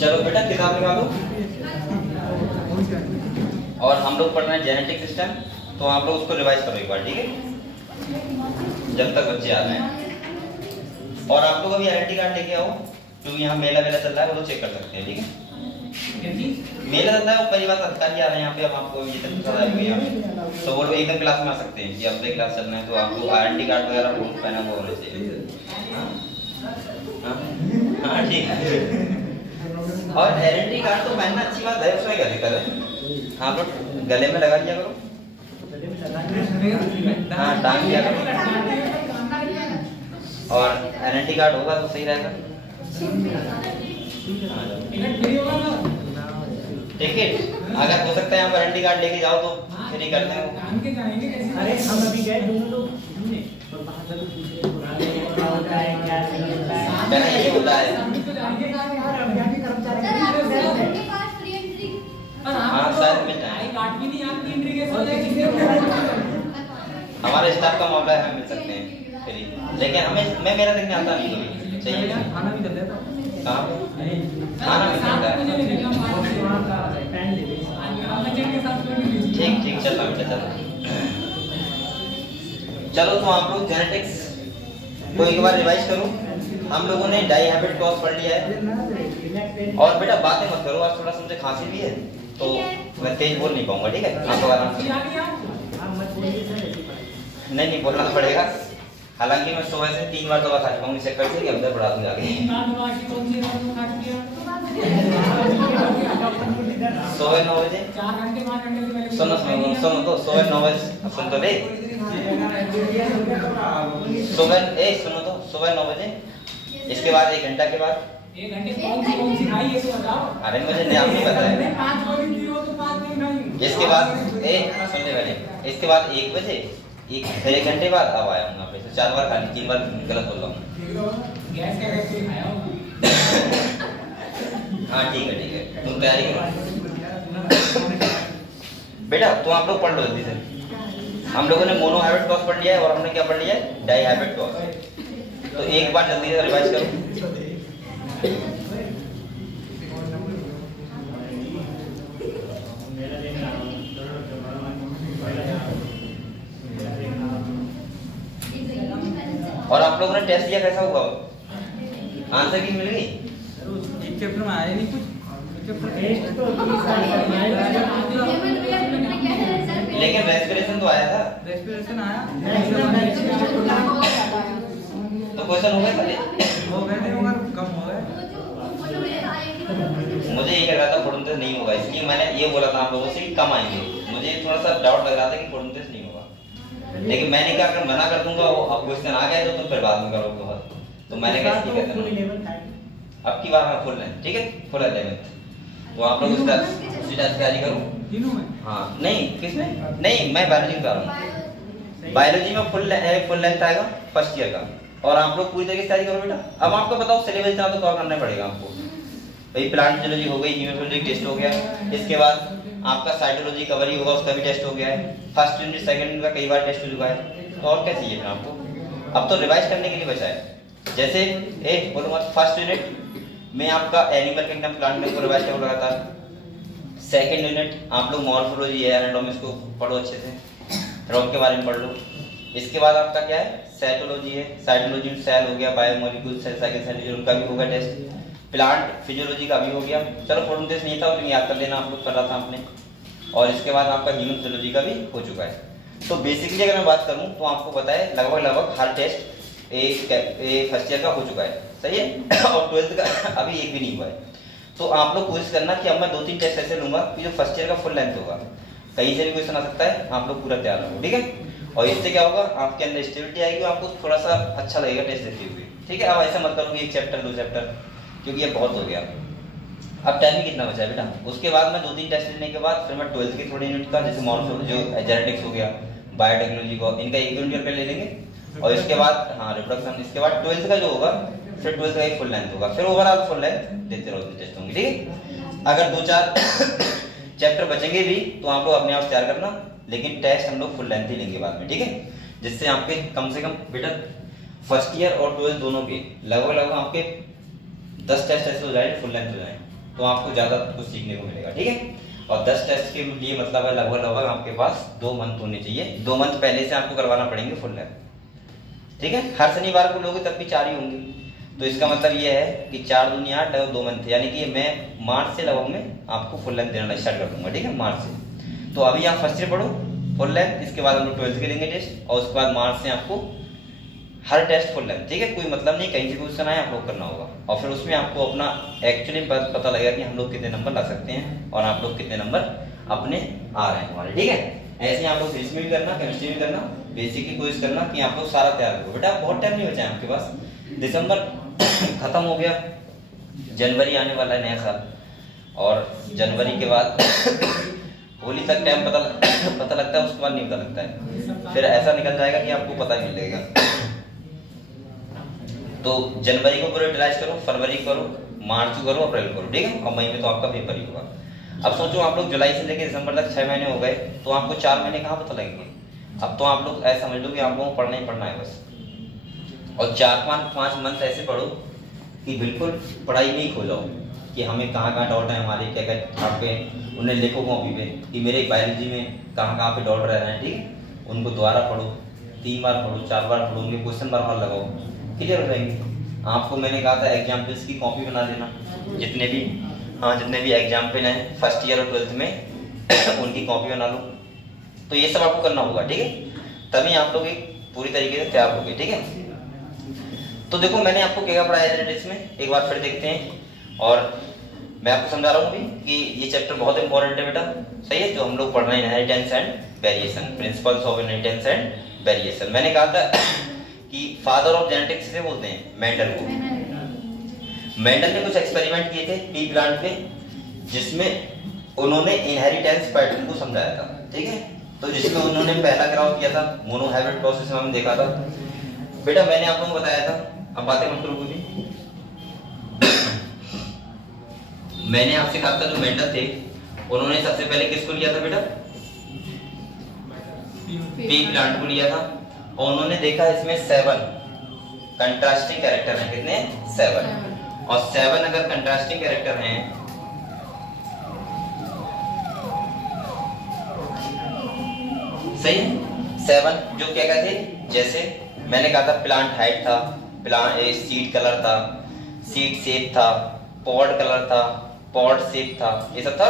चलो बेटा किताब निकालो। और हम लोग पढ़ रहे हैं जेनेटिक सिस्टम, तो आप लोग उसको रिवाइज करो एक बार, ठीक है, जब तक बच्चे आ रहे हैं। और आप लोग अभी आइडेंटिटी कार्ड लेके आओ, क्योंकि यहाँ मेला वेला चल रहा है, वो लोग चेक कर सकते हैं, ठीक है। मेला चलता है, वो पहली बार अधिकारी आ रहे हैं यहाँ पे, अब आपको ये तक पता है यहाँ पे, तो वो लोग एकदम क्लास में आ सकते हैं कि अपने क्लास चलना है, तो आपको आइडेंटिटी कार्ड वगैरह पहना हुआ होना चाहिए। हाँ ठीक है। और आइडेंटिटी कार्ड तो पहनना अच्छी बात है, उसमें क्या दिक्कत है। हाँ लोग गले में लगा लिया करो, हाँ टांग लिया करो, और आइडेंटिटी कार्ड होगा तो सही रहेगा। टिकट अगर हो सकता है आप आइडेंटिटी कार्ड लेके जाओ तो फ्री करते हैं। अरे हम अभी गए दोनों लोग घूमने, मैंने ये बोला है। हाँ सर मिल जाए, हमारे स्टाफ का मामला है, हम मिल सकते हैं फ्री, लेकिन हमें मैं मेरा देखने आता नहीं कभी चाहिए। खाना भी कर लेता कहाँ खाना भी करता है। ठीक ठीक चल रहा बेटा, चलो चलो। तो आप लोग जेनेटिक्स को एक बार रिवाइज करो। हम लोगों ने डाई हैबिट क्रॉस पढ़ लिया है। और बेटा बातें मत करो, आज थोड़ा सा मुझे खांसी भी है तो मैं तेज बोल नहीं पाऊंगा, ठीक है। आप लोग आराम से, नहीं बोलना तो पड़ेगा। हालांकि मैं सुबह से 3 बार दवा खा चुका हूँ, इसे कर से अंदर बढ़ा दूंगा आगे। सुबह 9 बजे सुनो सुनो सुनो तो सुबह 9 बजे सुन तो ले। सुबह सुनो तो सुबह 9 बजे, इसके बाद 1 घंटा के बाद 1 घंटे कौन सी खाई ये तो बताओ। अरे मुझे नाम नहीं पता है। 5 बजे हो तो 5 नहीं खाई। इसके बाद सुन ले पहले, इसके बाद 1 बजे, फिर 1 घंटे बाद अब आया हूँ यहाँ पे, तो 4 बार खाली, 3 बार गलत बोल रहा हूँ। गैस का कोई खाया हो? हाँ ठीक है तुम तैयारी करो बेटा। तो आप लोग पढ़ लो जल्दी से। हम लोगों ने मोनो हैबिट क्रॉस पढ़ लिया है, और हमने क्या पढ़ लिया है, डाई हैबिट क्रॉस। तो एक बार जल्दी से रिवाइज करो। और आप लोगों ने टेस्ट दिया, कैसा हुआ, आंसर की मिल गई? एक चैप्टर में आया नहीं कुछ, लेकिन रेस्पिरेशन तो आया था। रेस्पिरेशन आया तो क्वेश्चन हो गए पहले, हो गए नहीं होगा, कम हो गए। मुझे ये लग रहा था फोटोसिंथेसिस नहीं होगा, इसलिए मैंने ये बोला था आप लोगों से कि कम आएंगे। मुझे थोड़ा सा डाउट लग रहा था कि फोटोसिंथेसिस नहीं होगा, लेकिन मैंने क्या अगर मना कर दूंगा वो अब क्वेश्चन आ गया तो तुम फिर बाद में करोगे बहुत, तो मैंने क्या ठीक है अब की बार मैं फुल है, ठीक है, फुल 11th। तो आप लोग उसी तैयारी करो तीनों में। हाँ नहीं किसमें नहीं, मैं बायोलॉजी में रहा हूँ। बायोलॉजी में फुल लेंथ आएगा फर्स्ट ईयर का, और आप लोग पूरी तरीके से तैयारी करो बेटा। अब आपको बताओ सिलेबस इतना तो कवर करना पड़ेगा आपको। भाई प्लांट फिजियोलॉजी हो गई, हीमोफिलिक टेस्ट हो गया, इसके बाद आपका साइटोलॉजी कवर ही होगा, उसका भी टेस्ट हो गया है। फर्स्ट यूनिट सेकंड यूनिट का कई बार टेस्ट हो चुका है, तो और क्या चाहिए फिर आपको। अब तो रिवाइज करने के लिए बचा है। जैसे बोलो मत, फर्स्ट यूनिट में आपका एनिमल किंगडम प्लांट में रिवाइज करो लगातार। सेकंड यूनिट आप लोग मॉर्फोलॉजी है, एनाटॉमी, इसको पढ़ो अच्छे से, रॉक के बारे में पढ़ लो। इसके बाद आपका क्या है, साइटोलॉजी है, साइटोलॉजी में सेल हो गया, बायोमोलिक्यूल सेल साइकिल सेल उनका भी होगा टेस्ट। प्लांट फिजियोलॉजी का भी हो गया, चलो फोटोसिंथेसिस नहीं था लेकिन याद कर लेना, आप लोग कर रहा था आपने। और इसके बाद आपका ह्यूमन फिजियोलॉजी का भी हो चुका है। तो बेसिकली अगर मैं बात करूं तो आपको पता है लगभग हर टेस्ट फर्स्ट ईयर का हो चुका है, सही है। और 12th का अभी एक भी नहीं हुआ है। तो आप लोग कोशिश करना कि अब मैं 2-3 टेस्ट ऐसे लूंगा कि जो फर्स्ट ईयर का फुल लेंथ होगा, कहीं से भी क्वेश्चन आ सकता है, आप लोग पूरा तैयार रहो, ठीक है। और इससे क्या होगा, आपके अंदर स्टेबिलिटी आएगी, आपको थोड़ा सा अच्छा लगेगा टेस्ट देते हुए, ठीक है। अब ऐसा मत करो कि 1 चैप्टर 2 चैप्टर, क्योंकि ये बहुत हो गया। अब टाइम ही कितना बचा है बेटा। उसके बाद मैं 2-3 टेस्ट लेने के बाद फिर मैं 12th के थोड़े यूनिट का, जैसे मॉर्फोलॉजी जो जेनेटिक्स हो गया, बायोटेक्नोलॉजी को, इनका 1 यूनिट पे ले लेंगे। और इसके बाद हाँ रिप्रोडक्शन, इसके बाद 12th का जो होगा फिर 12th का एक फुल लेंथ होगा, फिर ओवरऑल फुल लेंथ देते रहो टेस्ट होंगे, ठीक है। अगर 2-4 चैप्टर बचेंगे भी तो आप लोग अपने आप तैयार करना, लेकिन टेस्ट हम लोग फुल लेंथ ही लेंगे बाद में, ठीक है। जिससे आपके कम से कम बेटा फर्स्ट ईयर और 12 दोनों के लगभग लगभग आपके 10 टेस्ट ऐसे हो जाए फुल लेंथ हो जाए, तो आपको ज्यादा कुछ सीखने को मिलेगा, ठीक है। और 10 टेस्ट के लिए मतलब है लगभग लगभग आपके पास 2 मंथ होने चाहिए, 2 मंथ पहले से आपको करवाना पड़ेंगे फुल लेंथ, ठीक है। हर शनिवार को लोगे तब भी 4 ही होंगे, तो इसका मतलब ये है कि 4 दूनी 8 और 2 मंथ, यानी कि मैं मार्च से लगभग में आपको फुल लेंथ देना स्टार्ट कर दूंगा, ठीक है, मार्च से। तो अभी आप फर्स्ट ईयर पढ़ो फुल लेंथ, इसके बाद हम लोग 12th के देंगे टेस्ट, और उसके बाद मार्च से आपको हर टेस्ट फुल लेंथ, ठीक है। कोई मतलब नहीं, कहीं से क्वेश्चन आए आप लोग करना होगा, और फिर उसमें आपको अपना एक्चुअली पता लगेगा कि हम लोग कितने नंबर ला सकते हैं और आप लोग कितने नंबर अपने आ रहे हैं हमारे, ठीक है। ऐसे आप लोग फिजिक्स में भी करना, केमिस्ट्री में करना, बेसिक की कोशिश करना कि आप लोग सारा तैयार करो। बेटा बहुत टाइम नहीं बचा है आपके पास, दिसंबर खत्म हो गया, जनवरी आने वाला है नया साल, और जनवरी के बाद होली तक टाइम पता लगता है, उसके बाद नहीं पता लगता है, फिर ऐसा निकल जाएगा कि आपको पता नहीं लगेगा। तो जनवरी को पूरा यूटिलाइज करो, फरवरी करो, मार्च करो, अप्रैल करो, ठीक है, और मई में तो आपका पेपर ही होगा। अब सोचो आप लोग जुलाई से लेकर दिसंबर तक 6 महीने हो गए, तो आपको 4 महीने कहाँ पता लगेंगे। अब तो आप लोग ऐसा समझ लो कि आप लोगों को पढ़ना ही पढ़ना है बस, और 4-5 मंथ ऐसे पढ़ो कि बिल्कुल पढ़ाई में ही खो जाओ कि हमें कहाँ कहाँ डाउट है हमारे, क्या क्या आप पे उन्हें लिखो कॉपी पे कि मेरे बायोलॉजी में कहाँ कहाँ पे डाउट रह रहे हैं, ठीक है। उनको दोबारा पढ़ो, 3 बार पढ़ो, 4 बार पढ़ो, उनके क्वेश्चन बार बार लगाओ, क्लियर हो जाएंगे। आपको मैंने कहा था एग्जाम्पल्स की कॉपी बना लेना, जितने भी एग्जाम्पल हैं फर्स्ट ईयर और 12th में उनकी कॉपी बना लो। तो ये सब आपको करना होगा, ठीक है, तभी आप लोग एक पूरी तरीके से तैयार होंगे, ठीक है। तो देखो मैंने आपको क्या पढ़ाया है इसमें, एक बार फिर देखते हैं, और मैं आपको समझा रहा हूँ अभी कि ये चैप्टर बहुत इंपॉर्टेंट है बेटा, सही है, जो हम लोग पढ़ रहे हैं inheritance and variation, principles of inheritance and variation. मैंने कहा था कि फादर ऑफ जेनेटिक्स से बोलते हैं मेंडल को। मेंडल ने कुछ एक्सपेरिमेंट किए थे पी प्लांट पे, जिसमें उन्होंने इनहेरिटेंस पैटर्न को समझाया था, ठीक है। तो जिसमें उन्होंने पहला ग्राफ किया था मोनोहाइब्रिड प्रोसेस में, हमने देखा था बेटा, मैंने आप लोगों को बताया था, अब बातें मत करो भी। मैंने आपसे कहा था जो मेंडल थे उन्होंने सबसे पहले किसको लिया था बेटा, पी प्लांट को लिया था, और उन्होंने देखा इसमें 7 कंट्रास्टिंग कैरेक्टर हैं, कितने 7, और 7 अगर कंट्रास्टिंग कैरेक्टर हैं सही, 7 जो क्या कहते, जैसे मैंने कहा था प्लांट हाइट था, प्लांट सीड कलर था, सीड शेप था, पॉड कलर था, पॉड शेप था, ये सब था,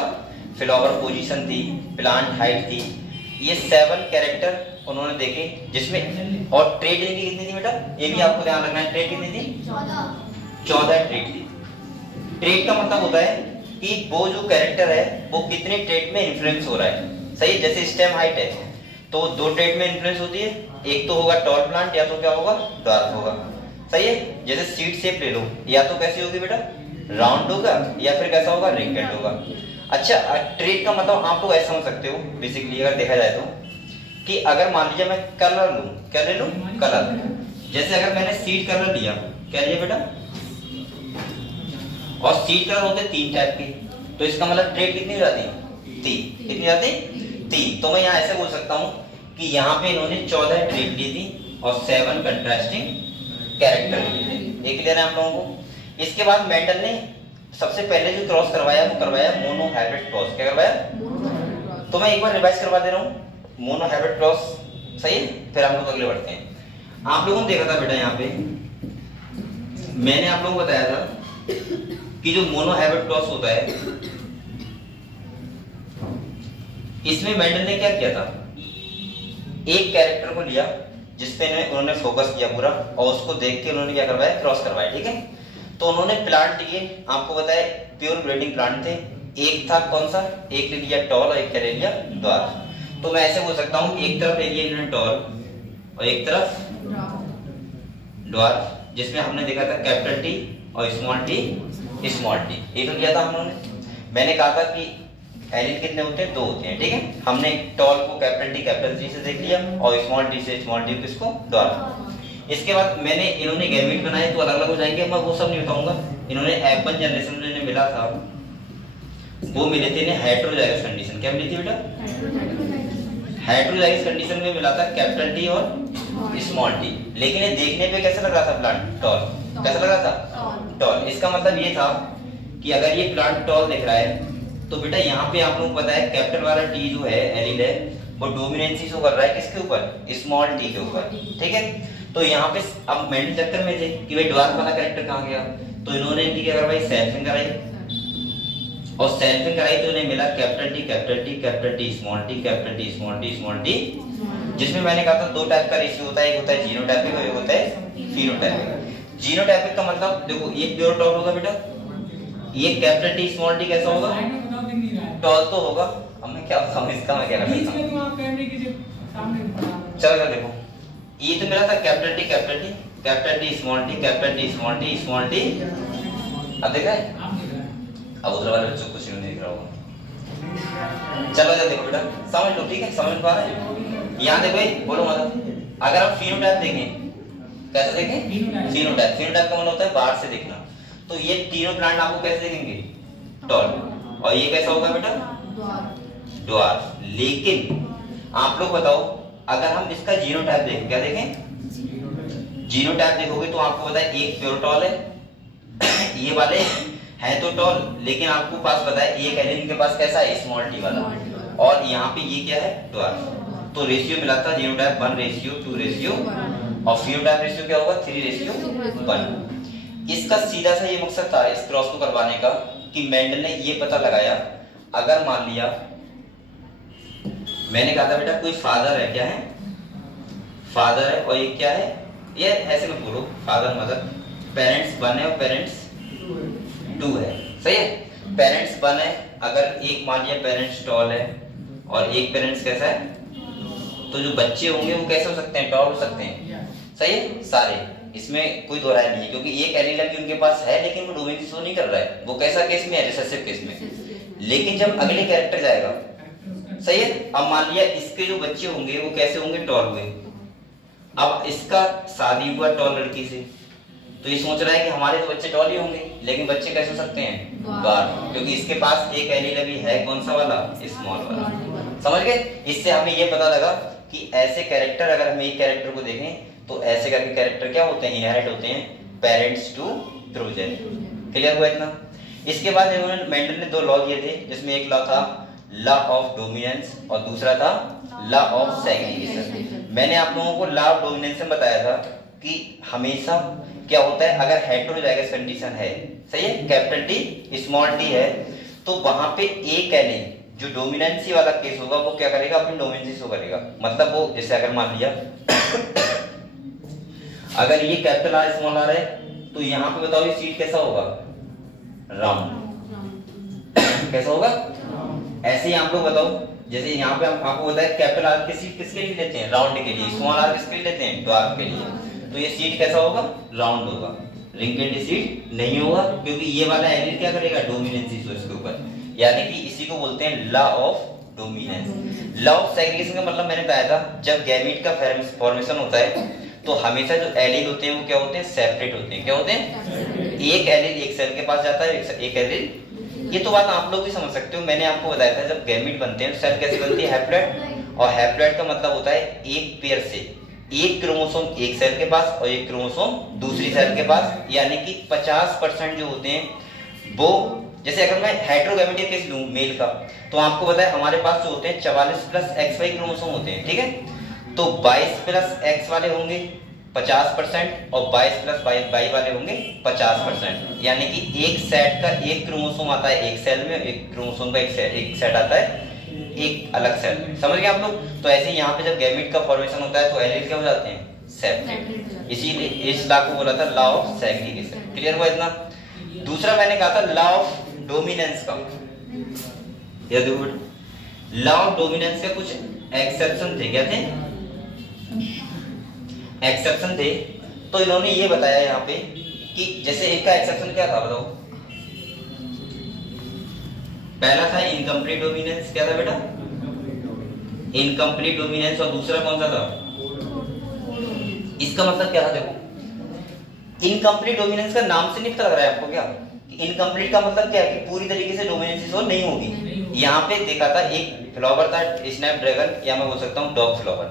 फ्लावर पोजीशन थी, प्लांट हाइट थी, ये 7 कैरेक्टर उन्होंने देखे, जिसमें और ट्रेड इनकी कितनी थी बेटा, ये भी आपको ध्यान रखना है, ट्रेड कितनी थी 14 ट्रेड थी। ट्रेड का मतलब होता है कि वो जो कैरेक्टर है वो कितने ट्रेड में इन्फ्लुएंस हो रहा है, सही है। जैसे स्टेम हाइट है तो 2 ट्रेड में इन्फ्लुएंस होती है, एक तो होगा टॉल प्लांट या तो क्या होगा ड्वार्फ होगा, सही है। जैसे सीड शेप ले लो, या तो कैसी होगी बेटा राउंड होगा, या फिर कैसा होगा रिंकल्ड होगा। अच्छा ट्रेड का मतलब आप लोग ऐसा समझ सकते हो बेसिकली, अगर देखा जाए तो कि अगर मान लीजिए मैं कलर लूं, क्या ले लूं कलर, जैसे अगर मैंने सीड कलर लिया, क्या लिया बेटा, और सीड कलर होते 3 टाइप के, तो इसका मतलब ट्रेड कितनी हो जाती, 3, कितनी जाती 3। तो मैं यहाँ ऐसे बोल सकता हूँ कि यहाँ पे इन्होंने 14 ट्रेड ली थी और 7 कंट्रास्टिंग कैरेक्टर लिए थे, ये क्लियर है आप लोगों को। इसके बाद मेंडल ने सबसे पहले जो क्रॉस करवाया वो करवाया मोनोहाइब्रिड क्रॉस, क्या करवाया, तो मैं एक बार रिवाइज करवा दे रहा हूँ, मोनोहाइब्रिड क्रॉस, सही है, फिर हम लोग अगले बढ़ते हैं। आप लोगों ने देखा था बेटा यहाँ पे मैंने आप लोगों को बताया था कि जो मोनोहाइब्रिड क्रॉस होता है इसमें मेंडल ने क्या किया था, एक कैरेक्टर को लिया जिसपे उन्होंने फोकस किया पूरा, और उसको देख के उन्होंने क्या करवाया, क्रॉस करवाया, ठीक है। तो उन्होंने प्लांट लिए, आपको बताया प्योर ब्रीडिंग प्लांट थे, एक था कौन सा, एक ले लिया टॉल और एक ले लिया ड्वार्फ। तो मैं ऐसे बोल सकता हूँ एक तरफ ले लिया इन्होंने टॉल और एक तरफ ड्वार्फ, जिसमें हमने देखा था कैपिटल टी और स्मॉल टी, ये तो लिया था हम लोगों ने। मैंने कहा था कि एलिड कितने होते हैं, 2 होते हैं, ठीक है। हमने टॉल को कैपिटल टी से देख लिया और स्मॉल टी किसको, ड्वार्फ। इसके बाद मैंने इन्होंने गैमेट बनाए तो अलग अलग हो जाएंगे, मैं वो सब नहीं बताऊंगा। इन्होंने F1 जनरेशन में जिन्हें मिला था वो मिले थे इन्हें हेटेरोजाइगस कंडीशन, क्या मिली थी बेटा, हेटेरोजाइगस कंडीशन में मिला था कैपिटल टी और स्मॉल टी। लेकिन ये देखने पे कैसा लग रहा था प्लांट? टॉल। कैसा लग रहा था? टॉल। इसका मतलब ये था कि अगर ये प्लांट टॉल दिख रहा है तो बेटा यहाँ पे आप लोगों को पता है कैपिटल वाला टी जो है एलिल है वो डोमिनेंसी शो कर रहा है किसके ऊपर? स्मॉल टी के ऊपर। ठीक है, तो यहाँ पे अब मेंडल चक्कर में थे कि भाई ड्वार्फ वाला कैरेक्टर कहाँ गया, तो इन्होंने इनकी क्या करा भाई? सेल्फिंग कराई, और सेल्फिंग कराई तो इन्हें मिला capital T capital T capital T small T capital T small T small T, जिसमें मैंने कहा था दो टाइप का रेशियो होता है, एक होता है जीनोटाइपिक और एक होता है फिनोटाइपिक। जीनोटाइपिक का मतलब देखो ये प्योर टॉल होगा बेटा, ये कैपिटल टी स्मॉल टी कैसा होगा? टॉल तो होगा। अब मैं क्या बताऊं इसका, मैं क्या करता हूं? चलो देखो ये तो मेरा था capital T capital T capital T small T capital T small T small T. अब देख रहे हैं? अब उधर वाले बच्चों को कुछ नहीं दिख रहा होगा। चलो जरा देखो बेटा, समझ लो। ठीक है, समझ पा रहे हैं? यहाँ देखो बोलो मतलब अगर आप फिनोटाइप देखें, कैसे देखें? फिनोटाइप। फिनोटाइप का मतलब होता है बाहर से देखना। तो ये तीनों प्लांट आपको कैसे दिखेंगे? टॉल। और ये कैसा होगा बेटा? ड्वार्फ। लेकिन आप लोग बताओ अगर हम इसका जीनोटाइप देखें, क्या देखें? जीनोटाइप देखोगे तो आपको पता है एक प्योर टॉल है, ये वाले है तो टॉल, लेकिन आपको पास पता है एक एलिन के पास कैसा है? स्मॉल टी वाला, और यहाँ पे ये क्या है? ड्वार्फ। तो रेशियो मिला था जीनोटाइप 1:2 और फिनोटाइप रेशियो क्या होगा? 3:1। इसका सीधा सा ये मकसद था इस क्रॉस को करवाने का कि मेंडल ने ये पता लगाया, अगर मान लिया मैंने कहा था बेटा कोई फादर है, क्या है? फादर है, और ये क्या है? ये ऐसे में बोलो फादर मदर, पेरेंट्स 1 है और पेरेंट्स 2 है। सही है? पेरेंट्स 1 है, अगर एक मान लिया पेरेंट्स टॉल है और एक पेरेंट्स कैसा है, तो जो बच्चे होंगे वो कैसे हो सकते हैं? टॉल हो सकते हैं। सही है? सारे, इसमें कोई दो राय नहीं है, क्योंकि एक एलील उनके पास है लेकिन वो डोमिनेंस शो नहीं कर रहा है। वो कैसा केस में है? रिसेसिव केस में। लेकिन जब अगले कैरेक्टर जाएगा, सही है, अब मान लिया इसके जो बच्चे होंगे वो कैसे होंगे? टॉल हुए। अब इसका शादी हुआ टॉल लड़की से, तो ये सोच रहा है कि हमारे तो बच्चे टॉल ही होंगे, लेकिन बच्चे कैसे हो सकते हैं? ड्वार्फ, क्योंकि इसके पास एक एलील भी है, कौन सा वाला? स्मॉल वाला। समझ गए? इससे हमें ये पता लगा कि ऐसे कैरेक्टर, अगर हम एक कैरेक्टर को देखें तो ऐसे करके कैरेक्टर क्या होते हैं? इनहेरिट होते हैं पेरेंट्स टू प्रोजेनी। क्लियर हुआ इतना? इसके बाद इन्होंने मेंडल ने दो लॉ दिए थे, जिसमें एक लॉ था लॉ ऑफ डोमिनेंस और दूसरा था लॉ ऑफ सेग्रीगेशन। मैंने आप लोगों को लॉ ऑफ डोमिनेंस में बताया था कि हमेशा क्या होता है, अगर हेटेरोजाइगस कंडीशन है, सही है, कैपिटल टी स्मॉल टी है, तो वहां पे एक एलील जो डोमिनेंसी वाला केस होगा वो क्या करेगा? अपनी डोमिनेंसी शो करेगा। मतलब वो जैसे अगर मान लिया अगर ये कैपिटल आर स्मॉल आर है, तो यहाँ पे बताओ ये सीट कैसा होगा? राउंड। कैसा होगा? ऐसे ही आप लोग बताओ, जैसे यहाँ पे आपको बताया कैपिटल आर की सीट किसके लिए लेते हैं? राउंड के लिए। स्मॉल आर किसके लिए लेते हैं? ड्वार्फ के लिए। तो ये सीट कैसा होगा? राउंड होगा। रिंकेल्ड सीट नहीं होगा, क्योंकि ये वाला एलिल क्या करेगा? डोमिनेंसी शो इसके ऊपर। यानी कि इसी को बोलते हैं law of dominance. Law of segregation का मतलब मैंने बताया था, जब गैमीट का फॉर्मेशन होता है तो हमेशा जो एलील होते हैं वो क्या होते हैं? सेपरेट होते हैं। क्या होते हैं? एक एलील एक सेल के पास जाता है, एक एलील। ये तो बात आप लोग भी समझ सकते हो, मैंने आपको बताया था जब गैमीट बनते हैं सेल कैसे बनती है? हैप्लॉइड। और हैप्लॉइड का मतलब होता है एक पेयर से एक क्रोमोसोम एक सेल के पास और एक क्रोमोसोम दूसरी सेल के पास। यानी कि 50% जो होते हैं वो, जैसे अगर मैं हेटेरोगैमेटिक केस लूं मेल का, तो आपको पता है हमारे पास जो होते हैं 44+XY क्रोमोसोम होते हैं। ठीक है, तो 22+X वाले होंगे 50% और 22+Y वाले होंगे 50%। यानी कि एक सेट का एक क्रोमोसोम आता है एक सेल में, एक क्रोमोसोम का एक सेट आता है एक अलग सेल में। समझ गए आप लोग? तो ऐसे यहाँ पे जब गैमीट का फॉर्मेशन होता है तो एलील क्या हो जाते हैं? सेपरेट। इसीलिए इस लॉ को बोला था लॉ ऑफ सेग्रीगेशन। क्लियर हुआ इतना? दूसरा मैंने कहा था लॉ ऑफ डोमिनेंस का। ये देखो बेटा, लॉ ऑफ डोमिनेंस के कुछ एक्सेप्शन थे। क्या थे? एक्सेप्शन थे। तो इन्होंने ये बताया यहाँ पे कि जैसे एक का एक्सेप्शन क्या था बताओ? पहला था इनकम्प्लीट डोमिनेंस। क्या था बेटा? Incomplete dominance. और दूसरा कौन सा था? इसका मतलब क्या था? देखो, इनकम्प्लीट डोमिनेंस का नाम से नहीं पता लग रहा है आपको क्या? इनकम्प्लीट का मतलब क्या है कि पूरी तरीके से डोमिनेंस शो नहीं होगी। यहाँ पे देखा था एक फ्लावर था स्नैपड्रैगन, या मैं बोल सकता हूँ डॉग फ्लावर,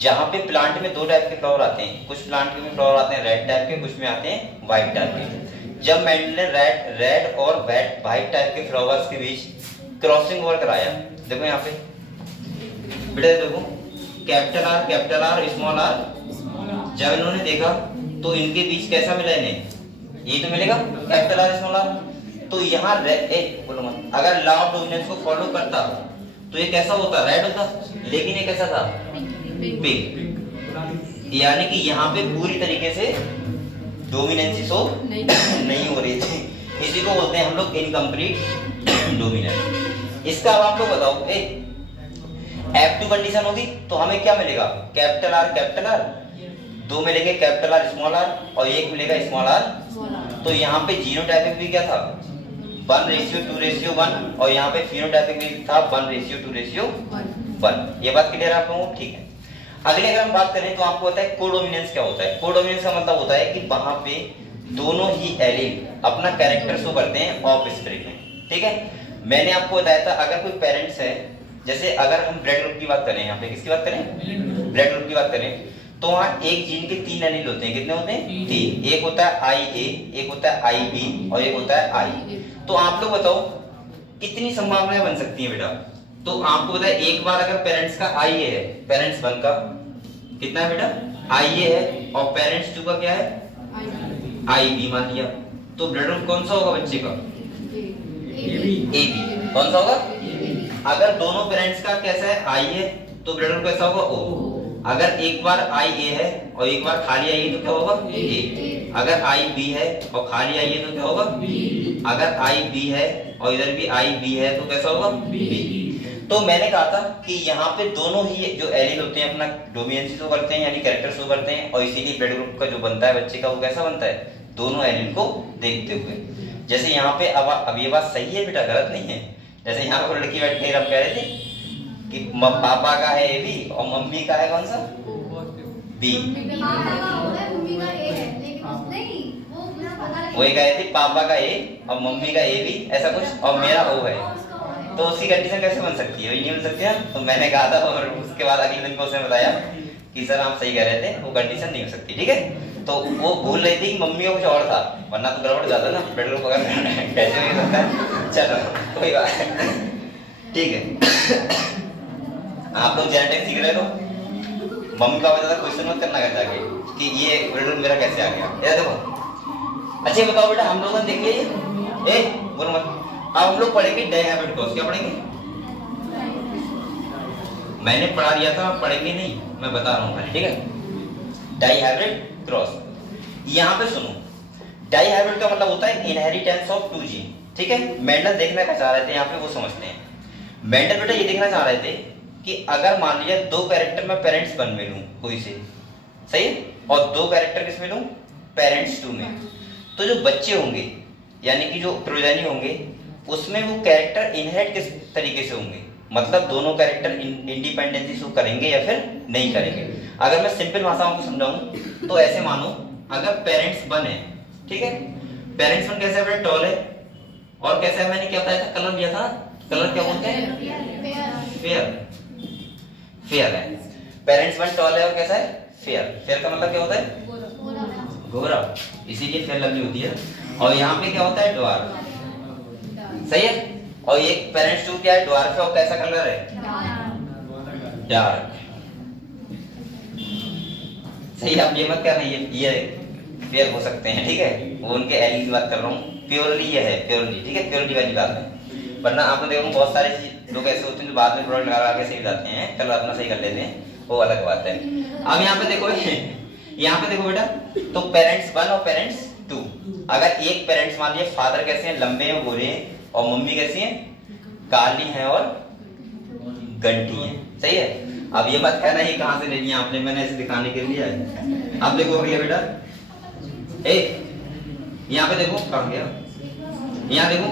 जहाँ पे प्लांट में दो टाइप के फ्लावर आते हैं, कुछ प्लांट में फ्लावर आते हैं रेड टाइप के, कुछ में आते हैं व्हाइट टाइप के। जब मेंडल ने रेड और व्हाइट टाइप के फ्लावर्स के बीच क्रॉसिंग ओवर कराया, देखो यहाँ पे बेटा देखो कैपिटल आर स्मॉल आर, जब इन्होंने देखा तो इनके बीच कैसा मिला इन्हें, ये तो मिलेगा कैपिटल आर स्मॉल आर। तो यहाँ बोलो मत, अगर लॉ ऑफ डोमिनेंस को फॉलो करता तो ये कैसा होता, रेड होता, लेकिन ये कैसा था, पिंक। यानी कि यहाँ पे पूरी तरीके से डोमिनेंसी शो नहीं हो रही थी, इसी को बोलते हैं हम लोग इनकम्प्लीट डोमिनेंस। इसका अब आप लोग बताओ, F2 कंडीशन होगी तो हमें क्या मिलेगा, कैपिटल आर, दो मिलेंगे कैपिटल आर स्मॉल आर और एक मिलेगा स्मॉल आर। तो यहाँ पे जीनोटाइपिक भी क्या था, 1:2:1 और यहाँ पे फिनोटाइपिक भी था 1:2:1। ये बात क्लियर है आप लोगों को, ठीक है। अगले अगर हम बात करें तो आपको पता है कोडोमिनेंस क्या होता है। कोडोमिनेंस का मतलब होता है कि वहां पे दोनों ही एलील अपना कैरेक्टर शो करते हैं ऑफ स्पेक्ट्रम में, ठीक है। मैंने आपको बताया था अगर कोई पेरेंट्स है, जैसे अगर हम ब्लड ग्रुप की बात करें, यहाँ पे किसकी बात करें, ब्लड ग्रुप की बात करें, तो वहाँ एक जीन के 3 एलील होते हैं। कितने होते हैं, 3। एक होता है IA, एक होता है IB और एक होता है I। तो आप लोग बताओ कितनी संभावनाएं बन सकती हैं बेटा। तो आपको पता है एक बार अगर पेरेंट्स का IA है, पेरेंट्स 1 का कितना है बेटा, IA है, और पेरेंट्स 2 का क्या है, IB मान लिया, तो ब्लड ग्रुप कौन सा होगा बच्चे का, AB। कौन सा होगा, अगर दोनों पेरेंट्स का कैसा है I है तो ब्लड ग्रुप कैसा होगा, O। अगर एक बार IA है और एक बार खाली I है तो क्या होगा, A। अगर IB है और खाली I है तो क्या होगा, B। अगर IB है और इधर भी IB है तो कैसा होगा, B। तो मैंने कहा था कि यहाँ पे दोनों ही जो एलील होते हैं अपना डोमिनेंसी शो करते हैं, यानी कैरेक्टर शो करते हैं, और इसीलिए ब्लड ग्रुप का जो बनता है बच्चे का वो कैसा बनता है, दोनों एलील को देखते हुए। जैसे यहाँ पे अब ये बात सही है बेटा, गलत नहीं है। जैसे यहाँ पर लड़की बैठ के हम कह रहे थे कि पापा का है AB और मम्मी का है कौन सा, B। वही कहे थे पापा का A और मम्मी का AB ऐसा कुछ, और मेरा O है, तो उसकी कंडीशन कैसे बन सकती है, वही नहीं बन सकती है। तो मैंने कहा था और उसके बाद अगले दिन को उसने बताया कि सर आप सही कह रहे थे, वो कंडीशन नहीं हो सकती, ठीक है। तो वो भूल रही थी कि मम्मी का कुछ और था, वरना तो गड़बड़ जाता ना, ब्लड ग्रुप वगैरह कैसे हो सकता है। चलो कोई बात, ठीक है। आप लोग जेनेटिक्स सीख रहे हो, मम्मी पापा ज्यादा क्वेश्चन मत करना कर जाके कि ये ब्लड ग्रुप मेरा कैसे आ गया। ये देखो, अच्छा बताओ बेटा, हम लोगों ने देख लिया, बोलो मत। अब हम लोग पढ़ेंगे डायहाइब्रिड क्रॉस। क्या पढ़ेंगे, मैंने पढ़ा दिया था, पढ़ेंगे नहीं, मैं बता रहा हूँ, ठीक है। डायहाइब्रिड क्रॉस, यहाँ पे सुनो, डायहाइब्रिड का मतलब होता है इनहेरिटेंस ऑफ 2 जीन, ठीक है। मेंडल देखना क्या चाह रहे थे यहाँ पे वो समझते हैं। मेंडल बेटा ये देखना चाह रहे थे कि अगर मान लिया 2 कैरेक्टर में पेरेंट्स 1 में लूं कोई से, सही है, और 2 कैरेक्टर किस में लूं, पेरेंट्स 2 में, तो जो बच्चे होंगे यानी कि जो प्रोजेनी होंगे उसमें वो कैरेक्टर इनहेरिट किस तरीके से होंगे, मतलब दोनों कैरेक्टर इंडिपेंडेंसी शो करेंगे या फिर नहीं करेंगे। अगर मैं सिंपल भाषा में समझाऊं तो ऐसे मानो, अगर पेरेंट्स 1 है, ठीक है, पेरेंट्स 1 कैसा है, टॉल है, और कैसा है, मैंने क्या बताया था, कलर दिया था, कलर क्या बोलते हैं, फेयर है। पेरेंट्स 1 टॉल है और कैसा है, फेयर का मतलब क्या होता है, गोरा, इसीलिए फेयर लवली होती है। और यहाँ पे क्या होता है, ड्वार्फ, सही है। और एक पेरेंट्स 2 क्या है, ड्वार्फ है, और कैसा कलर है, डार्क, सही। आप ये मत कहना ये फेयर हो सकते हैं, ठीक है, वो उनके एलील की बात कर रहा हूँ, प्योरली ये है, प्योरली, ठीक है, प्योरली वाली बात है। वरना आपने देखो बहुत सारे लोग ऐसे होते हैं जो बाद में प्रोडक्ट लगा के सही जाते हैं, कलर अपना सही कर लेते हैं, वो अलग बात है। अब यहाँ पे देखो, यहाँ पे देखो बेटा, तो पेरेंट्स 1 और पेरेंट्स 2, अगर एक पेरेंट्स मान लिया फादर कैसे हैं, लंबे हैं, गोरे हैं, और मम्मी कैसी हैं, काली हैं और गंटी हैं, सही है। अब ये मत कहना ये कहां से ले लिया आपने, मैंने ऐसे दिखाने के लिए है। अब देखो भैया बेटा, यहाँ पे देखो, कहां गया, यहाँ देखो।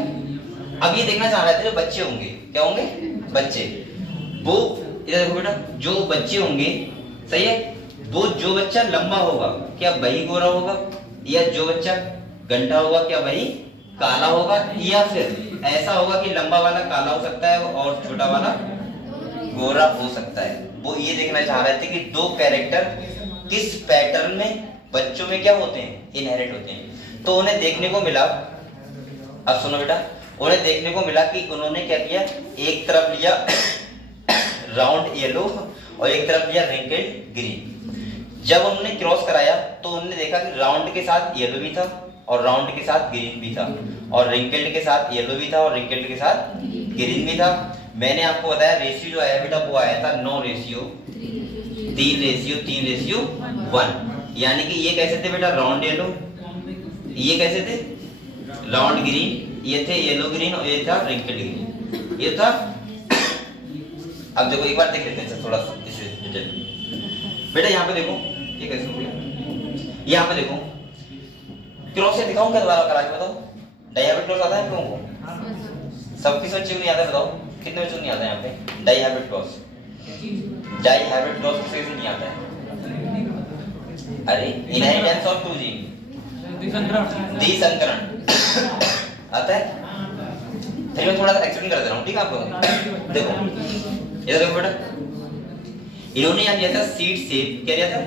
अब ये देखना चाह रहे थे जो बच्चे होंगे, क्या होंगे, बच्चे, वो इधर देखो बेटा, जो बच्चे होंगे, सही है, वो जो बच्चा लंबा होगा क्या वही गोरा होगा, या जो बच्चा गंटा होगा क्या वही काला होगा, या फिर ऐसा होगा कि लंबा वाला काला हो सकता है और छोटा वाला गोरा हो सकता है। वो ये देखना चाह रहे थे कि दो कैरेक्टर किस पैटर्न में बच्चों में क्या होते हैं, इनहेरिट होते हैं। तो उन्हें देखने को मिला, अब सुनो बेटा, उन्हें देखने को मिला कि उन्होंने क्या किया, एक तरफ लिया राउंड येलो और एक तरफ लिया रिंकल्ड ग्रीन। जब उन्होंने क्रॉस कराया तो उन्होंने देखा कि राउंड के साथ येलो भी था और राउंड के साथ ग्रीन भी था, और रिंकल्ड के साथ येलो भी था और रिंकल्ड के साथ ग्रीन भी था। मैंने आपको बताया रेशियो जो आया बेटा वो आया था 9:3:1, यानी कि ये कैसे थे बेटा, राउंड येलो, ये कैसे थे, राउंड ग्रीन, ये थे येलो ग्रीन और ये था रिंकल्ड ग्रीन, ये था। अब देखो एक बार देख लेते हैं थोड़ा सा इस डिटेल बेटा। यहाँ पे देखो ये कैसे हो गया, यहाँ पे देखो क्रॉस से दिखाऊं क्या दोबारा करा के बताओ, डायहाब्रिड क्रॉस आता है हम लोगों को, सबकी बच्चे को नहीं आता है, बताओ कितने बच्चों को नहीं आता है यहाँ पे डायहाब्रिड क्रॉस, डायहाब्रिड क्रॉस किसे से नहीं आता है, अरे इनहेरिटेंस ऑफ टू जीन, द्विसंकरण आता है। चलिए मैं थोड़ा सा एक्सप्लेन कर दे रहा हूँ, ठीक है आपको। देखो इधर देखो बेटा, इन्होंने यहाँ दिया था सीड शेप, क्या दिया था,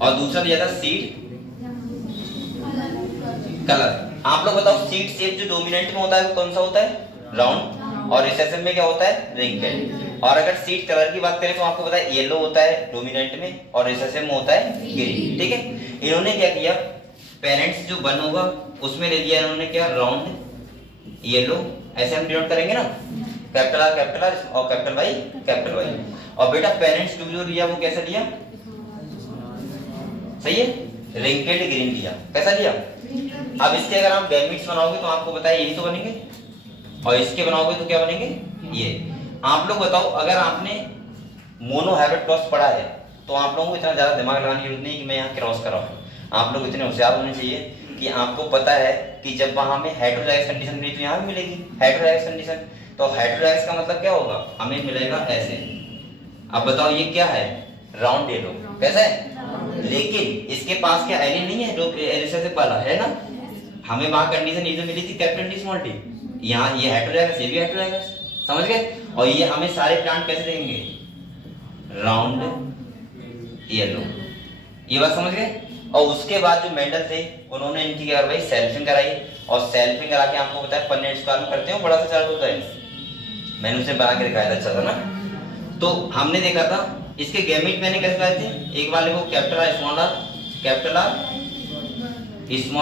और दूसरा दिया था सीड कलर। आप लोग बताओ सीड शेप जो डोमिनेंट में होता है वो कौन सा होता है, राउंड, और रिसेसिव में क्या होता है, रिंकल्ड। और अगर सीड कलर की बात करें तो आपको पता है येलो होता है डोमिनेंट में और रिसेसिव में होता है ग्रीन, ठीक है। इन्होंने क्या किया, पेरेंट्स जो वन होगा उसमें ले लिया इन्होंने क्या, राउंड येलो, ऐसे हम डिनोट करेंगे ना, कैपिटल आर और कैपिटल वाई। और बेटा पेरेंट्स टू जो लिया वो कैसा लिया, सही है, रिंकल्ड ग्रीन लिया, कैसा लिया। अब इसके अगर आप गैमेट्स बनाओगे तो आपको पता है यही तो बनेंगे, और इसके बनाओगे तो क्या बनेंगे ये। आप लोग बताओ अगर आपने मोनो हैबिट क्रॉस पढ़ा है तो आप लोगों को इतना ज्यादा दिमाग लगाने की जरूरत नहीं कि मैं यहाँ क्रॉस कराऊं। आप लोग इतने होशियार होने चाहिए कि आपको पता है कि जब वहां में हेटेरोजाइगस कंडीशन मिली तो यहाँ भी मिलेगी हेटेरोजाइगस कंडीशन। तो हेटेरोजाइगस का मतलब क्या होगा, हमें मिलेगा ऐसे। अब बताओ ये क्या है, राउंड येलो, कैसा है, लेकिन इसके पास क्या एलिन नहीं है जो रिसेसिव वाला है ना, हमें वहां कंडीशन ये जो मिली थी कैपिटल टी स्मॉल टी, यहाँ ये हेटेरोजाइगस, ये भी हेटेरोजाइगस, समझ गए। और ये हमें सारे प्लांट कैसे देंगे, राउंड येलो, ये बात समझ गए। और उसके बाद जो मेंडल थे उन्होंने इनकी क्या करवाई, सेल्फिंग कराई, और सेल्फिंग करा के आपको पता है पन्नेट स्क्वायर में करते हो, बड़ा सा चार्ट होता है, मैंने उसे बना के दिखाया था, अच्छा था ना। तो हमने देखा था इसके गैमेट मैंने कैसे लाए थे, एक वाले को कैपिटल आर स्मॉल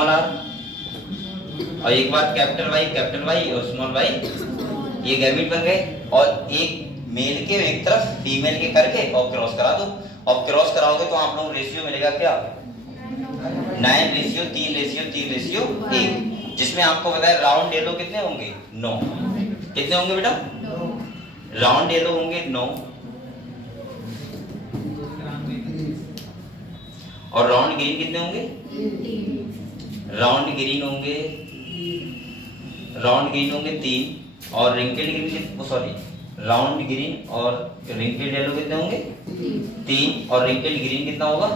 आर, और एक बार कैपिटल वाई और स्मॉल वाई, ये गैमेट बन गए। और एक मेल के एक तरफ फीमेल के करके और क्रॉस करा दो, और क्रॉस कराओगे तो आप लोगों को रेशियो मिलेगा क्या, 9:3:1, जिसमें आपको पता है राउंड येलो कितने होंगे, 9, कितने होंगे बेटा, राउंड येलो होंगे 9 और राउंड ग्रीन कितने होंगे, राउंड ग्रीन होंगे 3, और wrinkled green, sorry round green और रिंकल्ड येलो कितने होंगे 3, और रिंकल्ड ग्रीन कितना होगा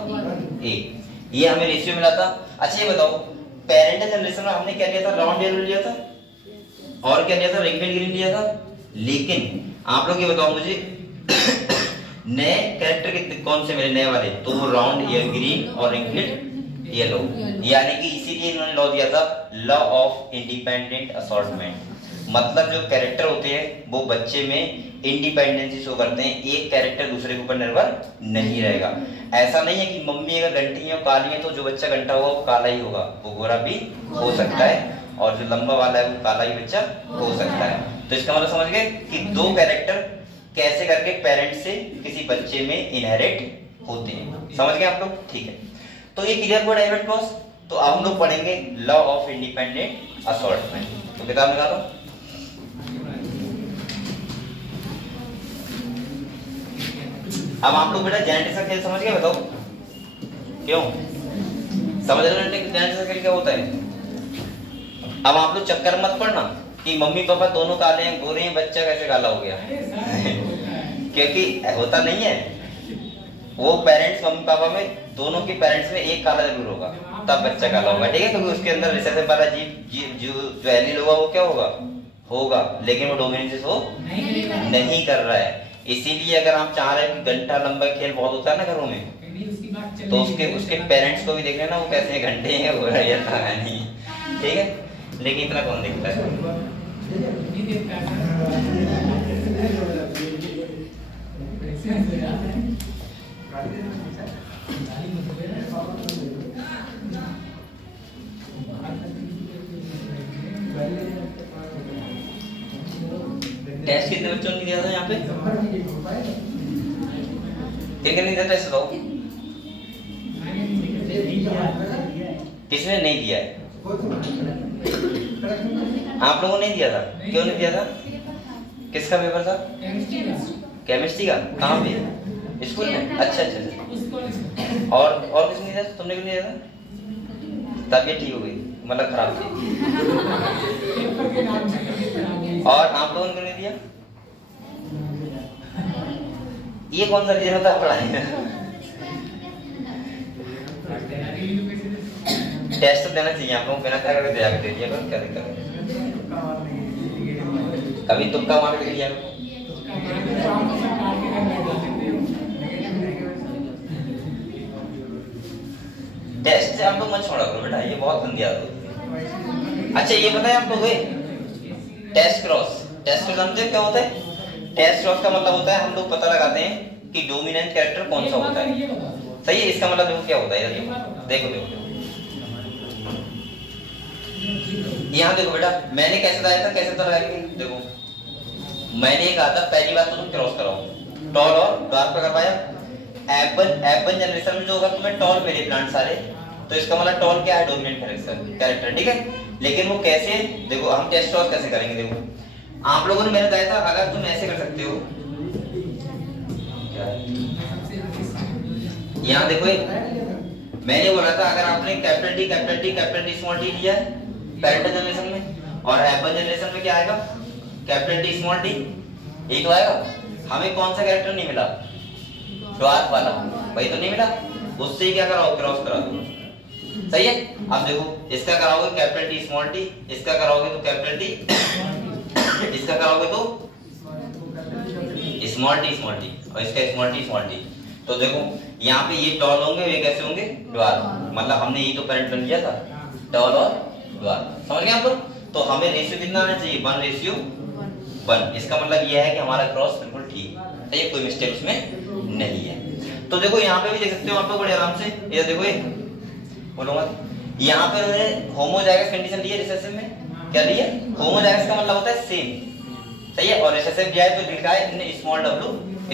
1। ये हमें रेशियो मिला था। अच्छा ये बताओ पेरेंटल जनरेशन में हमने क्या लिया था, राउंड येलो लिया था और क्या लिया था, रिंकल्ड ग्रीन लिया था। लेकिन आप लोग ये बताओ मुझे नए कैरेक्टर कितने कौन से मिले नए वाले, तो वो राउंड ग्रीन और रिंकल्ड येलो, यानी कि इसीलिए इन्होंने लॉ दिया था लॉ ऑफ इंडिपेंडेंट असॉर्टमेंट। मतलब जो कैरेक्टर होते हैं वो बच्चे में इंडिपेंडेंसी शो करते हैं, एक कैरेक्टर दूसरे के ऊपर निर्भर नहीं रहेगा। ऐसा नहीं है कि मम्मी अगर घंटी है और काली है तो जो बच्चा घंटा होगा वो काला ही होगा, वो गोरा भी हो सकता है, और जो लंबा वाला है वो काला ही बच्चा हो सकता है। तो इसका मतलब समझ गए कि दो कैरेक्टर कैसे करके पेरेंट्स से किसी बच्चे में इनहेरिट होते हैं, समझ गए आप लोग, ठीक है। तो ये क्लियर हुआ डायवर्ट क्रॉस। तो अब हम लोग पढ़ेंगे लॉ ऑफ इंडिपेंडेंट असॉर्टमेंट। तो किताब निकालो। अब आप लोग बेटा जेनेटिक्स का खेल समझ गए, बताओ क्यों समझ रहे हो जेनेटिक्स का खेल क्या होता है। अब आप लोग चक्कर मत पड़ना कि मम्मी पापा दोनों काले हैं गोरे हैं, बच्चा कैसे काला हो गया क्योंकि होता नहीं है। वो पेरेंट्स मम्मी पापा में दोनों के पेरेंट्स में एक काला जरूर होगा तब बच्चा काला होगा, ठीक है। क्योंकि उसके अंदर रिसेसिव वाला जीव जो एलील होगा वो क्या होगा, लेकिन वो डोमिनेंस शो नहीं कर रहा है। इसीलिए अगर आप चाह रहे हैं कि घंटा लंबा खेल बहुत होता है ना घरों में, तो उसके पेरेंट्स को भी देख लेना वो कैसे घंटे हैं हो रहा है कहानी, ठीक है। लेकिन इतना कौन देखता है? टेस्ट कितने बच्चों ने दिया था यहाँ पे? कितने नहीं दिया टेस्ट दो? किसने नहीं दिया है? आप लोगों ने नहीं दिया था? क्यों नहीं दिया था? किसका पेपर था? केमिस्ट्री का। कहाँ पे? स्कूल में? अच्छा अच्छा। और किसने नहीं दिया? तुमने क्यों नहीं दिया था? तबीयत ठीक हो गई, मतलब खराब थी। और आप लोगों ने नहीं दिया? ये कौन सा रीजन होता है पढ़ाई में? टेस्ट तो देना चाहिए आप लोगों को, बिना क्या करके दे दिया करो, क्या दिक्कत है? कभी तुक्का मार के दिया करो। टेस्ट से आप लोग मत छोड़ा करो बेटा, ये बहुत गंदी आदत होती है। अच्छा ये पता है आप लोग टेस्ट क्रॉस? टेस्ट क्रॉस जानते हैं क्या होता है? टेस्ट क्रॉस का मतलब होता है हम लोग पता लगाते हैं कि डोमिनेंट कैरेक्टर कौन सा होता है। सही है? इसका मतलब देखो क्या होता है, देखो देखो यहाँ देखो बेटा, मैंने कैसे बताया था, कैसे पता लगाएंगे? देखो मैंने ये कहा था पहली बात तो तुम क्रॉस कराओ, टॉल और ड्वार्फ पे करवाया। एफ1 जनरेशन में जो होगा तुम्हें टॉल मिले प्लांट सारे, तो इसका मतलब टॉल क्या है? डोमिनेंट कैरेक्टर, ठीक है। लेकिन वो कैसे, देखो हम टेस्ट क्रॉस कैसे करेंगे? देखो आप लोगों ने मैंने बताया था अगर तुम ऐसे कर सकते हो, यहाँ देखो मैंने बोला था अगर आपने कैपिटल टी स्मॉल टी लिया है पेरेंटल जनरेशन में, और एफ1 जनरेशन में क्या आएगा? कैपिटल टी स्मॉल टी, एक तो आएगा। हमें कौन सा कैरेक्टर नहीं मिला? ड्वार्फ वाला, वही तो नहीं मिला। उससे ही क्या कराओ? क्रॉस करा दो। सही है? अब देखो इसका कराओगे कैपिटल टी स्मॉल टी, इसका कराओगे तो कैपिटल टी, इसका कराओगे तो स्मॉल टी और इसका स्मॉल टी। तो देखो यहाँ पे ये टॉल होंगे, ये कैसे होंगे? ड्वार्फ। मतलब हमने ये तो पेरेंट बन किया था, टॉल और ड्वार्फ। समझ गए आप लोग? तो हमें रेशियो कितना आना चाहिए? 1:1। इसका मतलब ये है कि हमारा क्रॉस बिल्कुल ठीक है, कोई मिस्टेक उसमें नहीं है। तो देखो यहाँ पे भी देख सकते हो आप लोग बड़े आराम से, ये देखो ये बोलो मत, यहाँ पे उन्होंने होमोजाइगस कंडीशन ली है रिसेसिव में। क्या ली है? होमोजाइगस का मतलब होता है सेम। सही है? और रिसेसिव दिया है तो लिखा है इन्होंने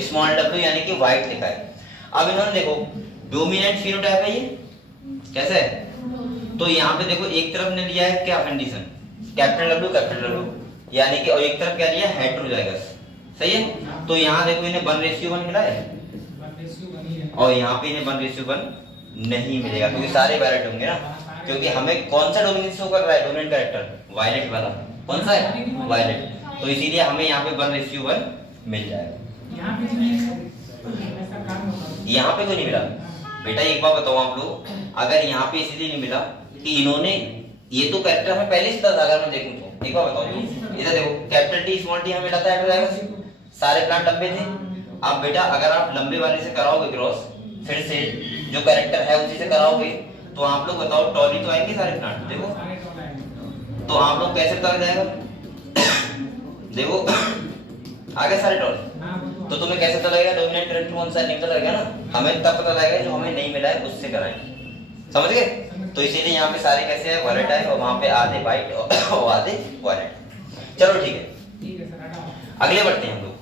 स्मॉल डब्ल्यू यानी कि व्हाइट लिखा है। अब इन्होंने देखो डोमिनेंट फिनोटाइप है ये, कैसे है? तो यहाँ पे देखो एक तरफ ने लिया है क्या कंडीशन? कैपिटल डब्ल्यू यानी कि, और एक तरफ क्या लिया? हेटेरोजाइगस। सही है? तो यहाँ देखो इन्हें 1:1 मिला है, और यहाँ पे इन्हें 1:1 नहीं मिलेगा क्योंकि सारे वायलेट होंगे ना। क्योंकि हमें कौन सा डोमिनेंस शो कर रहा है? डोमिनेंट कैरेक्टर वायलेट वाला। कौन सा है? वायलेट। तो इसीलिए हमें यहाँ पे 1:1 मिल जाएगा। यहाँ पे कोई नहीं मिला बेटा। एक बार बताओ आप लोग, अगर यहाँ पे इसलिए नहीं मिला कि इन्होंने, ये तो कैरेक्टर हमें पहले से था अगर मैं देखूं तो। एक बार बताओ, इधर देखो कैपिटल टी स्मॉल टी हमें मिला था हेटेरोजाइगस, सारे प्लांट लंबे थे। अब बेटा अगर आप लंबे वाले से कराओगे क्रॉस, फिर से जो कैरेक्टर है उसी से कराओगे, तो आप लोग बताओ टॉली तो आएंगे सारे प्लांट। देखो तो आप लोग कैसे पता जाएगा? देखो आगे सारे टॉल, तो तुम्हें कैसे पता लगेगा डोमिनेंट कैरेक्टर कौन सा है? नहीं पता लगेगा ना। हमें तब पता लगेगा जो हमें नहीं मिला है उससे कराएंगे। समझ गए? तो इसीलिए यहाँ पे सारे कैसे है? वायलेट है, और वहां पे आधे व्हाइट और आधे वायलेट। चलो ठीक है, अगले बढ़ते हैं हम लोग।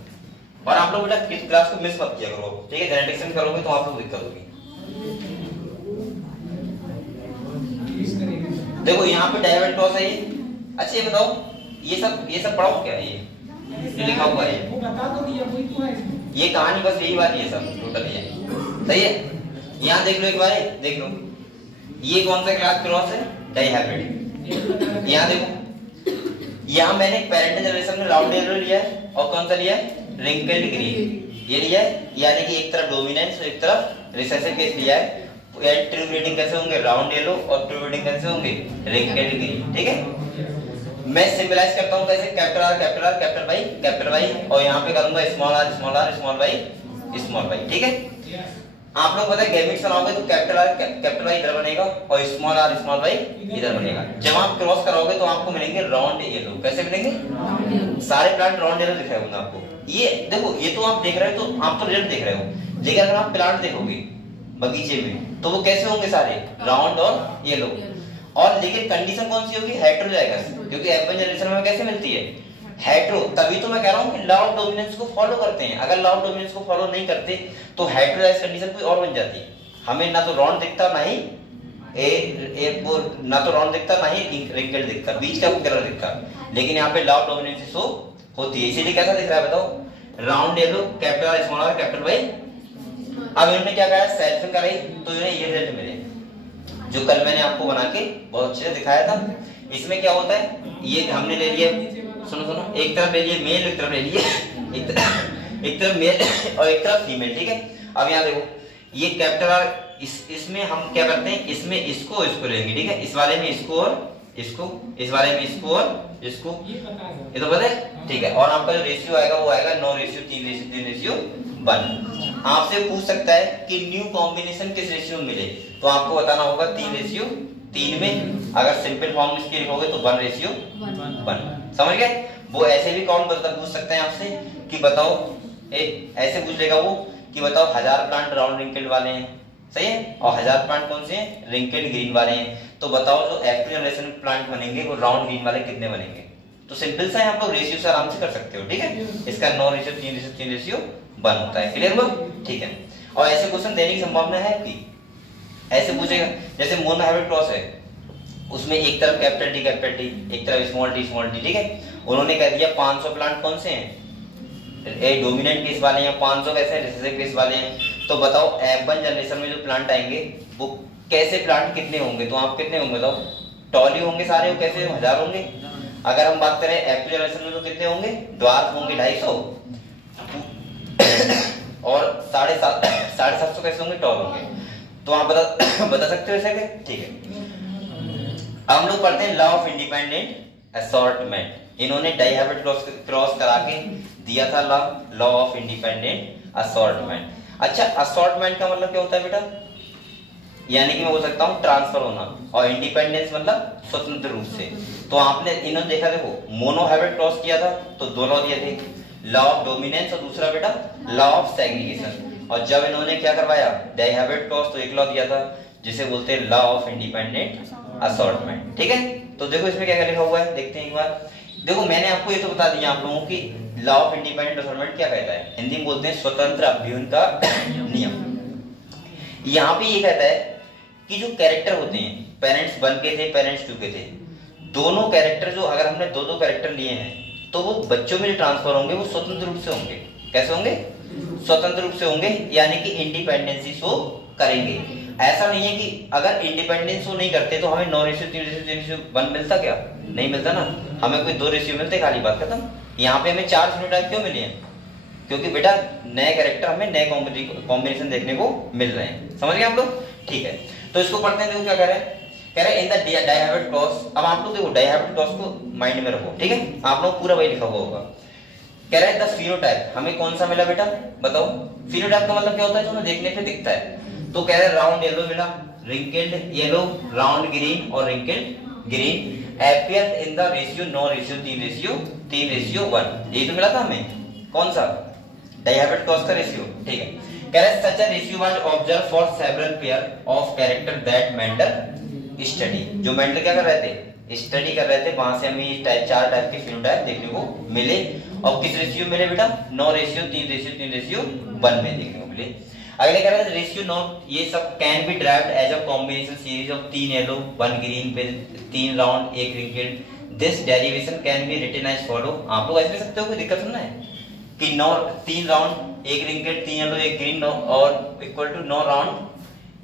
और आप लोग बेटा किस क्लास को मिस मत किया करो, ठीक है? जेनेटिक्स में करोगे तो आप लोग दिक्कत होगी। देखो यहाँ पे डायवर्ट क्रॉस है ये। अच्छा ये बताओ ये सब पढ़ाओ क्या है? ये लिखा हुआ है, वो बता दो दिया कोई तो है। ये कहानी बस यही बात है, सब टोटल ये सही है। यहाँ देख लो एक बार, देख लो ये कौन सा क्लास क्रॉस है? डाइहाइब्रिड। यहाँ देखो, यहाँ मैंने पेरेंटल जनरेशन में राउंड येलो लिया है, और कौन सा लिया है? रिंकल्ड ग्रीन ये लिया है। यानी कि एक तरफ डोमिनेंस और एक तरफ रिसेसिव केस लिया है। ट्रू ब्रीडिंग कैसे होंगे? राउंड येलो, और ट्रू ब्रीडिंग कैसे होंगे? Wrinkled green. ठीक है? मैं सिंबलाइज करता हूँ कैसे, capital R capital R capital Y और यहाँ पे करूंगा स्मॉल आर स्मॉल वाई। ठीक है, आप लोग पता है गैमेट्स बनाओगे तो कैपिटल आर कैपिटल वाई इधर बनेगा और स्मॉल वाई इधर बनेगा। जब आप क्रॉस कराओगे तो आपको मिलेंगे राउंड येलो। कैसे मिलेंगे? सारे प्लांट राउंड येलो दिखाई होंगे आपको। ये देखो, ये तो आप देख रहे हो तो आप तो रिजल्ट देख रहे हो, लेकिन अगर आप प्लांट देखोगे बगीचे में तो वो कैसे होंगे? सारे राउंड और येलो। और लेकिन कंडीशन कौन सी होगी? हेटेरोजाइगस, क्योंकि F1 जनरेशन में कैसे मिलती है? हेटेरो। तभी तो मैं कह रहा हूं कि लॉ ऑफ डोमिनेंस को फॉलो करते हैं। अगर लॉ ऑफ डोमिनेंस को फॉलो नहीं करते तो हेटेरोजाइगस कंडीशन कोई और बन जाती। हमें ना तो राउंड दिखता ना ही ना तो राउंड दिखता ना ही रिंकल दिखता, बीच का कलर दिखता, लेकिन यहाँ पे लॉ ऑफ डोमिनेंस शो होती है। इसीलिए कैसा दिख रहा है बताओ? Round yellow capital R small r capital Y. अब इन्होंने क्या कहा? सेल्फिंग कराई तो इन्हें ये रिजल्ट मिले जो कल मैंने आपको बना के बहुत अच्छे से दिखाया था। इसमें क्या होता है? ये हमने ले लिया, सुनो, एक तरफ ले लिए मेल, एक तरफ ले लिए एक तरफ मेल और एक तरफ फीमेल। ठीक है, अब यहाँ देखो ये कैपिटल आर, इसमें हम क्या करते हैं? इसमें इसको लेंगे। ठीक है, इस वाले में इसको और इसको, इस वाले में इसको और इसको, ये तो पता है। ठीक है, और आपका जो रेशियो आएगा वो आएगा 9:3:1। आपसे पूछ सकता है कि न्यू कॉम्बिनेशन किस रेशियो में मिले, तो आपको बताना होगा 3:3 में। अगर सिंपल फॉर्म इसके लिखोगे तो 1:1। समझ गए? वो ऐसे भी कौन पूछ सकते हैं आपसे कि बताओ, ऐसे पूछ लेगा वो कि बताओ 1000 प्लांट राउंड रिंकल्ड वाले हैं, सही है, और 1000 प्लांट कौन से हैं? रिंकल्ड ग्रीन वाले हैं। तो बताओ जो F2 जनरेशन प्लांट बनेंगे वो राउंड ग्रीन वाले कितने बनेंगे? तो सिंपल सा है, आप लोग रेशियो से आराम से कर सकते हो। ठीक है, इसका 9:3:3:1 होता है। क्लियर हुआ? ठीक है, और ऐसे क्वेश्चन देने की संभावना है कि ऐसे पूछेगा, जैसे मोनो हाइब्रिड क्रॉस है, उसमें एक तरफ कैपिटल टी, एक तरफ स्मॉल टी। ठीक है, उन्होंने कह दिया 500 प्लांट कौन से हैं? डोमिनेंट केस वाले हैं, 500 कैसे रिसेसिव केस वाले हैं। तो बताओ F1 जनरेशन में जो प्लांट आएंगे वो कैसे प्लांट कितने होंगे? तो आप कितने होंगे बताओ? टॉल ही होंगे सारे, वो कैसे 1000 होंगे। अगर हम बात करें F2 जनरेशन में तो कितने होंगे? ड्वार्फ होंगे 250 और 750 कैसे होंगे? टॉल होंगे। तो आप बता सकते हो ऐसे? ठीक है, हम लोग पढ़ते हैं लॉ ऑफ इंडिपेंडेंट असॉर्टमेंट। इन्होंने डाइहाइब्रिड क्रॉस करा के दिया था लॉ ऑफ इंडिपेंडेंट असॉर्टमेंट। अच्छा, असॉर्टमेंट का मतलब क्या होता है बेटा? यानी कि मैं बोल सकता हूँ ट्रांसफर होना, और इंडिपेंडेंस मतलब स्वतंत्र रूप से। तो आपने इन्होंने देखा, देखो मोनो हाइब्रिड क्रॉस किया था तो 2 लॉ दिए थे, लॉ ऑफ डोमिनेंस और दूसरा बेटा लॉ ऑफ सेग्रीगेशन। और जब इन्होंने क्या करवाया डाइहाइब्रिड क्रॉस तो 1 लॉ दिया था जिसे बोलते हैं लॉ ऑफ इंडिपेंडेंट असॉर्टमेंट। ठीक है, तो देखो इसमें क्या क्या लिखा हुआ है, देखते हैं एक बार। देखो मैंने आपको ये तो बता दिया आप लोगों की लॉ ऑफ इंडिपेंडेंट असॉर्टमेंट क्या कहता है, हिंदी में बोलते हैं स्वतंत्र अभ्युहन का नियम। यहाँ पे ये कहता है कि जो कैरेक्टर होते हैं, पेरेंट्स 1 के थे, पेरेंट्स 2 के थे, दोनों कैरेक्टर जो अगर हमने दो कैरेक्टर लिए हैं तो वो बच्चों में जो ट्रांसफर होंगे वो स्वतंत्र रूप से होंगे। कैसे होंगे? स्वतंत्र रूप से होंगे, यानी कि इंडिपेंडेंसी शो करेंगे। ऐसा नहीं है कि अगर इंडिपेंडेंस शो नहीं करते तो हमें 9:3:1 मिलता, क्या नहीं मिलता ना, हमें कोई 2 रेशियो मिलते, खाली बात खत्म। यहाँ पे हमें 4 फिनोटाइप क्यों मिले हैं? क्योंकि बेटा नए कैरेक्टर हमें नए कॉम्बिनेशन देखने को मिल रहे हैं। समझ गए आप लोग? ठीक है, तो इसको पढ़ते हैं। देखो क्या कह रहे हैं, कह रहे हैं इन द डाइहाइब्रिड क्रॉस। अब आप लोग देखो डाइहाइब्रिड क्रॉस को माइंड में रखो, ठीक है, आप लोग पूरा वही लिखा हुआ होगा। कह रहे हैं द फिनोटाइप, हमें कौन सा मिला बेटा बताओ? फिनोटाइप का मतलब क्या होता है? जो हमें देखने पे दिखता है। तो कह रहे हैं राउंड येलो मिला, रिंकल्ड येलो, राउंड ग्रीन और wrinkled green appear in the ratio 9:3:1। ये तो मिला था हमें, कौन सा? डाइहाइब्रिड क्रॉस का रेशियो। ठीक है, कह रहे हैं such a ratio was observe for several pair of character that Mendel study. जो मेंडल क्या कर रहे थे? स्टडी कर रहे थे, वहां से हमें 4 टाइप के फिनोटाइप देखने को मिले। और किस रेशियो मिले बेटा? 9:3:1 में देखने को मिले। अगले कह रहे हैं रेशियो 9, ये सब can be derived as a combination series of 3 yellow 1 green with 3 round 1 wrinkled. This derivation can be written as follow. आप लोग ऐसे लिख सकते हो, कोई दिक्कत नहीं है कि 3 राउंड 1 रिंकल्ड 3 येलो 1 ग्रीन और equal to 9 round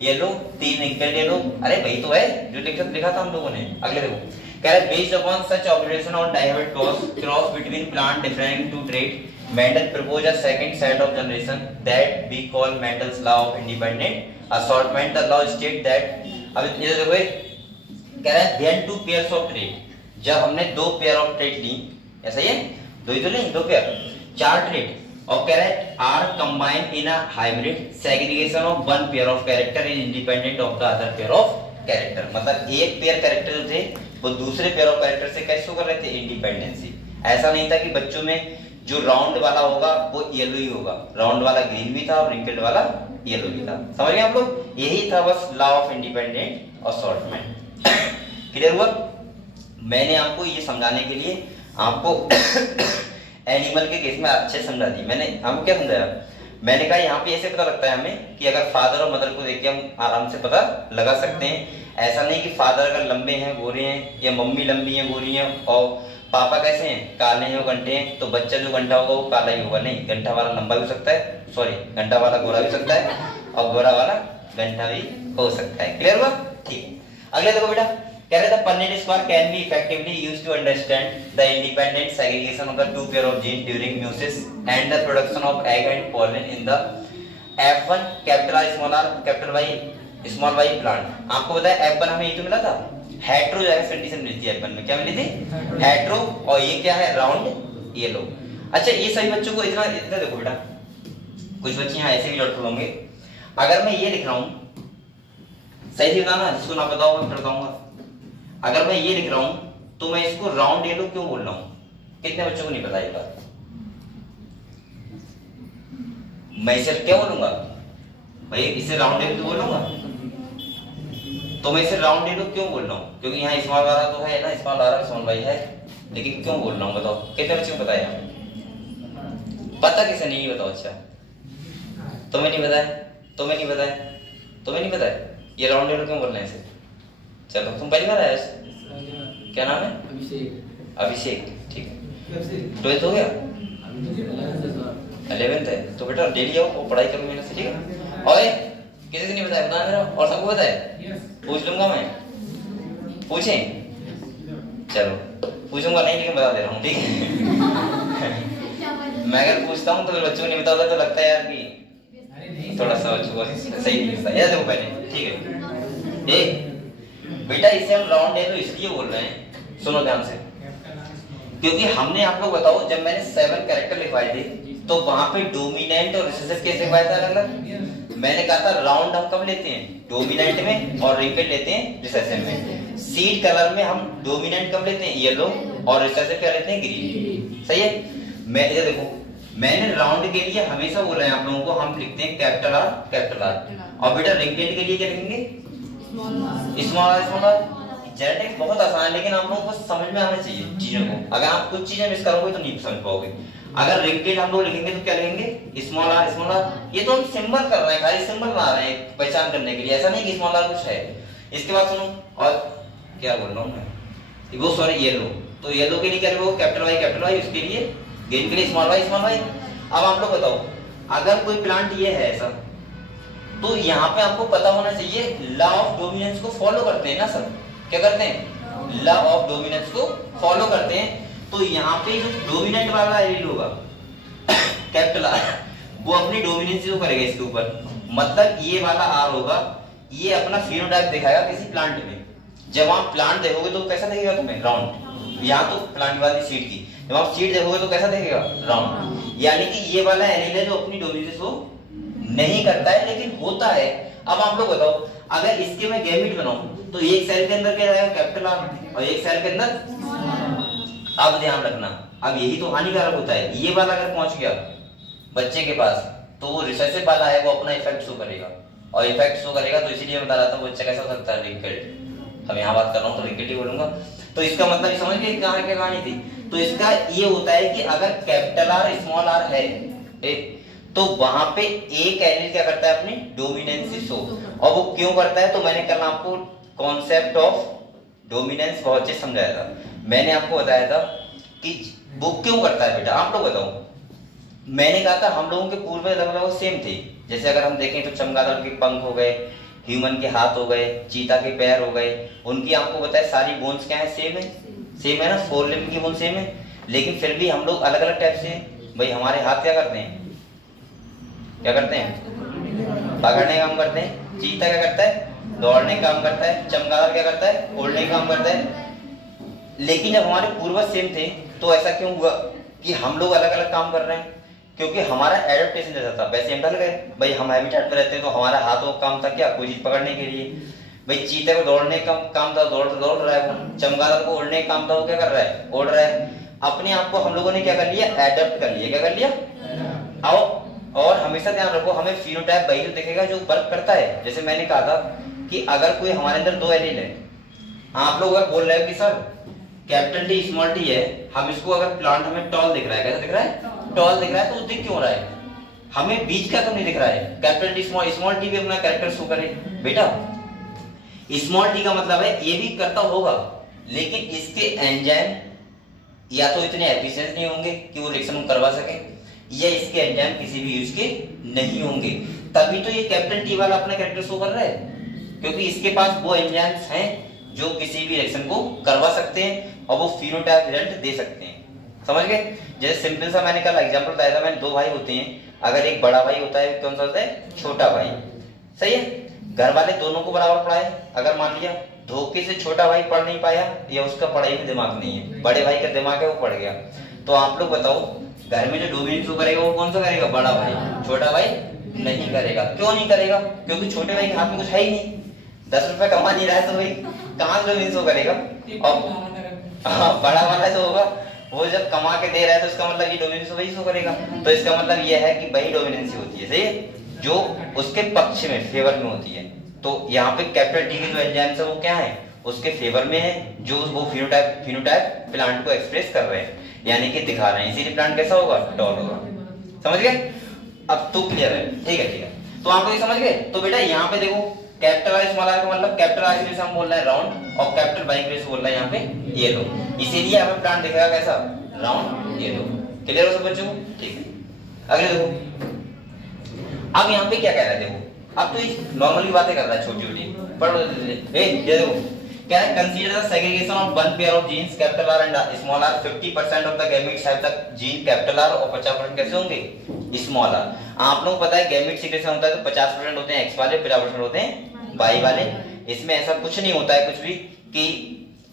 yellow 3 wrinkled yellow. अरे भाई तो है जो लिखा था हम लोगों ने। अगले देखो, कह रहे based upon such observation on dihybrid cross between plant differing two trait, Mendel proposed a second set of generation that we call Mendel's law of independent assortment. The law states that, अब इधर देखो कह रहा है then 2 pairs of trait, जब हमने 2 pair of trait ली, ऐसा ही है, 2 ही तो नहीं, 2 पेयर, 4 ट्रेट, और कह रहा है are combined in a hybrid segregation of 1 pair of character is independent of the other pair of character. मतलब एक पेयर कैरेक्टर जो थे वो दूसरे पेयर ऑफ कैरेक्टर से कैसे शो कर रहे थे, इंडिपेंडेंसी। ऐसा नहीं था कि बच्चों में जो राउंड वाला होगा वो येलो ही होगा, राउंड वाला ग्रीन भी था और रिंकल्ड वाला येलो भी था। समझ गए आप लोग? यही था बस law of independent assortment. Clear हुआ? मैंने आपको ये समझाने के लिए आपको एनिमल के केस में अच्छे समझा दी। मैंने आपको क्या समझाया? मैंने कहा यहाँ पे ऐसे पता लगता है हमें कि अगर फादर और मदर को देख के हम आराम से पता लगा सकते हैं। ऐसा नहीं कि फादर अगर लंबे हैं गोरे हैं या मम्मी लंबी है गोरी है और पापा कैसे हैं काले हैं और घंटे हैं, तो बच्चा जो घंटा होगा वो काला ही होगा। नहीं, घंटा वाला लंबा भी हो सकता है, सॉरी घंटा वाला गोरा भी हो सकता है और गोरा वाला घंटा भी हो सकता है। क्लियर हुआ? ठीक है, अगले देखो बेटा, कह रहे थे Punnett square can be effectively used to understand the independent segregation of the 2 pair of genes during meiosis and the production of egg and pollen in the F1 capital R small r capital Y small y plant। आपको बताया F1 हमें ये तो मिला था, hetero जो है condition मिली थी F1 में, क्या मिली थी? हेट्रो, और ये क्या है? Round yellow. अच्छा, ये सभी बच्चों को इतना इतना देखो बेटा, कुछ बच्चे यहाँ ऐसे भी डॉक्टर होंगे। अगर मैं ये लिख रहा हूँ, सही से बताना, जिसको ना बताओ मैं बताऊंगा। अगर मैं ये लिख रहा हूं तो मैं इसको राउंड येलो क्यों बोल रहा हूं? कितने बच्चों को नहीं पता ये बात? मैं इसे क्या बोलूंगा भाई? इसे राउंड येलो क्यों बोलूंगा? तो मैं इसे राउंड येलो क्यों बोल रहा हूं? क्योंकि यहाँ स्मॉल वाला तो है ना, स्मॉल आर स्मॉल वाई है, लेकिन क्यों बोल रहा हूं बताओ? कितने बच्चों को पता है? पता किसे नहीं बताओ? अच्छा, तुम्हें नहीं बताया, तुम्हें नहीं बताया, तुम्हें नहीं बताया ये राउंड येलो क्यों बोल रहे हैं इसे? चलो, तुम पहली बार आए? क्या नाम है? अभिषेक। अभिषेक, ठीक है। 12th हो गया? 11th है तो बेटा डेली आओ और पढ़ाई करो मेहनत से, ठीक है? और किसी से नहीं बताया? बता मेरा, और सबको बताया? पूछ लूंगा मैं, पूछें? चलो पूछूंगा नहीं, लेकिन बता दे रहा हूँ, ठीक है? मैं अगर पूछता हूँ तो फिर बच्चों को नहीं बताता तो लगता है यार कि थोड़ा सा बच्चों को सही नहीं लगता। याद रखो पहले, ठीक है? एक बेटा इसे हम राउंड येलो इसलिए बोल रहे हैं, सुनो ध्यान से, क्योंकि हमने आप लोग बताओ जब मैंने 7 कैरेक्टर लिखवाए थे तो वहां पे डोमिनेंट और रिसेसिव कैसे लिखवाया था अलग? मैंने कहा था राउंड हम कब लेते हैं? डोमिनेंट में, और रिंकल लेते हैं रिसेसिव में। सीड कलर में हम डोमिनेंट कब लेते हैं? येलो, और रिसेसिव क्या लेते हैं? ग्रीन। सही है? मैं ये देखो, मैंने राउंड के लिए हमेशा बोल रहे हैं आप लोगों को, हम लिखते हैं कैपिटल आर, और बेटा रिंकल के लिए क्या लिखेंगे? Small are. जेनेटिक्स बहुत आसान है, लेकिन आप लोगों को समझ में आना चाहिए चीजों को। अगर आप कुछ चीजें मिस करोगे तो नहीं समझ पाओगे। अगर रिंकल हम लोग लिखेंगे तो क्या लिखेंगे? Small r, small r. ये तो हम सिंबल कर रहे हैं, खाली सिंबल बना रहे हैं पहचान करने के लिए, ऐसा नहीं कि स्मॉल आर कुछ है। इसके बाद सुनो, और क्या बोल रहा हूँ मैं, वो सॉरी येलो, तो येलो के लिए क्या लिखोगे? कैपिटल वाई, उसके लिए ग्रीन के लिए स्मॉल वाई। अब आप लोग बताओ, अगर कोई प्लांट ये है ऐसा, तो यहाँ पे आपको पता होना चाहिए लॉ ऑफ डोमिनेंस को फॉलो करते हैं ना सब? क्या करते हैं? लॉ ऑफ डोमिनेंस को फॉलो करते हैं। तो यहाँ पे जो डोमिनेंट वाला एलील होगा कैपिटल आर, वो अपनी डोमिनेंस जो करेगा इसके ऊपर, मतलब ये वाला आर होगा, ये अपना फिनोटाइप दिखाएगा किसी प्लांट में। जब आप प्लांट देखोगे तो कैसा दिखेगा तुम्हें? राउंड। यहाँ तो प्लांट वाली सीड की, जब आप सीड देखोगे तो कैसा दिखेगा? राउंड। यानी कि ये वाला एलील है जो अपनी डोमिनेंस को नहीं करता है, लेकिन होता है। अब आप लोग बताओ, अगर इसके मैं गैमेट बनाऊं तो एक सेल के अंदर क्या रहेगा? कैपिटल आर, और एक सेल के अंदर, अब ध्यान रखना, अब यही तो हानिकारक होता है। ये वाला अगर पहुंच गया बच्चे के पास तो वो रिसेसिव वाला है, वो अपना इफेक्ट शो करेगा, और इफेक्ट शो करेगा तो इसीलिए बता रहा था बच्चा कैसा हो सकता है? रिंकल्ड। अब यहाँ बात कर रहा हूँ तो रिंकल्ड ही बोलूंगा। तो इसका मतलब समझ गए कहाँ क्या कहानी थी? तो इसका ये होता है कि अगर कैपिटल आर स्मॉल आर है तो वहां पे एक एलील क्या करता है? अपनी डोमिनेंस शो। और वो क्यों करता है? तो मैंने कल आपको कॉन्सेप्ट ऑफ डोमिनेंस बहुत अच्छे समझाया था। मैंने आपको बताया था कि वो क्यों करता है बेटा, आप लोग बताओ। मैंने कहा था हम लोगों के पूर्वज लगभग सेम थे। जैसे अगर हम देखें तो चमगादड़ के पंख हो गए, ह्यूमन के हाथ हो गए, चीता के पैर हो गए, उनकी आपको बताया सारी बोन्स क्या है? सेम है, सेम है ना, 4 लिम्ब की बोन सेम है। लेकिन फिर भी हम लोग अलग अलग टाइप से हैं। भाई हमारे हाथ क्या करते हैं? क्या करते हैं? पकड़ने का काम करते हैं। चीता क्या करता है? दौड़ने का काम करता है। चमगादड़ क्या करता है? उड़ने का काम करता है। लेकिन जब हमारे पूर्वज सेम थे तो ऐसा क्यों हुआ कि हम लोग अलग अलग काम कर रहे हैं? क्योंकि हमारा एडेप्टेशन जैसा था, वैसे हम ढल गए। भाई हम हैबिटेट में रहते हैं तो हमारा हाथों का काम था क्या, कोई चीज पकड़ने के लिए। भाई चीते को दौड़ने का काम था, दौड़ रहा है वो। चमगादड़ को उड़ने का काम था, वो क्या कर रहा है, उड़ रहा है। अपने आप को हम लोगों ने क्या कर लिया, एडेप्ट कर लिया। क्या कर लिया? आओ, और हमेशा ध्यान रखो, हमें फिनोटाइप वही तो दिखेगा जो वर्क करता है। जैसे मैंने कहा था कि अगर कोई हमारे अंदर दो एलील है, आप लोग अगर बोल रहे हो कि sir capital T small T है, हम इसको अगर प्लांट हमें टॉल दिख रहा है, कैसा दिख रहा है, टॉल दिख रहा है, तो दिख क्यों रहा है? हमें बीच का तो नहीं दिख रहा है। कैपिटल टी स्मॉल टी भी अपना कैरेक्टर शो करे बेटा। स्मॉल टी का मतलब है ये भी करता होगा, लेकिन इसके एंजाइम या तो इतने एफिशिएंट नहीं होंगे कि वो रिएक्शन करवा सके, या इसके एंजाइम किसी भी यूज के नहीं होंगे। तभी तो ये कैपिटल टी वाला अपना कैरेक्टर शो कर रहा है, क्योंकि इसके पास वो एंजाइम्स हैं जो किसी भी रिएक्शन को करवा सकते हैं और वो फिनोटाइप रिजल्ट दे सकते हैं। समझ गए? जैसे सिंपल सा मैंने कल एग्जांपल बताया था, मैंने दो भाई होते हैं, अगर एक बड़ा भाई होता है, कौन सा होता है, छोटा भाई, सही है। घर वाले दोनों को बराबर पढ़ाए, अगर मान लिया धोखे से छोटा भाई पढ़ नहीं पाया या उसका पढ़ाई में दिमाग नहीं है, बड़े भाई का दिमाग है वो पढ़ गया, तो आप लोग बताओ घर में जो डोमिनेंस शो करेगा वो कौन सा करेगा, बड़ा भाई। छोटा भाई नहीं करेगा। क्यों नहीं करेगा? क्योंकि छोटे भाई के हाथ में कुछ है ही नहीं, 10 रुपए कमा नहीं रहा है, तो भाई कहां से डोमिनेंस शो करेगा? और बड़ा वाला तो होगा, वो जब कमा के दे रहा है तो इसका मतलब ये डोमिनेंस वही शो करेगा। तो इसका मतलब ये है कि वही डोमिनेंस होती है, सही है, जो उसके पक्ष में, फेवर में होती है। तो यहाँ पे कैपिटल टी के जो एंजाइम्स है वो क्या है, उसके फेवर में है, जो वो फिनोटाइप प्लांट को एक्सप्रेस कर रहे हैं, यानी कि दिखा रहे हैं। इसीलिए प्लांट कैसा होगा, टॉल होगा। समझ गए? अब तो क्लियर है, ठीक है। तो आप लोग समझ गए? तो बेटा यहाँ पे देखो, कैपिटल आर स्मॉल आर का मतलब कैपिटल आर के हम बोल रहे हैं राउंड, और कैपिटल वाई के बोल रहे हैं यहाँ पे येलो। इसीलिए हमें प्लांट दिखेगा कैसा, राउंड येलो। क्लियर हो सब बच्चों को? ठीक है। अगले देखो, अब यहाँ पे क्या कह रहा है, देखो अब तो नॉर्मली बातें कर रहा है, छोटी छोटी पढ़ ये देखो क्या है, consider the segregation of one pair of genes capital R and small r, 50% of the gametes have the gene capital R, और 50% कैसे होंगे, स्मॉल आर। आप लोगों को पता है गैमेट सीक्रेशन होता है तो 50% होते हैं एक्स वाले, 50% होते हैं वाई वाले। इसमें ऐसा कुछ नहीं होता है कुछ भी, कि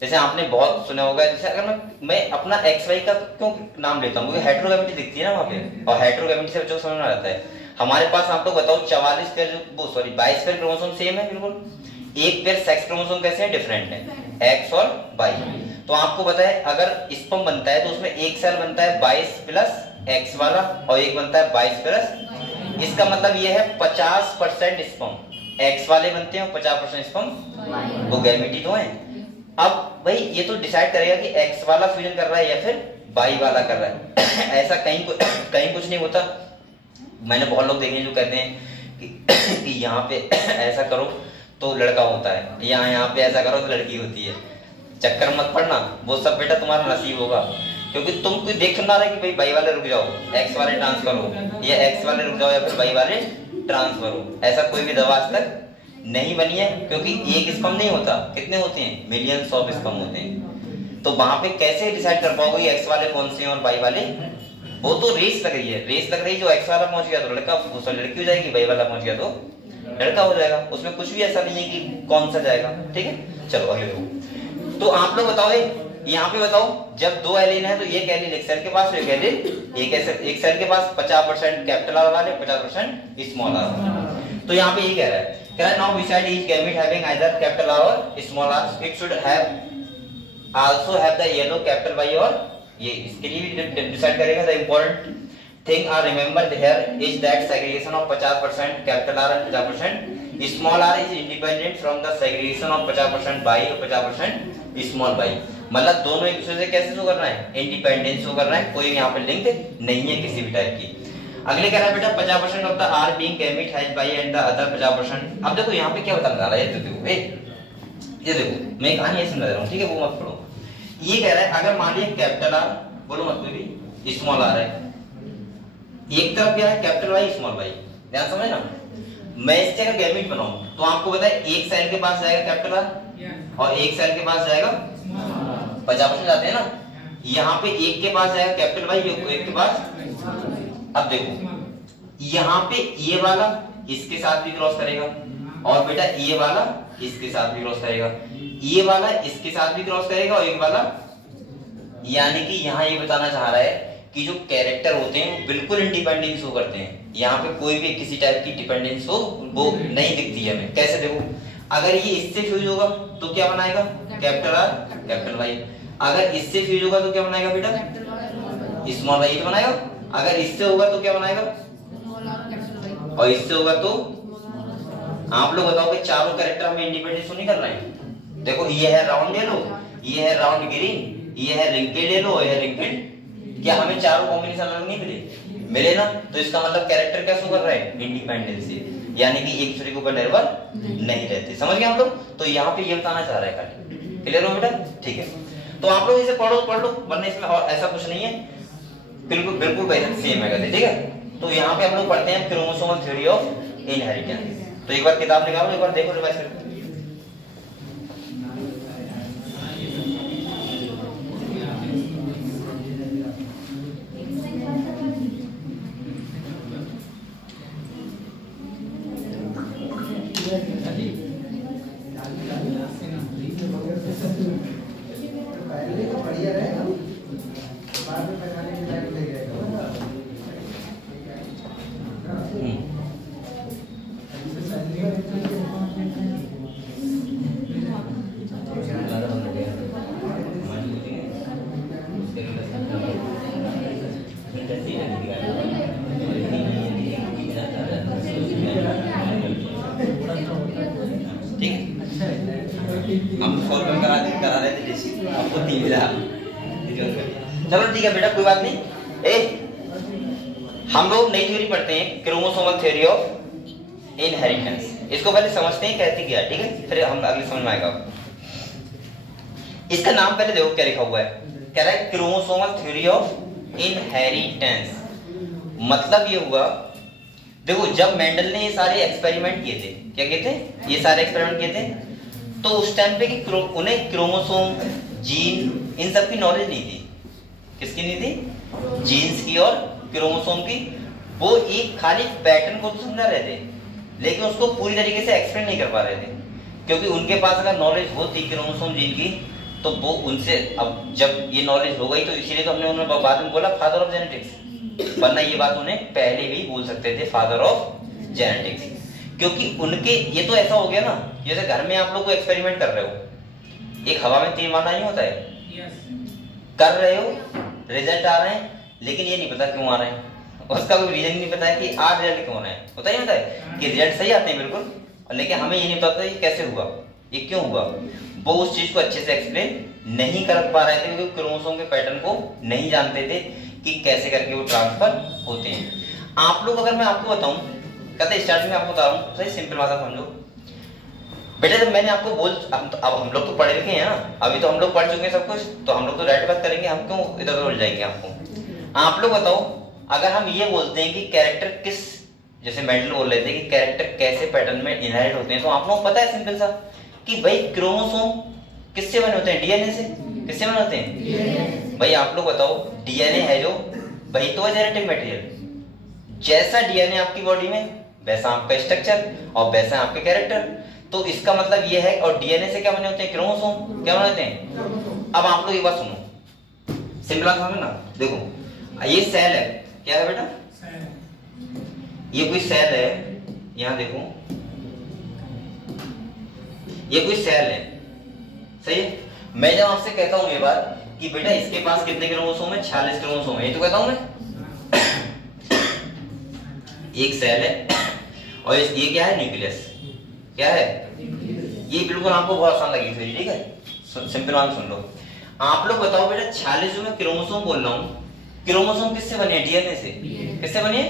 जैसे आपने बहुत सुना होगा, जैसे अगर मैं अपना एक्स वाई का क्यों नाम लेता हूँ, क्योंकि हेटेरोगैमेटी दिखती है ना वहां पे, और हेटेरोगैमेटी से बच्चों को समझ में आता है। हमारे पास आप लोग बताओ 44 पेयर, वो सॉरी 22 पेयर क्रोमोसोम सेम है बिल्कुल, एक पेयर सेक्स क्रोमोसोम कैसे है, डिफरेंट है, एक्स और वाई। तो आपको पता है अगर स्पर्म बनता है तो उसमें एक सेल बनता है 22 प्लस एक्स वाला, और एक बनता है 22 प्लस, इसका मतलब ये है 50% स्पर्म एक्स वाले बनते हैं और 50% स्पर्म वो गैमेटी तो है। अब भाई ये तो डिसाइड करेगा कि एक्स वाला फ्यूजन कर रहा है या फिर वाई वाला कर रहा है। ऐसा कहीं कुछ नहीं होता। मैंने बहुत लोग देखे जो कहते हैं कि यहाँ पे ऐसा करो तो लड़का होता है, यहाँ पे ऐसा करो तो लड़की होती है। चक्कर मत पड़ना, वो सब बेटा तुम्हारा नसीब होगा, क्योंकि तुम कोई देख ना रहे कि भाई वाई वाले रुक जाओ, एक्स वाले ट्रांसफर हो, या एक्स वाले रुक जाओ या फिर वाई वाले ट्रांसफर हो। ऐसा कोई भी दवा आज तक नहीं बनी है, क्योंकि एक स्पर्म नहीं होता, कितने होते हैं, मिलियंस ऑफ स्पर्म होते हैं। तो वहां पे कैसे डिसाइड कर पाओगे एक्स वाले कौन से हैं और वाई वाले? वो तो रेस लग रही है, जो एक्स वाला पहुंच गया तो लड़का, वो लड़की हो जाएगी, वाई वाला पहुंच गया तो लड़का हो जाएगा। उसमें कुछ भी ऐसा नहीं है कि कौन सा जाएगा। ठीक है, चलो अगले लोग। तो आप लोग बताओ, यहाँ पे बताओ, जब दो एलीन है तो एक एलीन एक सेल के पास, एक एलीन एक सेल के पास 50% कैपिटल आर वाले, 50% स्मॉल आर। तो यहाँ पे ये कह रहा है now beside each gamete having either capital R और small R, it should have also have the yellow capital Y, और ये इसके लिए भी डिसाइड करेगा। The important thing are remembered here is that segregation of 50% capital R and 50% small r is independent from the segregation of 50% y और 50% small y। मतलब दोनों एक दूसरे से कैसे शो कर रहा है, इंडिपेंडेंस शो कर रहा है, कोई यहाँ पे लिंक नहीं है किसी भी टाइप की। अगले कह रहा है बेटा 50% of the r being gamete has y and the other 50%। अब देखो यहाँ पे क्या बताने जा रहा है, ये देखो मैं कहानी ऐसे समझा रहा हूँ, ठीक है, वो मत पढ़ो। ये कह रहा है अगर मान लिया कैपिटल R, बोलो मत भी, स्मॉल r है, एक तरफ क्या है कैपिटल वाई स्मॉल वाई, ध्यान समझे ना। मैं इससे अगर गैमेट बनाऊं तो आपको पता है एक सेल के पास जाएगा कैपिटल आर और एक सेल के पास जाएगा 50% जाते हैं ना। यहाँ पे एक के पास जाएगा कैपिटल वाई, एक के पास। अब देखो यहाँ पे ये वाला इसके साथ भी क्रॉस करेगा, और बेटा ये वाला इसके साथ भी क्रॉस करेगा, ये वाला इसके साथ भी क्रॉस करेगा, और एक वाला यानी कि यहाँ ये बताना चाह रहा है कि जो कैरेक्टर होते हैं वो बिल्कुल इंडिपेंडेंस शो करते हैं। यहाँ पे कोई भी किसी टाइप की डिपेंडेंस हो वो नहीं दिखती है हमें। कैसे देखो, अगर ये इससे फ्यूज होगा तो क्या बनाएगा, कैपिटल आर कैपिटल वाई। अगर इससे फ्यूज होगा तो क्या बनाएगा बेटा, स्मॉल वाई बनाएगा। अगर इससे होगा तो क्या बनाएगा, और इससे होगा तो। आप लोग बताओ कि चारों कैरेक्टर हमें इंडिपेंडेंस शो नहीं कर रहे हैं। देखो ये है राउंड येलो, ये है राउंड ग्रीन, ये है रिंकेड येलो, ये है रिंकेड। क्या हमें चारों कॉम्बिनेशन अलग नहीं मिले ना? तो इसका मतलब कैरेक्टर क्या शो कर रहा है, इंडिपेंडेंसी, यानी कि एक दूसरे के ऊपर निर्भर नहीं रहते। समझ गए हम लोग? तो यहाँ पे ये बताना चाह रहा है खाली। क्लियर हो बेटा? ठीक है, तो आप लोग इसे पढ़ लो, वरना इसमें और ऐसा कुछ नहीं है, बिल्कुल बिल्कुल वैसे सेम है। ठीक है, तो यहाँ पे हम लोग पढ़ते हैं क्रोमोसोमल थ्योरी ऑफ इनहेरिटेंस। तो एक बार किताब निकालो, एक बार देखो, रिवाइज करो। चलो ठीक है बेटा, कोई बात नहीं। हम लोग नई थ्योरी पढ़ते हैं, क्रोमोसोमल थ्योरी ऑफ इनहेरिटेंस। इसको पहले समझते हैं कहती क्या, ठीक है, फिर हम अगले समझ में आएगा। इसका नाम पहले देखो क्या लिखा हुआ है, कह रहा है क्रोमोसोमल थ्योरी ऑफ इनहेरिटेंस। मतलब ये हुआ, देखो जब मेंडल ने ये सारे एक्सपेरिमेंट किए थे, क्या किए थे, ये सारे एक्सपेरिमेंट किए थे, तो उस टाइम पे कि उन्हें क्रोमोसोम, जीन, इन सब की नॉलेज नहीं थी। किसकी नहीं थी, जीन्स की और क्रोमोसोम की। वो एक खाली पैटर्न को तो समझा रहे थे, लेकिन उसको पूरी तरीके से एक्सप्लेन नहीं कर पा रहे थे, क्योंकि उनके पास अगर नॉलेज होती क्रोमोसोम जीन की तो वो उनसे, अब जब ये नॉलेज हो गई तो इसीलिए तो हमने उन्हें बाद में बोला फादर ऑफ जेनेटिक्स, वरना ये बात उन्हें पहले भी बोल सकते थे फादर ऑफ जेनेटिक्स, क्योंकि उनके ये तो ऐसा हो गया ना, जैसे घर में आप लोग को एक्सपेरिमेंट कर रहे हो, एक हवा में तीर मारना नहीं होता है, कर रहे हो, रिजल्ट आ रहे हैं, लेकिन ये नहीं पता क्यों आ रहे हैं, उसका कोई रीजन नहीं पता है कि आज रिजल्ट क्यों रहे हैं। होता ही होता है कि रिजल्ट सही आते हैं बिल्कुल, लेकिन हमें ये नहीं पता ये कैसे हुआ, ये क्यों हुआ। वो उस चीज को अच्छे से एक्सप्लेन नहीं कर पा रहे थे, क्योंकि क्रोमोसोम के पैटर्न को नहीं जानते थे कि कैसे करके वो ट्रांसफर होते हैं। आप लोग, अगर मैं आपको बताऊं, कहते स्टार्टिंग में आपको बता रहा हूं, सही सिंपल भाषा समझो बेटा। जब मैंने आपको अब हम लोग तो पढ़े लिखे हैं ना, अभी तो हम लोग पढ़ चुके हैं सब कुछ, तो हम लोग तो डायरेक्ट बात करेंगे, हम क्यों इधर उधर उलझ जाएंगे आपको। आप लोग बताओ, अगर हम ये बोलते हैं कि कैरेक्टर किस, जैसे मेंडल बोल रहे थे कि कैरेक्टर कैसे पैटर्न में इनहेरिट होते हैं, तो आप लोगों को पता है सिंपल सा कि भाई क्रोमोसोम किससे बने होते हैं, डीएनए से। किससे बने होते हैं भाई, आप लोग बताओ, डीएनए है जो, वही तो है जेनेटिक मटेरियल। जैसा डीएनए आपकी बॉडी में, वैसा आपका स्ट्रक्चर और वैसा आपके कैरेक्टर। तो इसका मतलब ये है, और डीएनए से क्या बने होते हैं, क्रोमोसोम क्या बने होते हैं। अब आप लोग एक बात सुनो, सिंपल समझो ना, देखो ये सेल है, क्या है बेटा, ये कोई सेल है, यहां देखो ये कोई सेल है, सही है। मैं जब आपसे कहता हूं ये बात कि बेटा इसके पास कितने क्रोमोसोम है, 46 क्रोमोसोम है, ये तो कहता हूं मैं। एक सेल है और ये क्या है, न्यूक्लियस। क्या है ये, बिल्कुल आपको बहुत आसान लगी थी, ठीक है, सिंपल वन सुन लो। आप लोग बताओ बेटा, 46 जो मैं क्रोमोसोम बोल रहा हूँ, क्रोमोसोम किससे बने, डीएनए से। किससे बने,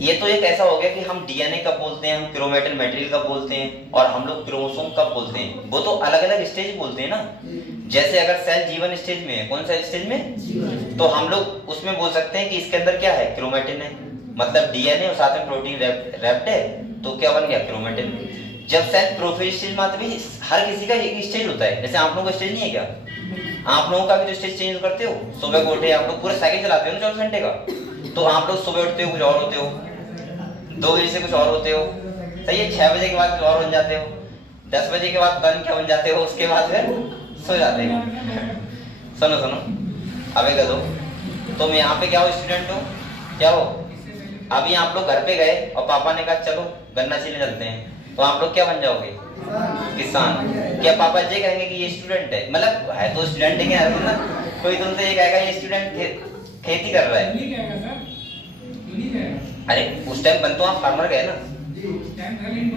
ये तो एक ऐसा हो गया कि हम डीएनए कब बोलते हैं, हम क्रोमेटिन मटेरियल कब बोलते हैं, और हम लोग क्रोमोसोम कब बोलते हैं, वो तो अलग अलग स्टेज बोलते हैं ना। जैसे अगर सेल जीवन स्टेज में है, कौन सा स्टेज में, तो हम लोग उसमें बोल सकते हैं कि इसके अंदर क्या है, क्रोमेटिन है, मतलब डीएनए और साथ में प्रोटीन रैप्ड है, तो क्या बन गया, क्रोमेटिन। जब सेल प्रोफेज स्टेज में आते हैं, हर किसी का एक स्टेज होता है, जैसे आप लोगों का स्टेज नहीं है क्या, आप लोगों का भी तो स्टेज चेंज करते हो। सुबह को उठे, आप लोग पूरा साइकिल चलाते हो ना 24 घंटे का, तो आप लोग सुबह उठते हो कुछ और होते हो, 2 बजे से कुछ और होते हो, सही है, 6 बजे के बाद कुछ और बन जाते हो, 10 बजे के बाद पता नहीं क्या बन जाते हो, उसके बाद फिर सो जाते हो। सुनो सुनो, अबे गधो, तुम यहाँ पे क्या हो, स्टूडेंट हो, क्या हो? अभी आप लोग घर पे गए और पापा ने कहा चलो गन्ना छीलने चलते हैं, तो आप लोग क्या बन जाओगे? किसान। क्या पापा जी कहेंगे कि ये स्टूडेंट है, मतलब है तो स्टूडेंट है क्या ना, कोई तुमसे ये कहेगा ये स्टूडेंट खेती कर रहा है? अरे उस टाइम बन तो आप फार्मर गए ना।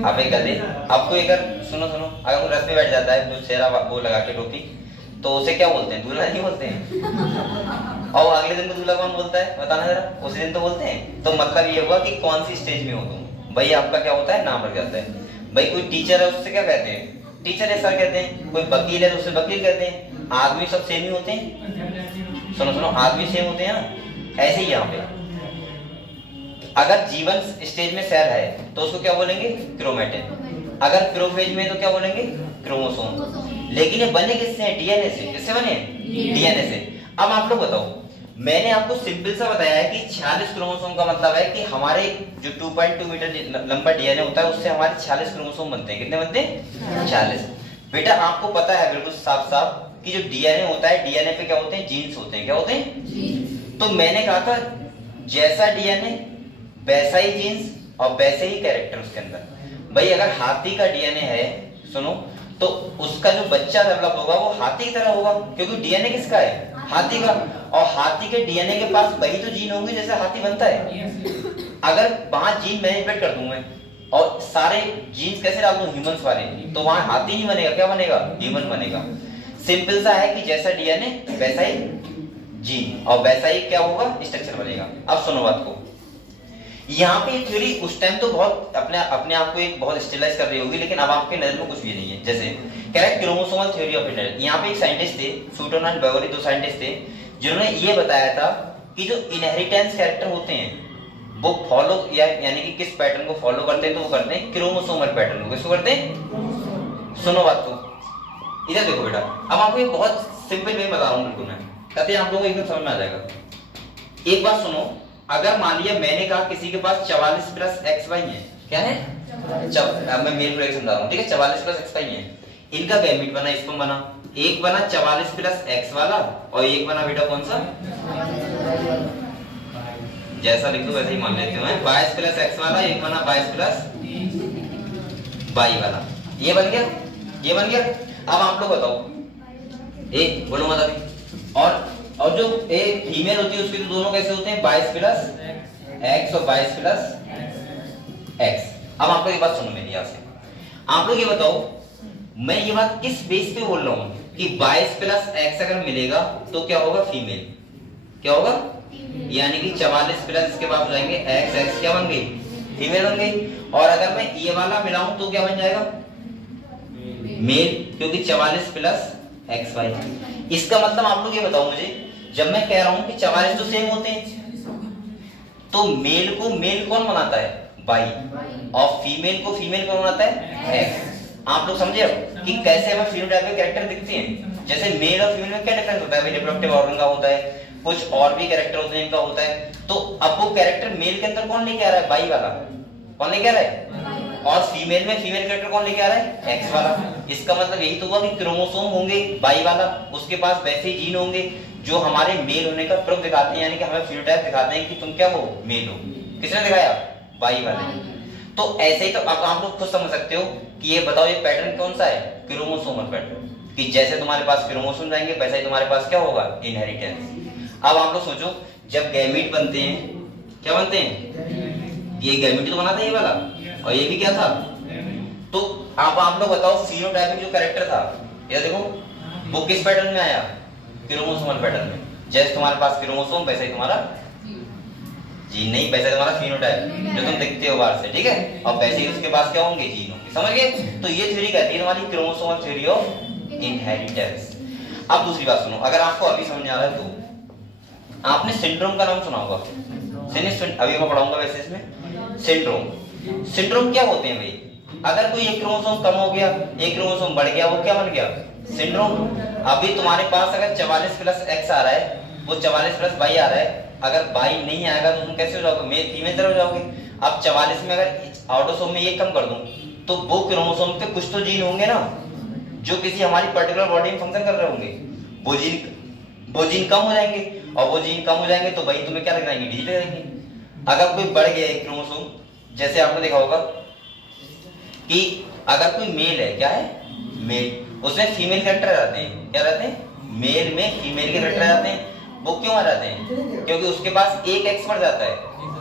अब एक गधे, आपको एक सुनो सुनो, अगर रस पे बैठ जाता है जो चेहरा वो लगा के टोपी, तो उसे क्या बोलते हैं? दूल्हा नहीं बोलते हैं। और अगले दिन को दूल्हा कौन बोलता है बताना जरा? उसी दिन तो बोलते हैं। तो मतलब ये हुआ कि कौन सी स्टेज में हो तुम, भाई आपका क्या होता है, नाम रख जाता है। भाई कोई टीचर है उससे क्या कहते हैं? टीचर है सर कहते हैं। कोई वकील है तो उससे वकील कहते हैं। आदमी सब सेम ही होते हैं। सुनो सुनो, आदमी सेम होते हैं ना, ऐसे ही यहाँ पे अगर जीवन स्टेज में सेल है तो उसको क्या बोलेंगे? क्रोमेटिन। अगर प्रोफेज में तो क्या बोलेंगे? क्रोमोसोम। लेकिन ये बने किससे हैं? डीएनए से। किससे बने? डीएनए से। अब आप लोग बताओ, मैंने आपको सिंपल सा बताया है कि 46 क्रोमोसोम का मतलब है कि हमारे जो 2.2 मीटर लंबा डीएनए होता है उससे हमारे 46 क्रोमोसोम बनते हैं। कितने बनते हैं? 46। बेटा आपको पता है बिल्कुल साफ साफ कि जो डीएनए होता है, डीएनए पे क्या होते हैं? जीन्स होते हैं। क्या होते हैं? तो मैंने कहा था जैसा डीएनए वैसा ही जीन्स और वैसे ही कैरेक्टर उसके अंदर। भाई अगर हाथी का डीएनए है, सुनो, तो उसका जो बच्चा डेवलप होगा वो हाथी की तरह होगा, क्योंकि डीएनए किसका है? हाथी का। और हाथी के डीएनए के पास वही तो जीन होंगे जैसे हाथी बनता है। अगर वहां जीन मैनिपुलेट कर दूं मैं और सारे जीन्स कैसे डाल दूं ह्यूमंस वाले, तो वहां हाथी नहीं बनेगा, क्या बनेगा? ह्यूमन बनेगा। सिंपल सा है कि जैसा डीएनए वैसा ही जीन और वैसा ही क्या होगा? स्ट्रक्चर बनेगा। अब सुनो बात को, यहाँ पे थ्योरी उस टाइम तो बहुत अपने आप को एक बहुत स्टेलाइज कर रही होगी, लेकिन अब आपके नजर में कुछ भी नहीं है। जैसे कह रहे क्रोमोसोमल थ्योरी ऑफ इंटेलिजेंस। यहाँ पे एक साइंटिस्ट थे, सूटन एंड बेवरी, दो साइंटिस्ट थे जिन्होंने ये बताया था कि जो इनहेरिटेंस कैरेक्टर होते हैं वो फॉलो यानी कि किस पैटर्न को फॉलो करते हैं, तो वो करते हैं क्रोमोसोमल पैटर्न को। किसको करते हैं? सुनो बात को, इधर देखो बेटा, अब आपको एक बहुत सिंपल वे बता रहा हूँ बिल्कुल, मैं कहते हैं आप लोगों को एकदम समझ में आ जाएगा। एक बात सुनो, अगर मान लिया मैंने कहा किसी के पास 44 प्लस XY है, क्या है? अब मैं मेल को समझा रहा हूँ, ठीक है? 44 प्लस XY है, इनका गैमीट बना, स्पर्म बना, एक बना 44 प्लस X वाला और एक बना बेटा कौन सा? जैसा लिख दो वैसे ही मान लेते हैं। 22 प्लस X वाला, एक बना 22 प्लस Y वाला। ये बन गया, ये बन गया। अब आप लोग बताओ, एक बोलो मत अभी। और जो एक फीमेल होती है उसके तो दोनों कैसे होते हैं? 22 प्लस X और 22 प्लस X। अब आप लोग एक बात सुनो मेरी यहाँ से, आप लोग ये बताओ मैं ये बात किस बेस पे बोल रहा हूँ कि 22 प्लस X अगर मिलेगा तो क्या होगा? फीमेल। क्या होगा? यानी कि 44 प्लस इसके बाद हो जाएंगे X क्या बन गई? फीमेल बन गई। और अगर मैं ये वाला मिलाऊं तो क्या बन जाएगा? मेल, क्योंकि 44 प्लस XY। इसका मतलब आप लोग ये बताओ मुझे, जब मैं कह रहा हूं कि 44 तो सेम होते हैं, तो मेल को मेल कौन बनाता है? Y, और फीमेल को फीमेल कौन बनाता है? X। आप लोग समझे अब कि कैसे हमें फिनोटाइप के कैरेक्टर दिखते हैं? जैसे मेल और फीमेल में क्या डिफरेंस होता है? रिप्रोडक्टिव ऑर्गन का होता है, कुछ और भी कैरेक्टर होते हैं इनका होता है। तो अब वो कैरेक्टर मेल के अंदर कौन लेके आ रहा है? Y वाला। कौन लेके आ रहा है? और फीमेल में फीमेल कैरेक्टर कौन लेके आ रहा है? X वाला। इसका मतलब यही तो हुआ कि क्रोमोसोम होंगे Y वाला, उसके पास वैसे ही जीन होंगे जो हमारे मेल होने का प्रूफ दिखाते हैं, यानी कि हमें फिनोटाइप दिखाते हैं कि तुम क्या हो? मेल हो। किसने दिखाया? Y वाले। तो ऐसे ही तो अब आप लोग खुद समझ सकते हो कि ये बताओ ये पैटर्न कौन सा है? क्रोमोसोमल पैटर्न, कि जैसे तुम्हारे पास क्रोमोसोम जाएंगे वैसा ही तुम्हारे पास क्या होगा? इनहेरिटेंस। अब आप लोग सोचो, जब गैमीट बनते हैं, क्या बनते हैं? ये गैमीट तो बना था ये वाला, और ये भी क्या था? तो आप लोग बताओ फिनोटाइपिक जो कैरेक्टर था, ये देखो वो किस पैटर्न में आया? क्रोमोसोमल पैटर्न में। जैसे तुम्हारे पास क्रोमोसोम वैसे ही तुम्हारा जीन, नहीं वैसे तुम्हारा फिनोटाइप जो तुम देखते हो बाहर से, ठीक है? और वैसे ही उसके पास क्या होंगे? जीन होंगे। समझ गए? तो ये थ्योरी कहती है तुम्हारी क्रोमोसोमल थ्योरी ऑफ इनहेरिटेंस। अब दूसरी बात सुनो, अगर आपको अभी समझ आ रहा है तो आपने सिंड्रोम का नाम सुना होगा। अभी मैं पढ़ाऊंगा वैसे इसमें सिंड्रोम। सिंड्रोम क्या होते हैं भाई? अगर कोई एक क्रोमोसोम कम हो गया, एक क्रोमोसोम बढ़ गया, वो क्या बन गया? सिंड्रोम। अभी तुम्हारे पास अगर 44 प्लस X आ रहा है, वो 44 प्लस Y आ रहा है, अगर Y नहीं आएगा तो तुम कैसे हो जाओगे? मेल फीमेल तरह हो जाओगे। अब 44 में अगर ऑटोसोम में ये कम कर दूं तो वो क्रोमोसोम पे कुछ तो जीन होंगे ना जो किसी हमारी पर्टिकुलर बॉडी में फंक्शन कर रहे होंगे। वो जीन वो जीन कम हो जाएंगे, और वो जीन कम हो जाएंगे तो वही तुम्हें क्या लगाएंगे, डिजिट लगाएंगे। अगर कोई बढ़ गया एक क्रोमोसोम, जैसे आपने देखा होगा कि अगर कोई मेल है, क्या है मेल, उसमें फीमेल कैरेक्टर आते हैं, क्या रहते हैं, मेल में फीमेल के कैरेक्टर आते हैं। वो क्यों आ जाते हैं, क्योंकि उसके पास एक एक्स बढ़ जाता है,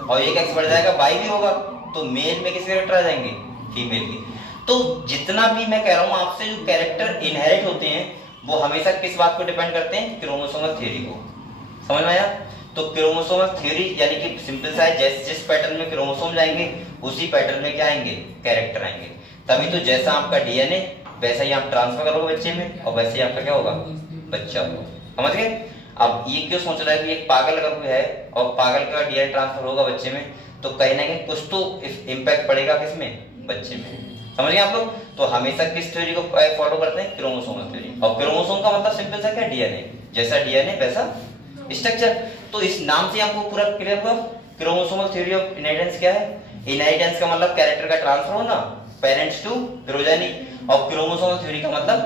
और एक एक्स बढ़ जाएगा वाई भी होगा, तो मेल में किसके कैरेक्टर आ जाएंगे, फीमेल के। तो जितना भी मैं कह रहा हूं आपसे, जो कैरेक्टर इनहेरिट होते हैं वो हमेशा किस बात को डिपेंड करते हैं, क्रोमोसोमल थ्योरी को। समझ में आया? तो क्रोमोसोमल थ्योरी यानी कि सिंपल सा है, जिस पैटर्न में क्रोमोसोम जाएंगे उसी पैटर्न में क्या आएंगे, कैरेक्टर आएंगे। तभी तो जैसा आपका डीएनए वैसा ही आप ट्रांसफर करोगे बच्चे में, और वैसे ही आपका क्या होगा, बच्चा होगा। समझ गए? अब ये क्यों सोच रहा है कि एक पागल अगर कोई है और पागल का डीएनए ट्रांसफर होगा बच्चे में, तो कहीं ना कहीं कुछ तो इम्पैक्ट पड़ेगा किसमें, बच्चे में। समझ गए आप लोग? तो हमेशा किस थ्योरी को फॉलो करते हैं, क्रोमोसोमल थ्योरी। और क्रोमोसोम का मतलब सिंपल सा क्या, डीएनए, जैसा डीएनए वैसा स्ट्रक्चर। तो इस नाम से आपको पूरा क्लियर हुआ। क्रोमोसोमल थ्योरी ऑफ इनहेरिटेंस क्या है, इनहेरिटेंस का मतलब कैरेक्टर का ट्रांसफर होना पेरेंट्स टू प्रोजेनी, और क्रोमोसोमल थ्योरी का मतलब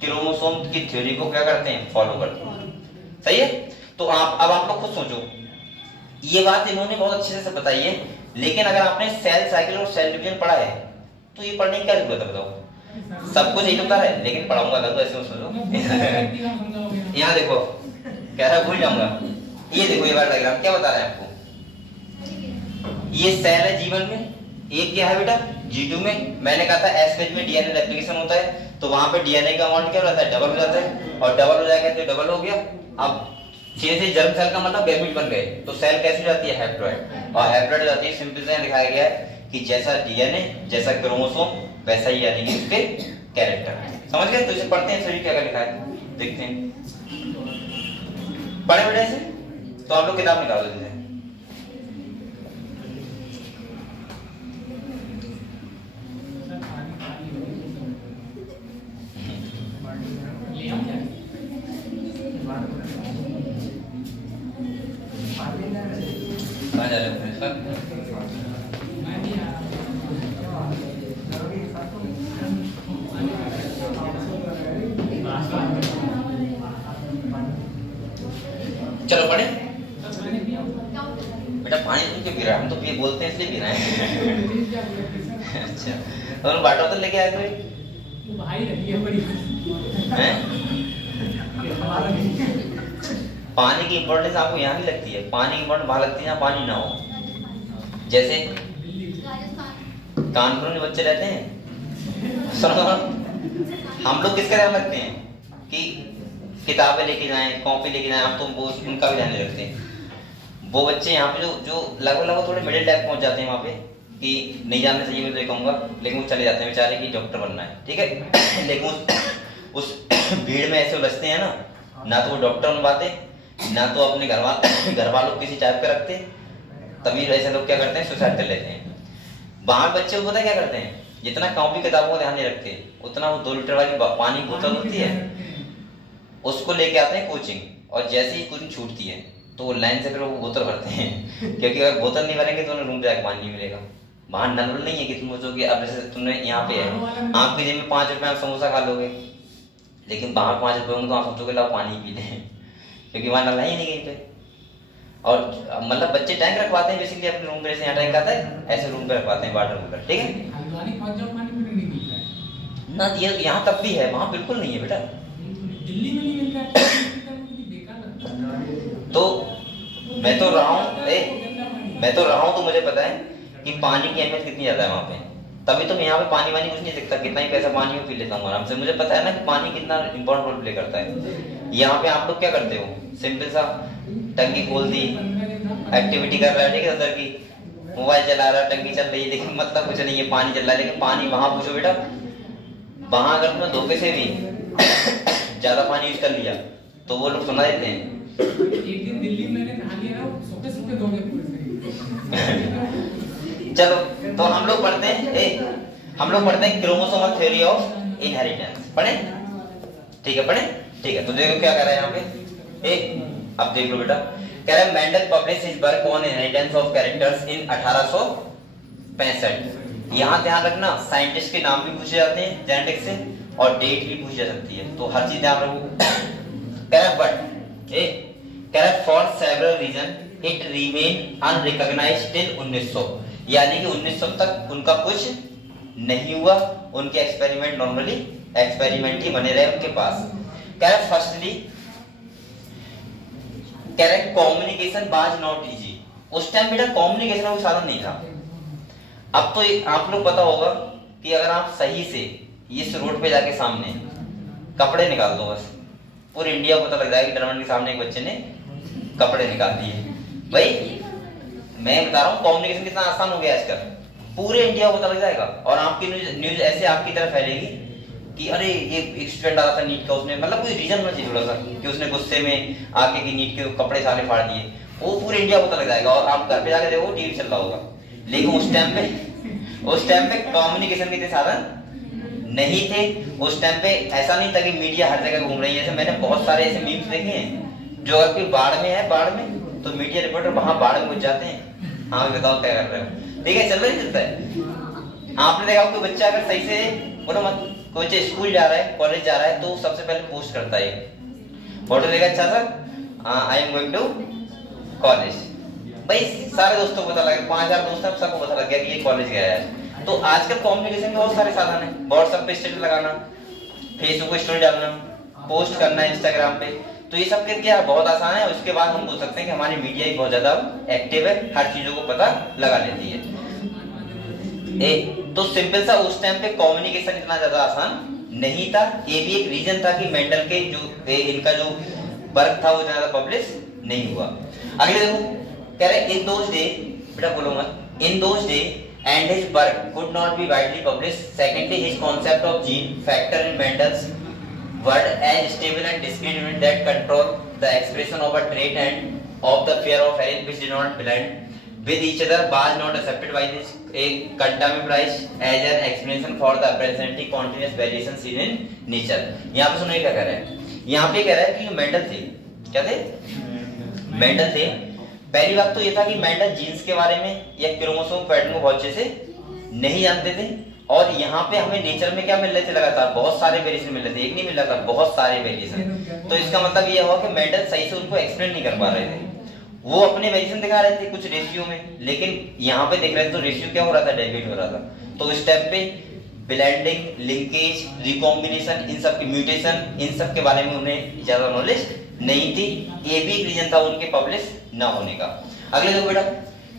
क्रोमोसोम की थ्योरी को क्या करते हैं, फॉलो करते हैं। सही है? तो अब आप लोग खुद सोचो, ये बात इन्होंने बहुत अच्छे से बताई है, लेकिन अगर आपने सेल साइकिल और सेल डिवीजन पढ़ा है तो ये पढ़ने की क्या जरूरत है, बताओ? सब कुछ यही तो है, लेकिन पढ़ाऊंगा तो ऐसे मत समझो। यहाँ देखो कह रहा भूल जाऊंगा, ये देखो ये वाला डायग्राम क्या बता रहा है आपको, ये सेल है जीवन में, एक क्या है बेटा G2 में। मैंने कहा था एस फेज में डीएनए रेप्लिकेशन होता है, तो वहां पे डीएनए का अमाउंट क्या रहता है, डबल हो जाता है, और डबल हो जाएगा तो डबल हो गया। अब जैसे जर्म सेल का मतलब गैमेट बन गए, तो सेल कैसे जाती है, हैप्लॉइड, और हैप्लॉइड जाती है, सिंपल से दिखाया गया है कि जैसा डीएनए जैसा क्रोमोसोम वैसा ही यानी कि उसके कैरेक्टर। समझ गए? तो इसे पढ़ते हैं, सही क्या लिखा है देखते हैं, पढ़े बेटे से। तो आप लोग किताब निकाल देते हैं। कहाँ जा रहे हैं सर? चलो पढ़े बेटा, पानी तुम क्यों पी रहा है, हम तो ये बोलते हैं इसलिए पी रहे हैं। अच्छा, और वाटर बोतल लेके आए कोई भाई रही है बड़ी हैं? पानी की इंपॉर्टेंस आपको यहाँ नहीं लगती है, पानी की इंपॉर्टेंस वहां लगती है जहाँ पानी ना हो। जैसे कानपुर में बच्चे रहते हैं, सुनो, हम लोग किसका ध्यान रखते हैं कि किताबें लेके जाएं, कॉपी लेके जाएं, हम तो वो उनका भी ध्यान नहीं रखते। वो बच्चे यहाँ पे जो लगभग थोड़े मिडिल टाइप पहुंच जाते हैं वहाँ पे कि नहीं जाना चाहिए मैं तो ये कहूँगा, लेकिन वो चले जाते हैं बेचारे कि डॉक्टर बनना है, ठीक है। लेकिन उस भीड़ में ऐसे उलझते हैं ना तो वो डॉक्टर बन पाते, ना तो अपने घर वालों किसी टाइप का रखते, तभी ऐसे लोग क्या करते हैं, सुसाइड कर लेते हैं। वहां बच्चे को पता क्या करते हैं, जितना कॉपी किताबों का ध्यान नहीं रखते, उतना वो 2 लीटर वाली पानी की बोतल होती है उसको लेके आते हैं कोचिंग, और जैसे ही कोचिंग छूटती है तो वो लाइन से फिर वो बोतल भरते हैं। क्योंकि अगर बोतल नहीं भरेंगे तो उन्हें रूम पे जाकर पानी नहीं मिलेगा। वहां नल नहीं है कि तुम सोचोगे अब जैसे तुमने यहाँ पे है आपकी जेब में 5 रुपए आप समोसा खा लोगे, लेकिन वहां 5 रुपए होंगे तो आप सोचोगे लाओ पानी पी लें, क्योंकि वहां नल ही नहीं कहीं पे। और मतलब बच्चे टैंक रखवाते हैं बेसिकली अपने रूम पे, जैसे यहाँ टैंक आता है ऐसे रूम पे रखवाते हैं वाटर कूलर, ठीक है ना। ये यहाँ तब भी है, वहां बिल्कुल नहीं है बेटा, दिल्ली में नहीं मिल रहा है। तो मैं तो रहा हूँ तो मुझे पता है कि पानी की अहमियत कितनी ज्यादा है वहाँ पे, तभी तो मैं यहाँ पे पानी वानी कुछ नहीं दिखता, कितना ही पैसा पानी में पी लेता हूँ आराम से। मुझे पता है ना कि पानी कितना इंपॉर्टेंट रोल प्ले करता है। यहाँ पे आप लोग क्या करते हो, सिंपल सा टंकी खोल दी, एक्टिविटी कर रहा है, ठीक है, अंदर की मोबाइल चला रहा है, टंकी चल रही है, लेकिन मतलब कुछ नहीं है, पानी चल रहा है। लेकिन पानी वहां पूछो बेटा, वहां अगर तुमने धोखे से भी ज्यादा पानी यूज कर लिया तो वो लोग सुना देते हैं। एक दिन दिल्ली में मैंने नहा लिया ना, सोते धो गए पूरे। चलो तो हम लोग पढ़ते हैं क्रोमोसोमल थ्योरी ऑफ इनहेरिटेंस, पढ़े? ठीक है, पढ़े? ठीक है। तो देखो क्या कर रहा है यहाँ पे, अब देख लो बेटा, कह रहा है Mendel publish his work on inheritance of characters in 1865। यहाँ ध्यान रखना साइंटिस्ट के नाम भी पूछे जाते हैं जेनेटिक्स से, और डेट भी पूछी जा सकती है, तो हर चीज ध्यान रखो। कह रहा है बट ए कह रहा for several reason it remain unrecognized till 1900, यानी कि 1900 तक उनका कुछ नहीं हुआ, उनके एक्सपेरिमेंट नॉर्मली एक्सपेरिमेंट ही बने रहे उनके पास। कह रहा फर्स्टली कह रहे कम्युनिकेशन वाज नॉट इजी, उस टाइम बेटा कम्युनिकेशन का कोई साधन नहीं था। अब तो आप लोग पता होगा कि अगर आप सही से इस रोड पे जाके सामने कपड़े निकाल दो, बस पूरे इंडिया को पता लग जाएगा कि डरमन के सामने एक बच्चे ने कपड़े निकाल दिए। भाई मैं बता रहा हूँ कम्युनिकेशन कितना आसान हो गया आजकल, पूरे इंडिया को पता लग जाएगा। और आपकी न्यूज ऐसे आपकी तरफ फैलेगी कि अरे ये एक स्टूडेंट आया था नीट का, उसने मतलब कोई रीजन होना चाहिए थोड़ा सा कि उसने गुस्से में आके कि नीट के कपड़े सारे फाड़ दिए, वो पूरे इंडिया को पता लग जाएगा और आप घर पे जाके देखो टीवी चल रहा होगा। लेकिन उस टाइम पे कम्युनिकेशन के साधन नहीं थे। उस टाइम पे ऐसा नहीं था कि मीडिया हर जगह घूम रही है। जैसे मैंने बहुत सारे ऐसे मीम्स देखे हैं जो अगर कोई बाढ़ में है, बाढ़ में तो मीडिया रिपोर्टर वहां बाढ़ में घुस जाते हैं, हाँ बताओ क्या कर रहे हो, ठीक है चल रहा चलता है। आपने देखा कोई बच्चा अगर सही से बोलो मत, कोई बच्चा स्कूल जा रहा है कॉलेज जा रहा है तो सबसे पहले पोस्ट करता है फोटो लेगा, अच्छा sir I am going to college. भाई सारे दोस्तों को पता लगा, 5000 दोस्त हैं सबको पता लग गया कि ये कॉलेज गया है। तो आजकल कम्युनिकेशन के बहुत सारे साधन है, व्हाट्सएप पे स्टेटस लगाना, फेसबुक पे स्टोरी डालना, पोस्ट करना इंस्टाग्राम पे, तो ये सब क्या बहुत आसान है। उसके बाद हम बोल सकते हैं कि हमारी मीडिया ही बहुत ज्यादा एक्टिव है, हर चीजों को पता लगा लेती है। तो सिंपल सा उस टाइम पे कम्युनिकेशन इतना ज्यादा आसान नहीं था। ये भी एक रीजन था कि मेंडल के जो इनका जो वर्क था वो ज्यादा पब्लिश नहीं हुआ। अगले देखो कह रहे इन दोज डे, बेटा बोलो मत, in those day and his work could not be widely published. Secondly, his concept of gene factor in Mendel's word as stable and discrete unit that control the expression of a trait and of the pair of alleles which do not blend with each other was not accepted by this a contemporaries as an explanation for the apparently continuous variation seen in nature. यहाँ पे सुनिए क्या कह रहे हैं, यहाँ पे कह रहा है कि मेंडल थे, क्या थे, मेंडल थे। पहली बात तो ये था कि मेंडल जीन्स के बारे में या क्रोमोसोम पैटर्न को बहुत अच्छे से नहीं जानते थे। और यहाँ पे हमें नेचर में क्या मिल रहे थे, लगातार बहुत सारे वेरिएशन मिल रहे थे, एक नहीं मिल रहा था, बहुत सारे वेरिएशन। तो इसका मतलब ये हुआ कि मेंडल सही से उनको एक्सप्लेन नहीं कर पा रहे थे। वो अपने वेरिएशन दिखा रहे थे कुछ रेशियो में, लेकिन यहाँ पे देख रहे थे तो रेशियो क्या हो रहा था, डेविएट हो रहा था। तो इस टाइप पे ब्लेंडिंग, लिंकेज, रिकॉम्बिनेशन, इन सब की म्यूटेशन, इन सब के बारे में उन्हें ज्यादा नॉलेज नहीं थी। ये भी एक रीजन था उनके पब्लिश ना होने का। अगले देखो बेटा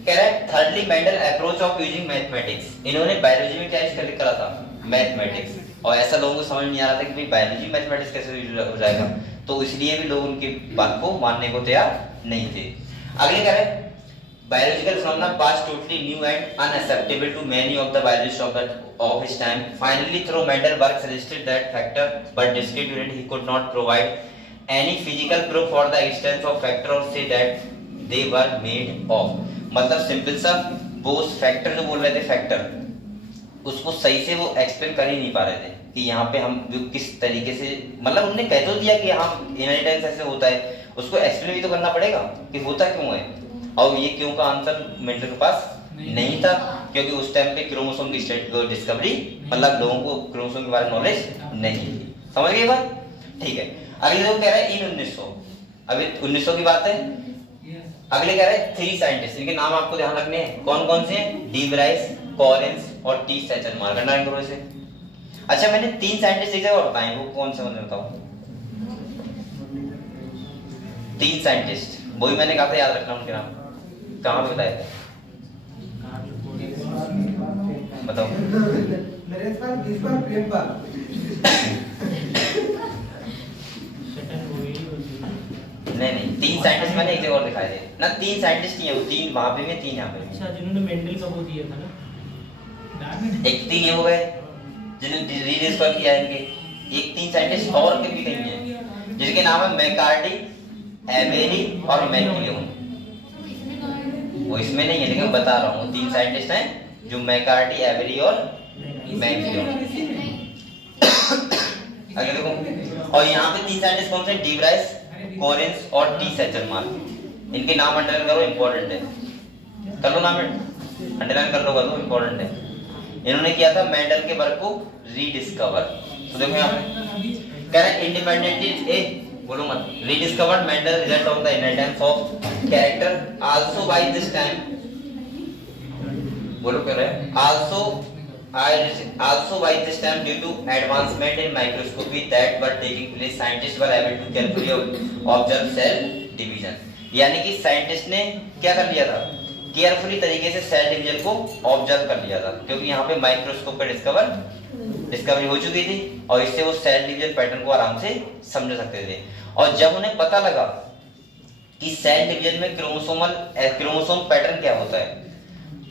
कह रहा है thirdly Mendel approach of using mathematics. इन्होंने बायोलॉजी में क्या यूज करा था, मैथमेटिक्स, और ऐसा लोगों को समझ नहीं आ रहा था कि भाई बायोलॉजी मैथमेटिक्स कैसे यूज हो जाएगा, तो इसलिए भी लोग उनकी बात को मानने को तैयार नहीं थे। अगले कह रहे हैं biological phenomena was totally new and unacceptable to many of the biologists of his time. Finally, through Mendel's work suggested that factor but discrete unit, he could not provide any physical proof for the existence of factor or say that they were made of. मतलब simple सा वो उस factor जो बोल रहे थे factor, उसको सही से वो एक्सप्लेन कर ही नहीं पा रहे थे कि यहाँ पे हम किस तरीके से, मतलब उन्होंने कह तो दिया कि हम इनहेरिटेंस ऐसे होता है, उसको एक्सप्लेन भी तो करना पड़ेगा कि होता क्यों है, और ये क्यों का आंसर मेंडल के पास नहीं था, क्योंकि उस टाइम पे क्रोमोसोम की डिस्कवरी, मतलब लोगों को क्रोमोसोम के बारे में नॉलेज नहीं थी। समझ गए बात, ठीक है। अगले लोग कह रहे हैं इन 1900, अभी 1900 की बात है। अगले कह रहे हैं 3 साइंटिस्ट, इनके नाम आपको ध्यान रखने हैं, कौन कौन से हैं, डी ब्राइस, कॉलिंस और टी सेचन मार्क अंडरलाइन करो इसे। अच्छा मैंने 3 साइंटिस्ट एक जगह बताए, वो कौन से मुझे बताओ, 3 साइंटिस्ट वही मैंने कहा था याद रखना उनके नाम, कहाँ पे बताए थे बताओ। नहीं 3 साइंटिस्ट मैंने एक जगह और दिखाए थे ना, 3 साइंटिस्ट ही है वो, 3 वहां पे भी 3 यहाँ पे। अच्छा जिन्होंने मेंडल का वो दिया था ना, एक 3 ये हो गए जिन्होंने रीडिस्कवर किया इनके, एक 3 साइंटिस्ट और के भी कहीं है जिनके नाम है मैकार्टी, एवेरी और मैक्लियोन। वो इसमें नहीं है लेकिन बता रहा हूँ 3 साइंटिस्ट हैं जो मैकार्टी, एवेरी और मैक्लियोन। अगर देखो और यहाँ पे 3 साइंटिस्ट कौन से, डी ब्राइस, कॉलिंस और टी सेचन मार्क। इनके नाम अंडरलाइन करो, इंपॉर्टेंट है, कर लो नाम अंडरलाइन कर लो, बोलो इंपॉर्टेंट है। इन्होंने किया था मेंडल के वर्क को रीडिस्कवर। तो देखो यहाँ पे कह रहे हैं इंडिपेंडेंटली बोलो मत। Rediscovered Mendel result of the inheritance of character also by this time, बोलो कह रहे हैं also by this time due to advancement in microscopy that were taking place, scientists were able to carefully observe cell division। यानी कि scientist ने क्या कर लिया था, केयरफुली तरीके से सेल डिवीजन को ऑब्जर्व कर लिया था, क्योंकि यहाँ पे माइक्रोस्कोप का डिस्कवरी हो चुकी थी और इससे वो सेल डिवीजन पैटर्न को आराम से समझ सकते थे। और जब उन्हें पता लगा कि सेल डिवीजन में क्रोमोसोम पैटर्न क्या होता है,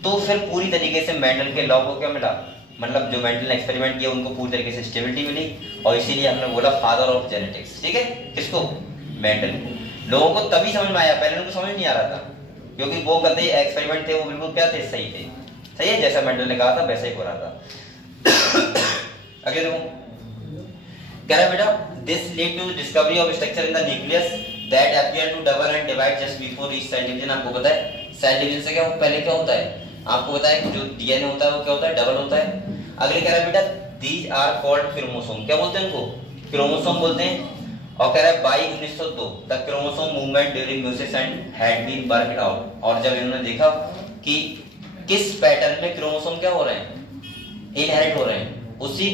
तो फिर पूरी तरीके से मेंडल के लॉ को क्या मिला, मतलब जो मेंडल ने एक्सपेरिमेंट किया उनको पूरी तरीके से स्टेबिलिटी मिली, और इसीलिए हमने बोला फादर ऑफ जेनेटिक्स। ठीक है, किसको, मेंडल को। लोगों को तभी समझ में आया, पहले उनको समझ नहीं आ रहा था, क्योंकि वो करते एक्सपेरिमेंट थे वो बिल्कुल क्या थे, सही थे, सही है, जैसा मेंडल ने कहा था वैसा ही हो रहा था। आगे देखो कह रहा है बेटा, this lead to discovery of structure in the nucleus that appear to double and divide just before each cell division. आपको पता है सेल डिवीजन से क्या पहले क्या होता है, आपको पता है जो डीएनए होता है वो क्या होता है, डबल होता है। अगले कह रहा है बेटा, दीज आर कॉल्ड क्रोमोसोम, क्या बोलते हैं उनको, क्रोमोसोम बोलते हैं। और कह रहा है by 1902 the chromosome movement during meiosis and had been worked out. और जब इन्होंने देखा कि किस पैटर्न में क्रोमोसोम क्या हो रहे हैं, इनहेरिट हो रहे हैं, उसी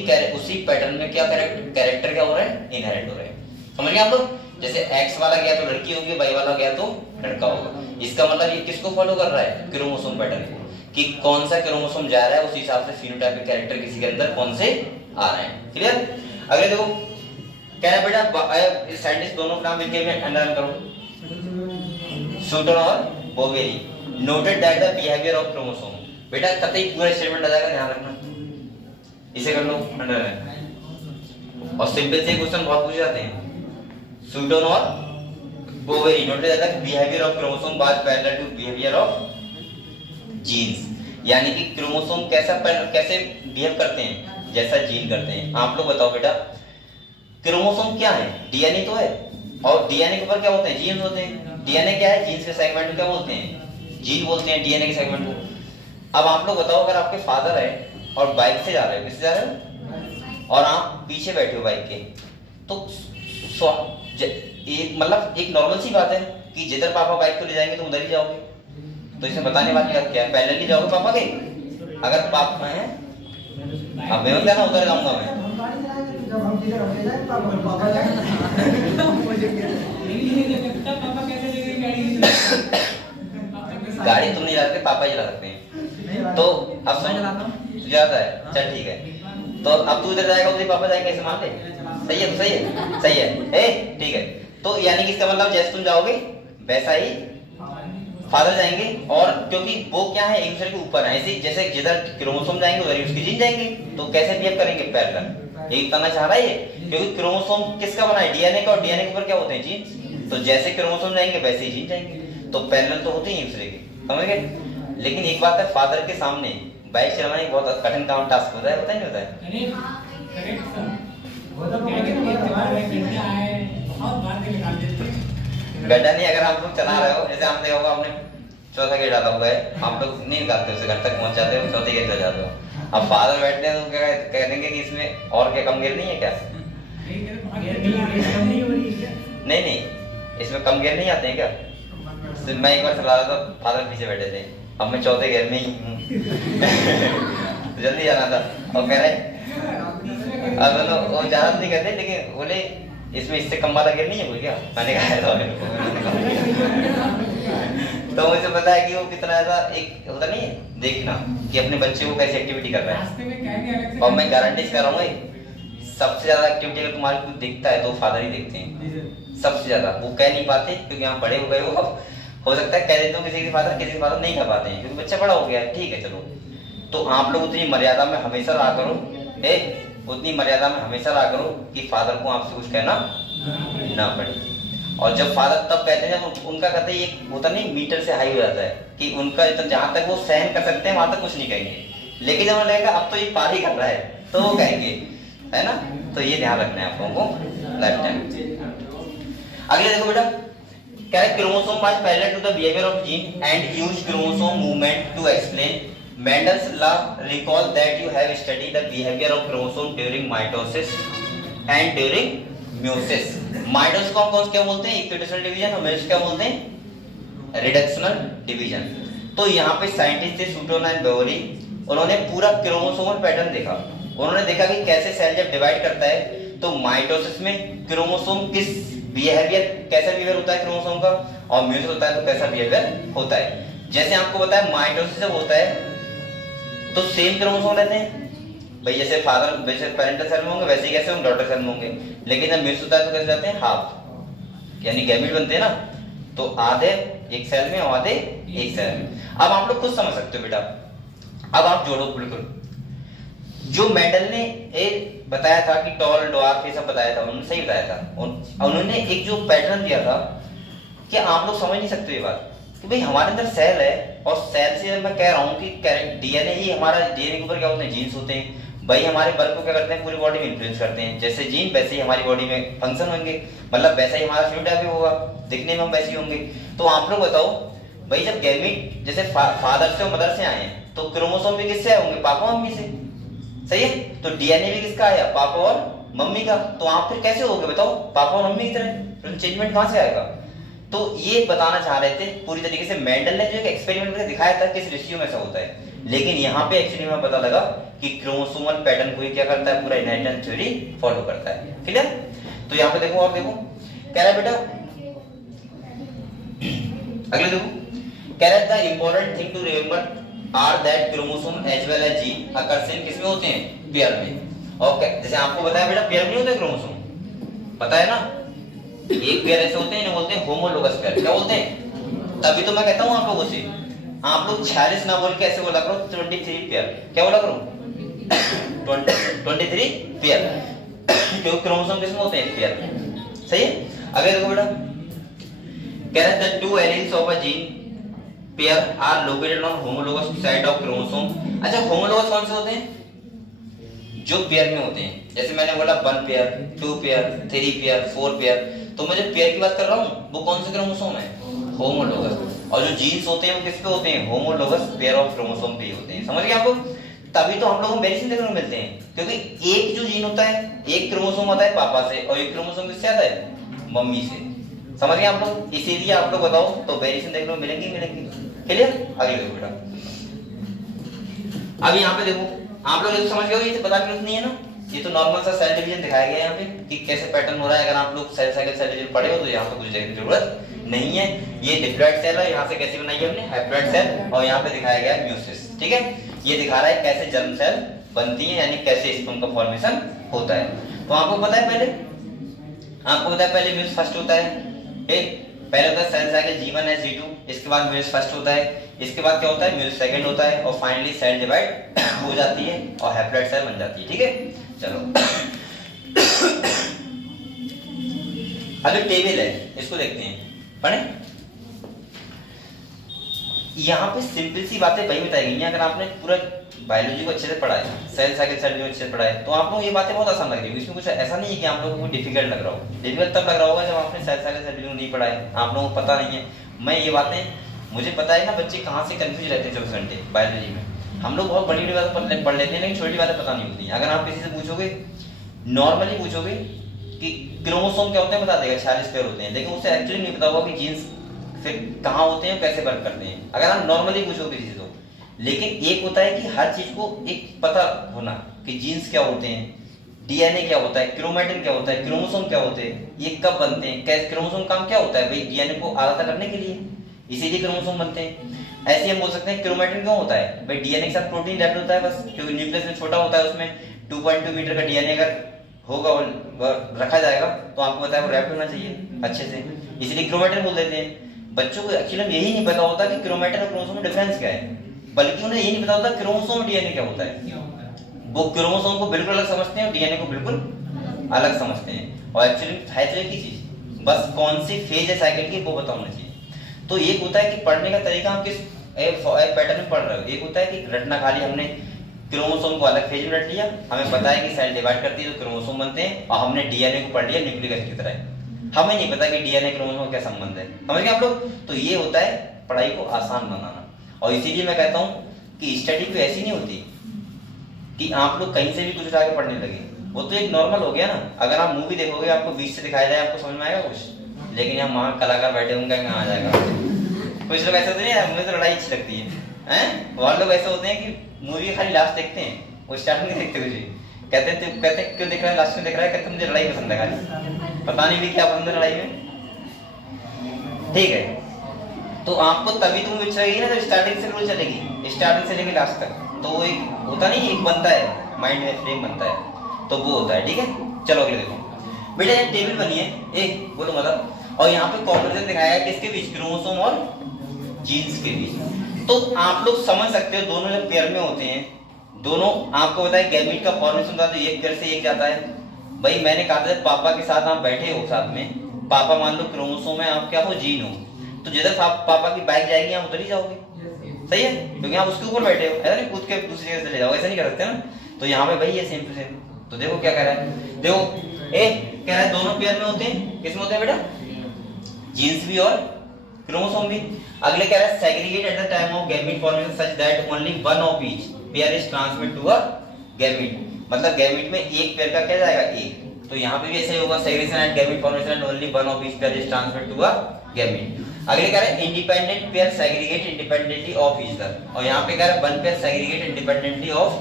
पैटर्न में क्या कैरेक्टर क्या हो रहे हैं, इनहेरिट हो रहे हैं। समझ गए आप लोग, जैसे एक्स वाला गया तो लड़की होगी, वाई वाला गया तो लड़का होगा। इसका मतलब ये किसको फॉलो कर रहा है, क्रोमोसोम पैटर्न को, कि कौन सा क्रोमोसोम जा रहा है उसी हिसाब से फिनोटाइपिक कैरेक्टर किसी के अंदर कौन से आ रहे हैं। क्लियर। अगले देखो कह रहा है बेटा, साइंटिस्ट दोनों नाम इनके में अंडरलाइन करो, शूटर और Boveri noted that the behaviour of chromosome. बेटा कतई पूरा स्टेटमेंट आ जाएगा, ध्यान रखना, इसे कर लो अंडरलाइन। और सिंपल से क्वेश्चन बहुत पूछे जाते हैं, शूटर और Boveri noted that the behaviour of chromosome was parallel to behaviour of genes. यानी कि क्रोमोसोम कैसे बिहेव करते हैं, जैसा जीन करते हैं। आप लोग बताओ बेटा, क्रोमोसोम क्या है, डीएनए तो है, और डीएनए के ऊपर क्या होते हैं, जीन्स होते हैं। डीएनए क्या है, जीन्स के सेगमेंट को क्या बोलते हैं, जीन बोलते हैं, डीएनए के सेगमेंट को। अब आप लोग बताओ, अगर आपके फादर है और बाइक से जा रहे हो, किससे जा रहे हो, और आप पीछे बैठे हो बाइक के, तो मतलब एक नॉर्मल सी बात है कि जिधर पापा बाइक को ले जाएंगे तो उधर ही जाओगे। तो इसमें बताने वाली बात क्या है, पहले ही जाओगे पापा के, अगर पापा हैं अब मैं क्या ना उधर जाऊंगा मैं, गाड़ी तुम नहीं चला सकते, पापा ही चला सकते हैं। तो अब समझ ज्यादा है, चल ठीक है, तो अब तू इधर जाएगा उधर पापा जाएंगे, ऐसे मान ले, सही है, तो सही है, सही है, ठीक है। तो यानी कि इसका मतलब जैसे तुम जाओगे वैसा ही फादर जाएंगे, और क्योंकि वो क्या है एक दूसरे के ऊपर है, ऐसे जैसे जिधर क्रोमोसोम जाएंगे उधर ही उसकी जीन जाएंगे, तो कैसे बिहेव करेंगे, पैरेलल। एक तना चाह रहा है ये, क्योंकि क्रोमोसोम किसका बना है, डीएनए का, और डीएनए के ऊपर क्या होते हैं, जीन्स। तो जैसे क्रोमोसोम जाएंगे वैसे ही जीन जाएंगे, तो पैरेलल तो होते ही दूसरे के, समझ गए। लेकिन एक बात है, फादर के सामने बाइक चलाना एक बहुत कठिन काम टास्क होता है, पता नहीं होता है। गड्ढा नहीं, अगर आप लोग चला रहे हो, जैसे आपने होगा, आपने चौथा गेट डाला हुआ है, आप लोग नहीं निकालते उसे, घर तक पहुंच जाते हो, चौथे गेट पे जाते हो। अब फादर बैठते हैं तो क्या कह देंगे कि इसमें और क्या कम गियर नहीं है क्या, नहीं, इसमें कम गियर नहीं आते हैं क्या। तो मैं एक बार चला रहा था, फादर पीछे बैठे थे, अब मैं चौथे गियर में ही हूँ। तो जल्दी जाना था, और कह रहे अब दोनों वो ज्यादा नहीं करते, लेकिन बोले इसमें इससे कम वाला गियर नहीं है कोई क्या, मैंने कहा तो मुझे पता है कि वो कितना ऐसा एक होता नहीं है देखना कि अपने बच्चे को कैसी एक्टिविटी कर रहा है। और मैं गारंटी कर रहा हूँ सबसे ज्यादा एक्टिविटी अगर तुम्हारे को दिखता है तो फादर ही देखते हैं सबसे ज्यादा। वो कह नहीं पाते क्योंकि यहाँ बड़े हो गए हो सकता है कह देते हो किसी के फादर नहीं कर पाते हैं क्योंकि बच्चा बड़ा हो गया है, ठीक है चलो। तो आप लोग उतनी मर्यादा में हमेशा रहा करो, उतनी मर्यादा में हमेशा रहा करो कि फादर को आपसे कुछ कहना ना पड़े। और जब फादर तब कहते हैं जब उनका कहते हैं एक होता नहीं मीटर से हाई हो जाता है कि उनका जहां तक वो सहन कर सकते हैं वहां तक कुछ नहीं कहेंगे, लेकिन जब लगेगा अब तो ये पार ही कर रहा है तो वो कहेंगे, है ना। तो ये ध्यान रखना है आप लोगों को लाइफ टाइम। अगले देखो बेटा क्या है, chromosome was parallel to the behaviour of gene and used chromosome movement to explain Mendel's law. Recall that you have studied the behavior of chromosome during mitosis and during meiosis. Mitosis को हम क्या बोलते हैं? Equatorial division. और meiosis क्या बोलते हैं? Reductional division. तो यहाँ पे साइंटिस्ट थे सूटोन एंड बेवरी, उन्होंने पूरा क्रोमोसोमल पैटर्न देखा। उन्होंने देखा कि कैसे सेल जब डिवाइड करता है तो माइटोसिस में क्रोमोसोम किस बिहेवियर, कैसा बिहेवियर होता है क्रोमोसोम का, और म्यूसिस होता है तो कैसा बिहेवियर होता है। जैसे आपको पता है माइटोसिस जब होता है तो सेम क्रोमोसोम रहते हैं भाई, जैसे फादर वैसे पेरेंटल सेल में होंगे वैसे ही कैसे होंगे डॉटर सेल में होंगे। लेकिन जब म्यूसिस होता है तो कैसे जाते हैं? हाफ, यानी गैमेट बनते हैं ना, तो आधे एक सेल में और आधे एक सेल में। अब आप लोग खुद समझ सकते हो बेटा। अब आप जोड़ो बिल्कुल, जो मेंडल ने एक बताया था कि टॉल ड्वार्फ ये सब बताया था, उन्होंने सही बताया था। उन्होंने एक जो पैटर्न दिया था कि आप लोग समझ नहीं सकते ये बात कि भाई हमारे अंदर सेल है और सेल से मैं कह रहा हूँ कि डीएनए ही हमारा, डीएनए के ऊपर क्या होते हैं? जीन्स होते हैं भाई, हमारे बल को क्या करते हैं? पूरी बॉडी में इन्फ्लुएंस करते हैं। जैसे जीन वैसे ही हमारी बॉडी में फंक्शन होंगे, मतलब वैसा ही हमारा फिनोटाइप भी होगा, दिखने में हम वैसे ही होंगे। तो आप लोग बताओ भाई, जब गैमीट जैसे फादर से और मदर से आए हैं तो क्रोमोसोम भी किससे आए होंगे? पापा मम्मी से, सही है? तो डीएनए भी किसका आया? पापा और मम्मी का। तो आप फिर कैसे होगे बताओ? पापा और मम्मी की तरह, फिर चेंजमेंट कहां से आएगा? तो ये बताना चाह रहे थे पूरी तरीके से। मेंडल ने जो एक एक्सपेरिमेंट करके दिखाया था किस रेशियो में ऐसा होता है, लेकिन यहाँ पे एक्चुअली हमें पता लगा कि क्रोमोसोमल पैटर्न को ही क्या करता है? पूरा इनहेरिटेंस थ्योरी फॉलो करता है। क्लियर? तो यहाँ पे देखो, और देखो कह रहा है बेटा, अगले देखो कह रहा है the important thing to remember are that chromosome as well as gene occurs in किसमें होते हैं? पेयर में। और जैसे आपको बताया बेटा पेयर में नहीं होते क्रोमोसोम, पता है ना? एक पेयर ऐसे होते हैं इन्हें बोलते हैं होमोलोगस पेयर। क्या बोलते हैं? तभी तो मैं कहता हूँ आप लोगों से, आप लोग 46 ना बोल के ऐसे बोला करो 23 पेयर। क्या बोला करो? 23 पेयर, क्योंकि क्रोमोसोम किसमें होते हैं? पेयर में। सही है? अगले देखो बेटा, कह रहा है the two alleles of a gene pair are located on homologous side of chromosome. अच्छा, होमोलोगस कौन से होते हैं? जो पेयर में होते हैं। जैसे मैंने बोला 1 पेयर, 2 पेयर, 3 पेयर, 4 पेयर, तो मैं जो पेयर की बात कर रहा हूँ वो कौन से क्रोमोसोम है? होमोलोगस। और जो जीन्स होते हैं वो किस पे होते हैं? होमोलोगस पेयर ऑफ क्रोमोसोम पे होते हैं। समझ गए आप लोग? तभी तो हम लोगों को वेरिएशन देखने को मिलते हैं, क्योंकि एक जो जीन होता है, एक क्रोमोसोम आता है पापा से और एक क्रोमोसोम किससे आता है? मम्मी से। समझ गए आप लोग? इसीलिए आप लोग बताओ तो वेरिएशन देखने को मिलेंगे मिलेंगे। क्लियर? अगले देखो बेटा, अब यहाँ पे देखो आप लोग ये समझ गए, ये पता क्यों नहीं है ना, ये तो नॉर्मल सा सेल डिवीजन दिखाया गया है यहाँ पे कि कैसे पैटर्न हो रहा है। अगर आप लोग सेल साइकिल सेल डिवीजन पढ़े हो तो यहाँ पे कुछ देखने की जरूरत नहीं है। ये डिप्लॉइड सेल है, यहाँ से कैसे बनाई है हमने? Haploid cell. और यहाँ पे दिखाया गया है म्यूसिस। ठीक है? ये दिखा रहा है कैसे जर्म सेल बनती है, यानी कैसे स्पर्म का फॉर्मेशन होता है। तो आपको पता है पहले, आपको पता है पहले म्यूसिस फर्स्ट होता है, पहले होता है सेल साइकिल G1 है G2, इसके बाद म्यूसिस फर्स्ट होता है, इसके बाद क्या होता है? म्यूसिस सेकंड होता है, और फाइनली सेल डिवाइड हो जाती है और हैप्लॉइड सेल बन जाती है। ठीक है? चलो अभी टेबल है, इसको देखते हैं, पढ़े। यहाँ पे सिंपल सी बातें वही बताई गई हैं। अगर आपने पूरा बायोलॉजी को अच्छे से पढ़ा है, सेल साइकिल सेल अच्छे से पढ़ा है, तो आप लोग ये बातें बहुत आसान लग रही है। इसमें कुछ ऐसा नहीं है कि आप लोगों को डिफिकल्ट लग रहा हो। डिफिकल्ट तब लग रहा होगा जब आपने सेल साइकिल सेल नहीं पढ़ा है, आप लोगों को पता नहीं है। मैं ये बातें, मुझे पता है ना बच्चे कहाँ से कंफ्यूज रहते हैं 24 घंटे बायोलॉजी में। हम लोग बहुत बड़ी बड़ी बातें पढ़ लेते हैं, लेकिन छोटी बातें पता नहीं होती। अगर आप किसी से पूछोगे, नॉर्मली पूछोगे कि क्रोमोसोम क्या होते हैं, बता देगा 46 पेयर होते हैं, लेकिन उसे एक्चुअली नहीं पता होगा कि जीन्स फिर कहाँ होते हैं, कैसे वर्क करते हैं। अगर आप नॉर्मली पूछोगे किसी से, लेकिन एक होता है कि हर चीज को एक पता होना कि जीन्स क्या होते हैं, डीएनए क्या होता है, क्रोमैटिन क्या होता है, क्रोमोसोम क्या होते हैं, ये कब बनते हैं, कैसे क्रोमोसोम काम क्या होता है? भाई डीएनए को आलादा करने के लिए, इसीलिए क्रोमोसोम बनते हैं। ऐसे हम बोल सकते हैं क्रोमैटिन क्यों होता है? भाई डीएनए के साथ प्रोटीन रैप्ड होता है बस, क्योंकि न्यूक्लियस में छोटा होता है, उसमें 2.2 मीटर का डीएनए अगर होगा रखा जाएगा तो आपको पता है वो रैप्ड होना चाहिए अच्छे से, इसलिए क्रोमैटिन बोल देते हैं। बच्चों को एक्चुअली यही नहीं पता होता कि क्रोमैटिन और क्रोमोसोम में डिफरेंस क्या है, बल्कि उन्हें यही नहीं पता होता क्रोमोसोम डीएनए क्या होता है। वो क्रोमोसोम को बिल्कुल अलग समझते हैं और डीएनए को बिल्कुल अलग समझते हैं, और एक्चुअली है तो एक ही चीज, बस कौन सी फेज है साइकिल की वो पता होना चाहिए। तो एक होता है कि पढ़ने का तरीका हम किस पैटर्न में पढ़ रहे हो। एक होता है कि रटना, खाली हमने क्रोमोसोम को अलग फेज में रट लिया, हमें पता है कि सेल डिवाइड करती है तो क्रोमोसोम बनते हैं, और हमने डीएनए को पढ़ लिया न्यूक्लिक एसिड की तरह, हमें नहीं पता कि डीएनए क्रोमोसोम का क्या संबंध है। समझ गए आप लोग? तो ये होता है पढ़ाई को आसान बनाना, और इसीलिए मैं कहता हूँ कि स्टडी कोई ऐसी नहीं होती कि आप लोग कहीं से भी कुछ उठा के पढ़ने लगे। वो तो एक नॉर्मल हो गया ना। अगर आप मूवी देखोगे आपको बीच से दिखाया जाए आपको समझ में आएगा कुछ, लेकिन यहाँ वहाँ कलाकार बैठे होंगे कहाँ आ जाएगा। कुछ लोग ऐसे होते हैं, मुझे तो लड़ाई अच्छी लगती है, हैं? बहुत लोग ऐसे होते हैं कि मूवी खाली लास्ट देखते हैं, वो स्टार्ट नहीं देखते कुछ भी। कहते क्यों देख रहा है, लास्ट में देख रहा है, कहते मुझे लड़ाई पसंद है खाली, पता नहीं भी क्या पसंद है लड़ाई में। ठीक है, तो आपको तभी तो मूवी चलेगी ना जब स्टार्टिंग से रोज चलेगी, स्टार्टिंग से लेके लास्ट तक। तो वो एक होता नहीं, एक बनता है माइंड में फ्रेम बनता है, तो वो होता है। ठीक है, चलो अगले देखो बेटा, एक टेबल बनी है, एक बोलो मतलब, और यहाँ पे कॉम्बिनेशन दिखाया है किसके बीच, क्रोमोसोम और जीन्स के बीच। तो आप लोग समझ सकते हो दोनों जब पेयर में होते हैं, दोनों आपको बताया गैमीट का फॉर्मेशन होता है तो एक पेयर से एक जाता है। भाई मैंने कहा था पापा के साथ आप बैठे हो साथ में, पापा मान लो क्रोमोसोम है, आप क्या हो, जीन हो, तो जिधर पापा की बाइक जाएगी आप उधर ही जाओगे, सही है, क्योंकि आप उसके ऊपर बैठे हो, ऐसा नहीं कूद के दूसरी जगह चले जाओ, ऐसा नहीं कर सकते ना। तो यहाँ पे भाई ये सेम टू सेम। तो देखो क्या कह रहा है, देखो ए कह रहा है दोनों पेयर में होते हैं, किसमें होते हैं बेटा, जीन्स भी और क्रोमोसोम भी। अगले कह रहा है segregate at the time of gamete formation such that only one of each pair is transmit to a gamete. मतलब गैमीट में एक पेयर का क्या जाएगा, एक। तो यहाँ पे भी ऐसे ही होगा, segregation at gamete formation and only one of each pair is transmit to a gamete. अगले कह रहा है independent pair segregate independently of each other, और यहाँ पे कह रहा है one pair segregate independently of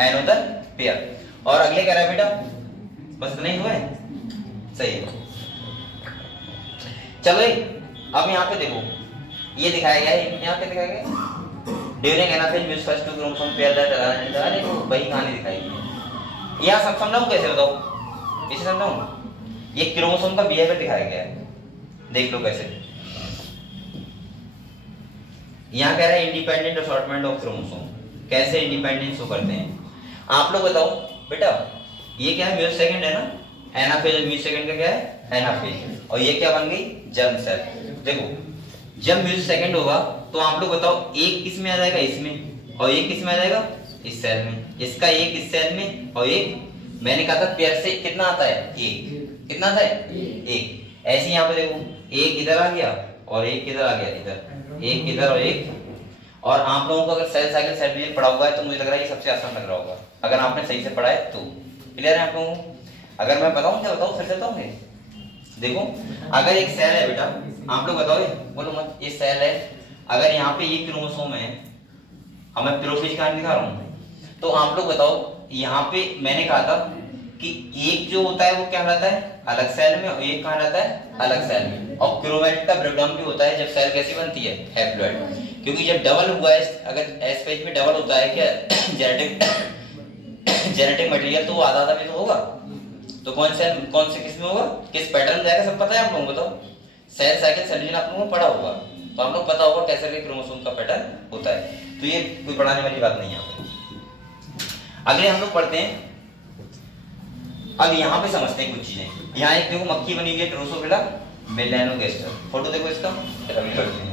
another pair. और अगले कह रहा है बेटा बस इतना ही हुआ है, सही है। चलो अब यहाँ पे देखो ये दिखाया गया है, यहाँ पे दिखाया गया during anaphase muse first two chromosome pair that are वो वही कहानी दिखाई है। यहाँ सब समझाऊं कैसे, बताओ इसे समझाऊं। ये क्रोमोसोम का बिहेवियर दिखाया गया है, देख लो कैसे। यहाँ कह रहा है इंडिपेंडेंट असॉर्टमेंट ऑफ क्रोमोसोम, कैसे इंडिपेंडेंस शो करते हैं। आप लोग बताओ बेटा, ये क्या है, म्यूस सेकंड है ना, एनाफेज म्यूस सेकंड का क्या है, एनाफेज, और ये क्या बन गई, जर्म सेल। देखो जब म्यूस सेकंड होगा तो आप लोग बताओ एक किस में आ जाएगा, इसमें, और एक किस में आ जाएगा, इस सेल में। इसका एक इस सेल में और एक, मैंने कहा था पेयर से कितना आता है, एक। कितना आता है, एक। ऐसे यहाँ पे देखो एक इधर आ गया और एक इधर आ गया, इधर एक इधर और एक। और आप लोगों को अगर सेल साइकिल सेल डिवीजन पढ़ा हुआ है तो मुझे लग रहा है ये सबसे आसान लग रहा होगा, अगर आपने सही से पढ़ा है तो। क्लियर है आप लोगों को? अगर मैं बताऊं क्या बताऊं, फिर से बताऊंगे। देखो अगर एक सेल है बेटा, आप लोग बताओ, बोलो मत, ये सेल है, अगर यहाँ पे ये क्रोमोसोम है, अब मैं प्रोफेज कहानी दिखा रहा हूँ, तो आप लोग बताओ यहाँ पे मैंने कहा था कि एक जो होता है वो क्या कहलाता है, अलग सेल में, और एक कहाँ रहता है, अलग सेल में। और क्रोमैटिड का ब्रेकडाउन भी होता है जब सेल कैसी बनती है, हैप्लॉइड, क्योंकि जब डबल हुआ है, अगर एस पेज में डबल होता है क्या जेनेटिक मटेरियल, तो वो आधा आधा में तो होगा। तो कौन से किस में होगा, किस पैटर्न जाएगा, सब पता है आप लोगों को। बताओ सेल साइकिल सेल डिवीजन आप लोगों को पढ़ा होगा, तो आप लोग पता होगा कैसे क्रोमोसोम का पैटर्न होता है, तो ये कोई पढ़ाने वाली बात नहीं है यहाँ पे। अगले हम लोग पढ़ते हैं, अब यहाँ पे समझते हैं कुछ चीजें। यहाँ एक देखो मक्खी बनी हुई है, ड्रोसोफिला मेलानोगास्टर, फोटो देखो इसका, अभी करते हैं।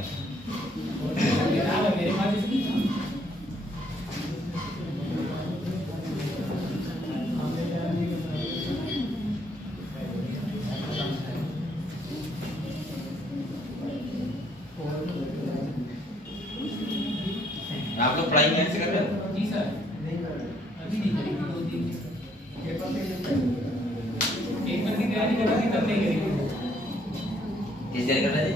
आप लोग पढ़ाई यहाँ से कर रहे हो? जी सर, अभी नहीं करेंगे, 2-3 एक बार की तैयारी करेंगे तब नहीं करेंगे। किस तैयारी कर रहे थे?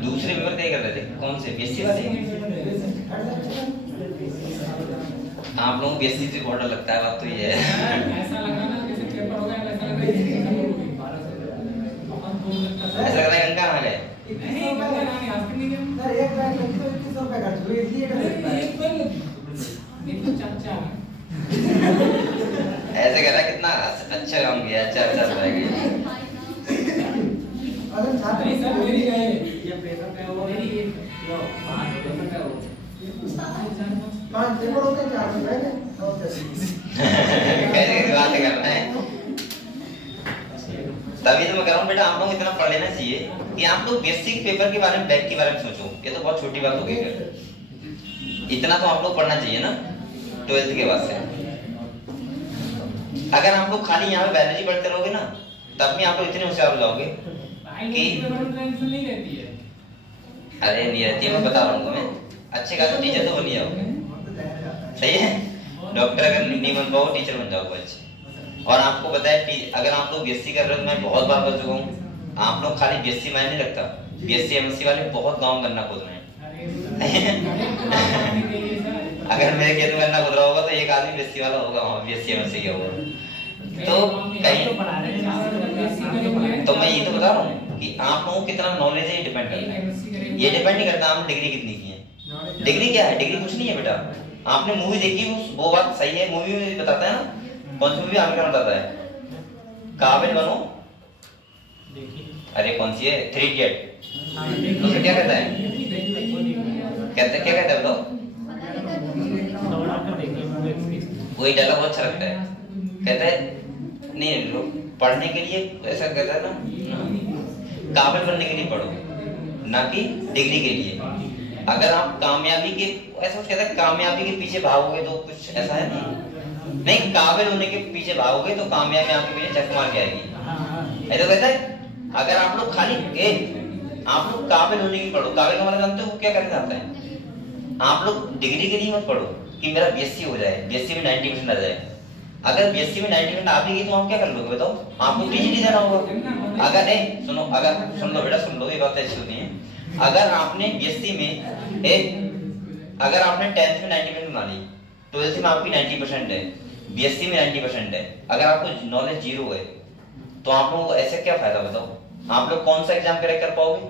दूसरे पेपर तैयारी कर रहे थे, कौन से, बीएससी वाले? आप लोगों को बीएससी से बहुत डर लगता है, बात तो ये है। ऐसा लगा ना जैसे पेपर हो गया, ऐसा लग रहा है ऐसा लग रहा है गंगा नहा गए। नहीं गंगा नहाने आज तक नहीं गया सर। एक बैग लगी तो 2100 रुपए खर्च हुए, इसलिए एक बार देखो चाचा ऐसे कह रहा है कितना अच्छा काम किया, अच्छा रह गया। अगर छात्र नहीं सर मेरी गए ये पेपर का वो मेरी ये जो 5 पेपर का वो 5 पेपर होते हैं, 4 रुपए है कैसे बात कर रहे हैं। तभी तो मैं कह रहा हूँ बेटा आप लोग इतना पढ़ लेना चाहिए कि आप लोग बेसिक पेपर के बारे में, बैक के बारे में सोचो। ये तो बहुत छोटी बात हो गई, इतना तो आप लोग पढ़ना चाहिए ना 12th के बाद से। अगर आप लोग खाली यहाँ पे बायोलॉजी पढ़ते रहोगे ना, तब भी आप लोग इतने होशियार हो जाओगे कि टेंशन नहीं रहती है। अरे नहीं रहती है, मैं बता रहा हूँ तुम्हें। अच्छे खासे टीचर तो बनी जाओ, सही है। डॉक्टर अगर नहीं बन पाओ, टीचर बन जाओ अच्छे। और आपको पता है अगर आप लोग बीएससी कर रहे हो, मैं बहुत बार कर चुका हूँ, आप लोग खाली बीएससी मायने नहीं रखता, बीएससी एमएससी वाले बहुत गाँव गन्ना खोद रहे हैं। अगर मेरे खेत में गन्ना खोद रहा होगा तो एक आदमी बीएससी वाला होगा, वहाँ बीएससी एमएससी किया होगा। तो कहीं तो मैं ये तो बता रहा हूँ कि आप लोगों को कितना नॉलेज है, ये डिपेंड करता है। ये डिपेंड नहीं करता आपने डिग्री कितनी की है। डिग्री क्या है? डिग्री कुछ नहीं है बेटा। आपने मूवी देखी, वो बात सही है, मूवी में बताता है ना, कौन सी मूवी आमिर खान बताता है, काबिल बनो, अरे कौन सी है, 3 इडियट। उसमें क्या कहता है, क्या कहता है बताओ? वही डायलॉग बहुत अच्छा लगता है, कहता है नहीं पढ़ने के लिए, ऐसा कहता है ना, काबिल बनने के लिए पढ़ो, ना कि डिग्री के लिए। अगर आप कामयाबी के, ऐसा कुछ कहता है, कामयाबी के पीछे भागोगे तो कुछ ऐसा है नहीं, काबिल होने के पीछे भागोगे तो कामयाबी आपके पीछे झक मार के आएगी। ऐसा कहता है अगर आप लोग खाली आप लोग काबिल होने की पढ़ो। काबिल का मतलब जानते हो क्या करना चाहता है? आप लोग डिग्री के लिए मत पढ़ो कि मेरा बीएससी हो जाए, बीएससी में 90% आ जाए। अगर बीएससी में 90% आ भी गई तो आप क्या कर लोगे बताओ? आपको पीएचडी देना होगा। अगर सुनो, अगर सुन लो बेटा, सुन लो, ये बात अच्छी होती है। अगर आपने बीएससी में अगर आपने 10th में 90% बना ली, 12th में आपकी 90% है, बीएससी में 90% है, अगर आपको नॉलेज 0 है तो आप लोगों को ऐसे क्या फायदा बताओ? आप लोग कौन सा एग्जाम क्रैक कर पाओगे?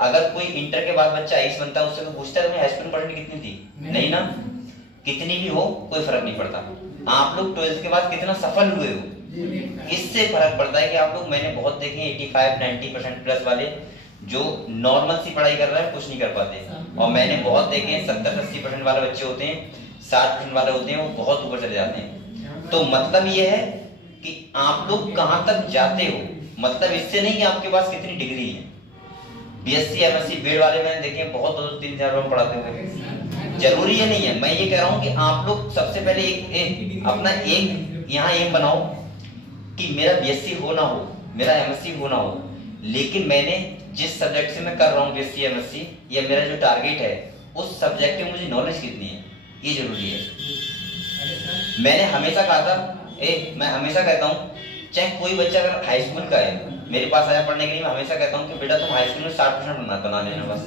अगर कोई इंटर के बाद बच्चा आईएएस बनता है, उससे पूछता है तुम्हें हाई स्कूल में पढ़ने कितनी थी? नहीं ना, कितनी भी हो कोई फर्क नहीं पड़ता। आप लोग 12th के बाद कितना सफल हुए हो, इससे फर्क पड़ता है कि आप लोग, मैंने बहुत देखे 85-90% प्लस वाले जो नॉर्मल सी पढ़ाई कर रहे हैं, कुछ नहीं कर पाते, और मैंने बहुत देखे 70-80% वाले बच्चे होते हैं, 60% वाले होते हैं, वो बहुत ऊपर चले जाते हैं। तो मतलब ये है कि आप लोग कहां तक जाते हो, मतलब इससे नहीं कि आपके पास कितनी डिग्री है। बीएससी एमएससी बीएड वाले मैंने देखे बहुत 2-3 रुपए पढ़ाते हुए, जरूरी ये नहीं है। मैं ये कह रहा हूँ कि आप लोग सबसे पहले अपना यहाँ एम बनाओ कि मेरा बीएससी हो ना हो, मेरा एमएससी हो ना हो, लेकिन मैंने जिस सब्जेक्ट से मैं कर रहा हूँ बीएससी एमएससी, या मेरा जो टारगेट है उस सब्जेक्ट में मुझे नॉलेज कितनी है, ये जरूरी है। मैंने हमेशा कहा था, मैं हमेशा कहता हूँ, चाहे कोई बच्चा अगर हाई स्कूल का है मेरे पास आया पढ़ने के लिए, मैं हमेशा कहता हूँ कि बेटा तुम हाई स्कूल में 60% बना लेना बस,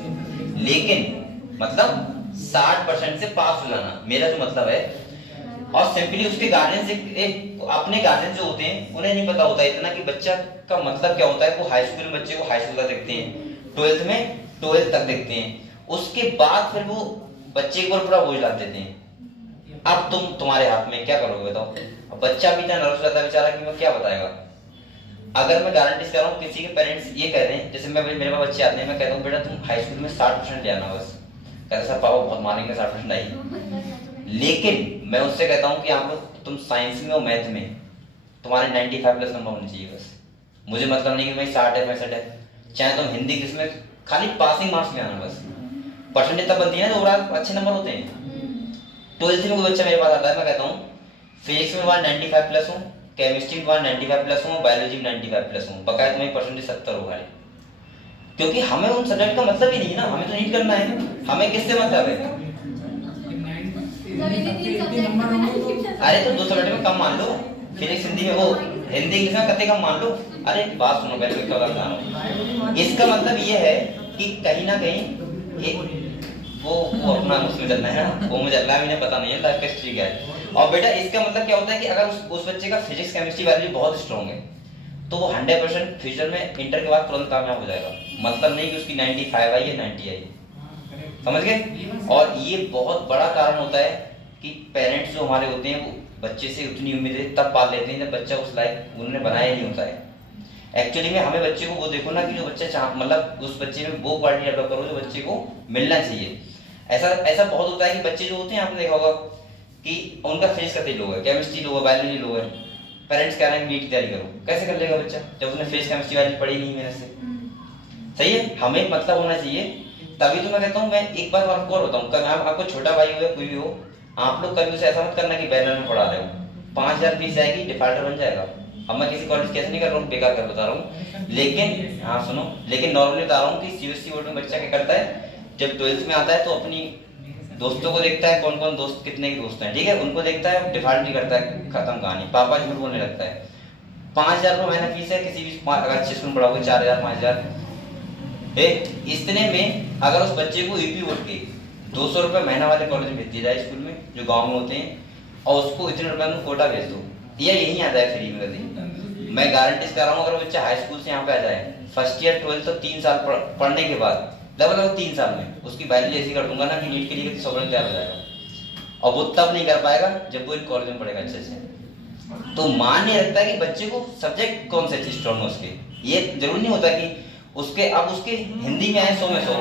लेकिन मतलब 60% से पास हो जाना, मेरा जो मतलब है। और सिंपली उसके गार्जियन से, अपने गार्जियन जो होते हैं उन्हें नहीं पता होता इतना कि बच्चा का मतलब क्या होता है। वो हाई स्कूल में बच्चे को हाई स्कूल तक देखते हैं, 12th में 12th तक देखते हैं, उसके बाद फिर वो बच्चे के ऊपर पूरा बोझ डाल देते हैं। अब तुम्हारे हाथ में क्या करोगे बताओ? अब बच्चा भी इतना नर्वस रहता है बेचारा कि वो क्या बताएगा। अगर मैं गारंटी कर रहा हूँ, किसी के पेरेंट्स ये कह रहे हैं, जैसे मेरे पास बच्चे आते हैं, मैं कहता हूँ बेटा तुम हाई स्कूल में 60% ले आना बस, कहते सर पापा बहुत मारेंगे 60% आई। लेकिन मैं उससे कहता हूँ कि आप लोग, तुम साइंस में और मैथ में तुम्हारे 95+ नंबर होने चाहिए बस। मुझे मतलब नहीं कि भाई 60 है 65 है, चाहे तुम हिंदी किसमें खाली पासिंग मार्क्स में आना बस। परसेंटेज तब बनती है ना, ओवरऑल अच्छे नंबर होते हैं। 12th में कोई बच्चा मेरे पास आता है, मैं कहता हूँ फिजिक्स में 95+ हूँ, केमिस्ट्री में 95+ हूँ, बायोलॉजी में 95+ हूँ, बकाया तुम्हें परसेंटेज 70 होगा। क्योंकि हमें उन सब्जेक्ट का मतलब ही नहीं है ना, हमें तो नीट करना है, हमें किससे मतलब है? अरे तो 2 सब्जेक्ट में कम मान लो, फिजिक्स हिंदी में, वो हिंदी इंग्लिश में कते कम मान लो। अरे बात सुनो पहले, क्या बता रहा हूँ। इसका मतलब ये है कि कहीं ना कहीं वो अपना उसमें चलना है, वो मुझे अल्लाह भी नहीं पता नहीं है लाइफ का हिस्ट्री क्या है। और बेटा इसका मतलब क्या होता है कि अगर उस बच्चे का फिजिक्स केमिस्ट्री वैल्यू बहुत स्ट्रॉन्ग है, तो वो 100% फ्यूचर में इंटर के बाद तुरंत कामयाब हो जाएगा। मतलब नहीं कि उसकी 95 आई या 90 आई, समझ गए? और ये बहुत बड़ा कारण होता है कि पेरेंट्स जो हमारे होते हैं वो बच्चे से उतनी उम्मीदें तब पाल लेते हैं जब बच्चा उस लायक उन्होंने बनाया नहीं होता है। एक्चुअली में हमें बच्चे को वो देखो ना कि जो बच्चा मतलब उस बच्चे में वो क्वालिटी डेवलप करो जो बच्चे को मिलना चाहिए। ऐसा बहुत होता है कि बच्चे जो होते हैं, आपने देखा होगा कि उनका फिजिक्स का लो है, केमिस्ट्री लो है, बायोलॉजी लो है, पेरेंट्स कह रहे हैं नीट की तैयारी करो, कैसे कर लेगा बच्चा जब उसने फिजिक्स केमिस्ट्री बायोलॉजी पढ़ी नहीं मेरे से? सही है, हमें मतलब होना चाहिए। तभी तो मैं कहता हूँ, मैं एक बार आपको और बताऊँ, कल आपको छोटा भाई हो या कोई भी हो, आप लोग कभी उसे ऐसा मत करना कि बैनर में पढ़ा रहे हो, 5000 फीस आएगी, डिफॉल्टर बन जाएगा। अब मैं किसी कॉलेज कैसे नहीं कर रहा हूँ, बेकार कर बता रहा हूँ, लेकिन हाँ सुनो, लेकिन नॉर्मली बता रहा हूँ कि सीबीएसई बोर्ड में बच्चा क्या करता है जब 12th में आता है तो अपनी दोस्तों को देखता है, कौन कौन दोस्त, कितने के दोस्त हैं, ठीक है, उनको देखता है, डिफॉल्ट नहीं करता है, खत्म कहानी। पापा झूठ बोलने लगता है। 5,000 रुपये महीना फीस है किसी भी अगर अच्छे स्कूल में पढ़ाओगे, 4,000 5,000। इतने में अगर उस बच्चे को यूपी बोर्ड के 200 रुपये महीना वाले कॉलेज में भेज दिया जाए, स्कूल में जो गाँव में होते हैं, और उसको इतने रुपये में कोटा भेज दो, या यही आ जाए फ्री में कभी। मैं गारंटी कर रहा हूँ, अगर बच्चा हाई स्कूल से यहाँ पे आ जाए, फर्स्ट ईयर 12th तो 3 साल पढ़ने के बाद लगभग 3 साल में उसकी वैल्यू ऐसी कर दूंगा ना कि नीट के लिए 100% तैयार हो जाएगा। और वो तब नहीं कर पाएगा जब वो एक कॉलेज में पढ़ेगा अच्छे से। तो मान नहीं रखता कि बच्चे को सब्जेक्ट कौन से स्ट्रॉन्ग है उसके, ये जरूरी नहीं होता कि उसके अब उसके हिंदी में आए 100 में 100।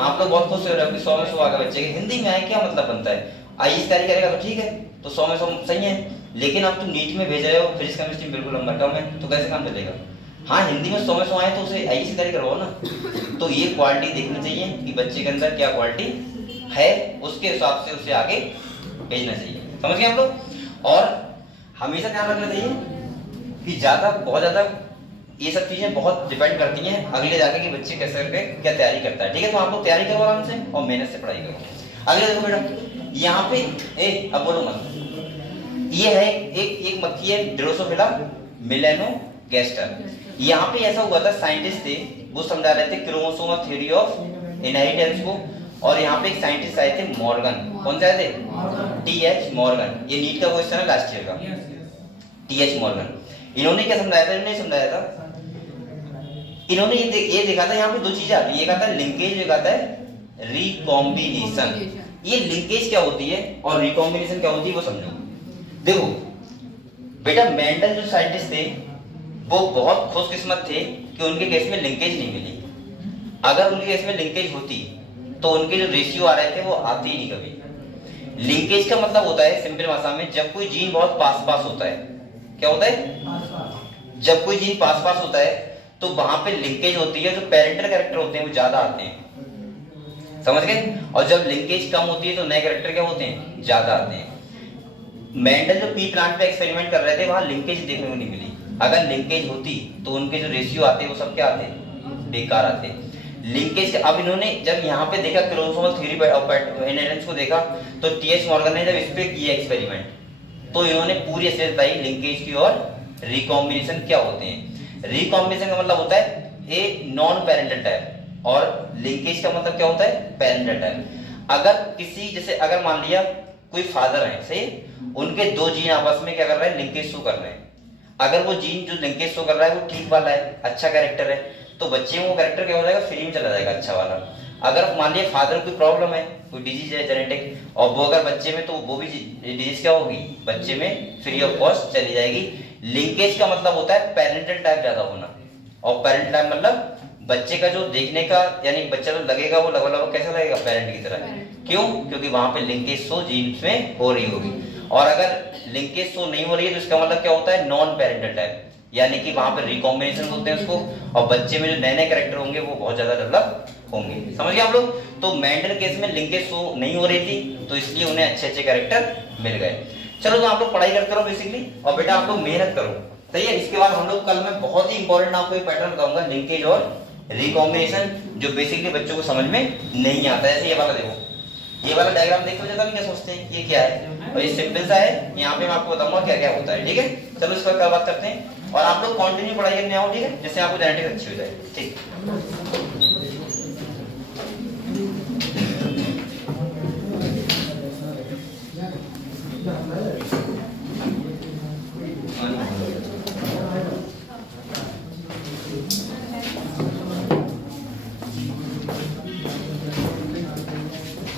आप लोग बहुत खुश हो रहे हो कि 100 में 100 आ गया बच्चे के, हिंदी में आए क्या मतलब बनता है? IELTS तैयारी करेगा तो ठीक है, तो 100 में 100 सही है, लेकिन अब तुम नीट में भेज रहे हो, फिजिक्स केमिस्ट्री बिल्कुल नंबर कम है, तो कैसे काम चलेगा? हाँ, हिंदी में 100 में 100 आए तो उसे IELTS तैयारी करवाओ ना। तो ये क्वालिटी देखनी चाहिए कि बच्चे के अंदर क्या क्वालिटी है, उसके हिसाब से उसे आगे भेजना चाहिए। समझ गए हम लोग? और हमेशा ध्यान रखना चाहिए कि बहुत ज्यादा ये सब चीजें बहुत डिपेंड करती हैं अगले जाके कि बच्चे कैसे करके क्या तैयारी करता है। ठीक है, तो आप लोग तैयारी करो आराम से और मेहनत से पढ़ाई करो। अगले देखो बेटा, यहाँ पे अब बोलो मत, ये है एक मक्खी है ड्रोसोफिला मेलानोगास्टर। यहाँ पे ऐसा हुआ था, साइंटिस्ट थे वो समझा रहे थे क्रोमोसोम थ्योरी ऑफ इनहेरिटेंस को, और यहाँ पे एक साइंटिस्ट आए थे मॉर्गन। कौन से आए थे? TH Morgan. ये नीट का क्वेश्चन है लास्ट ईयर का, TH मॉर्गन। इन्होंने क्या समझाया था? इन्होंने समझाया था, इन्होंने ये देखा था, यहाँ पे 2 चीजें आती है, एक आता है लिंकेज, एक आता है रिकॉम्बिनेशन। ये लिंकेज क्या होती है और रिकॉम्बिनेशन क्या होती है वो समझो। देखो बेटा, मेंडल जो साइंटिस्ट थे वो बहुत खुशकिस्मत थे कि उनके केस में लिंकेज नहीं मिली। अगर उनके केस में लिंकेज होती तो उनके जो रेशियो आ रहे थे वो आते ही नहीं कभी। लिंकेज का मतलब होता है सिंपल भाषा में, जब कोई जीन बहुत पास होता है, क्या होता है? जब कोई जीन पास होता है तो वहां पे लिंकेज होती है, जो पेरेंटल कैरेक्टर होते हैं वो ज्यादा आते हैं। समझ गए? और जब लिंकेज कम होती है तो नए कैरेक्टर क्या होते हैं? ज्यादा आते हैं। मेंडल जो पी प्लांट पे एक्सपेरिमेंट कर रहे थे वहां लिंकेज देखने को नहीं मिली। अगर लिंकेज होती तो उनके जो रेशियो आते हैं वो सब क्या आते? बेकार आते। लिंकेज अब इन्होंने जब यहाँ पे देखा क्रोमोसोमल थ्योरी ऑफ इनहेरिटेंस को देखा, तो TH मॉर्गन ने जब इस पे किया एक्सपेरिमेंट तो इन्होंने पूरी असलियत बताई लिंकेज की और रिकॉम्बिनेशन क्या होते हैं। रिकॉम्बिनेशन का मतलब होता है ए नॉन पेरेंटल टाइप, और लिंकेज का मतलब क्या होता है? Parental type. अगर किसी जैसे अगर मान लिया कोई फादर है, सही, उनके 2 जीन आपस में क्या कर रहे हैं? लिंकेज शो कर रहे हैं। अगर वो जीन जो लिंकेज शो कर रहा है वो ठीक वाला है, अच्छा कैरेक्टर है, तो बच्चे में वो कैरेक्टर क्या हो जाएगा? फ्री में चला जाएगा, अच्छा वाला। अगर मान लिया फादर कोई प्रॉब्लम है, कोई डिजीज है जेनेटिक, और वो अगर बच्चे में, तो वो भी डिजीज क्या होगी? बच्चे में फ्री ऑफ कॉस्ट चली जाएगी। लिंकेज का मतलब होता है पेरेंटल टाइप ज्यादा होना, और पेरेंटल टाइप मतलब बच्चे का जो देखने का, यानी बच्चा जो लगेगा वो लगभग कैसा लगेगा? पेरेंट की तरह। क्यों? क्योंकि वहां पे लिंकेज शो जीन्स में हो रही होगी। और अगर लिंकेज शो नहीं हो रही है तो इसका मतलब क्या होता है? नॉन पेरेंटल टाइप, यानी कि वहां पे रिकॉम्बिनेशन होते हैं उसको, और बच्चे में जो नए कैरेक्टर होंगे वो बहुत ज्यादा डेवलप होंगे। समझ गए आप लोग? तो मेंडल केस में लिंकेज शो नहीं हो रही थी, तो इसलिए उन्हें अच्छे कैरेक्टर मिल गए। चलो, तो आप लोग पढ़ाई करते रहो बेसिकली, और बेटा आप लोग मेहनत करो, सही है। इसके बाद हम लोग कल मैं बहुत ही इंपॉर्टेंट आपको एक पैटर्न बताऊंगा, लिंकेज और रिकॉम्बिनेशन, जो बेसिकली बच्चों को समझ में नहीं आता है। जैसे ये वाला देखो, ये वाला डायग्राम देखो, ज्यादा नहीं क्या सोचते हैं ये क्या है, और ये सिंपल सा है। यहाँ पे मैं आपको बताऊंगा क्या क्या होता है, ठीक है। चलो इसका क्या बात करते हैं, और आप लोग कंटिन्यू पढ़ाई करने आओ, ठीक है, जिससे आपको जेनेटिक्स अच्छी हो जाए, ठीक।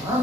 हाँ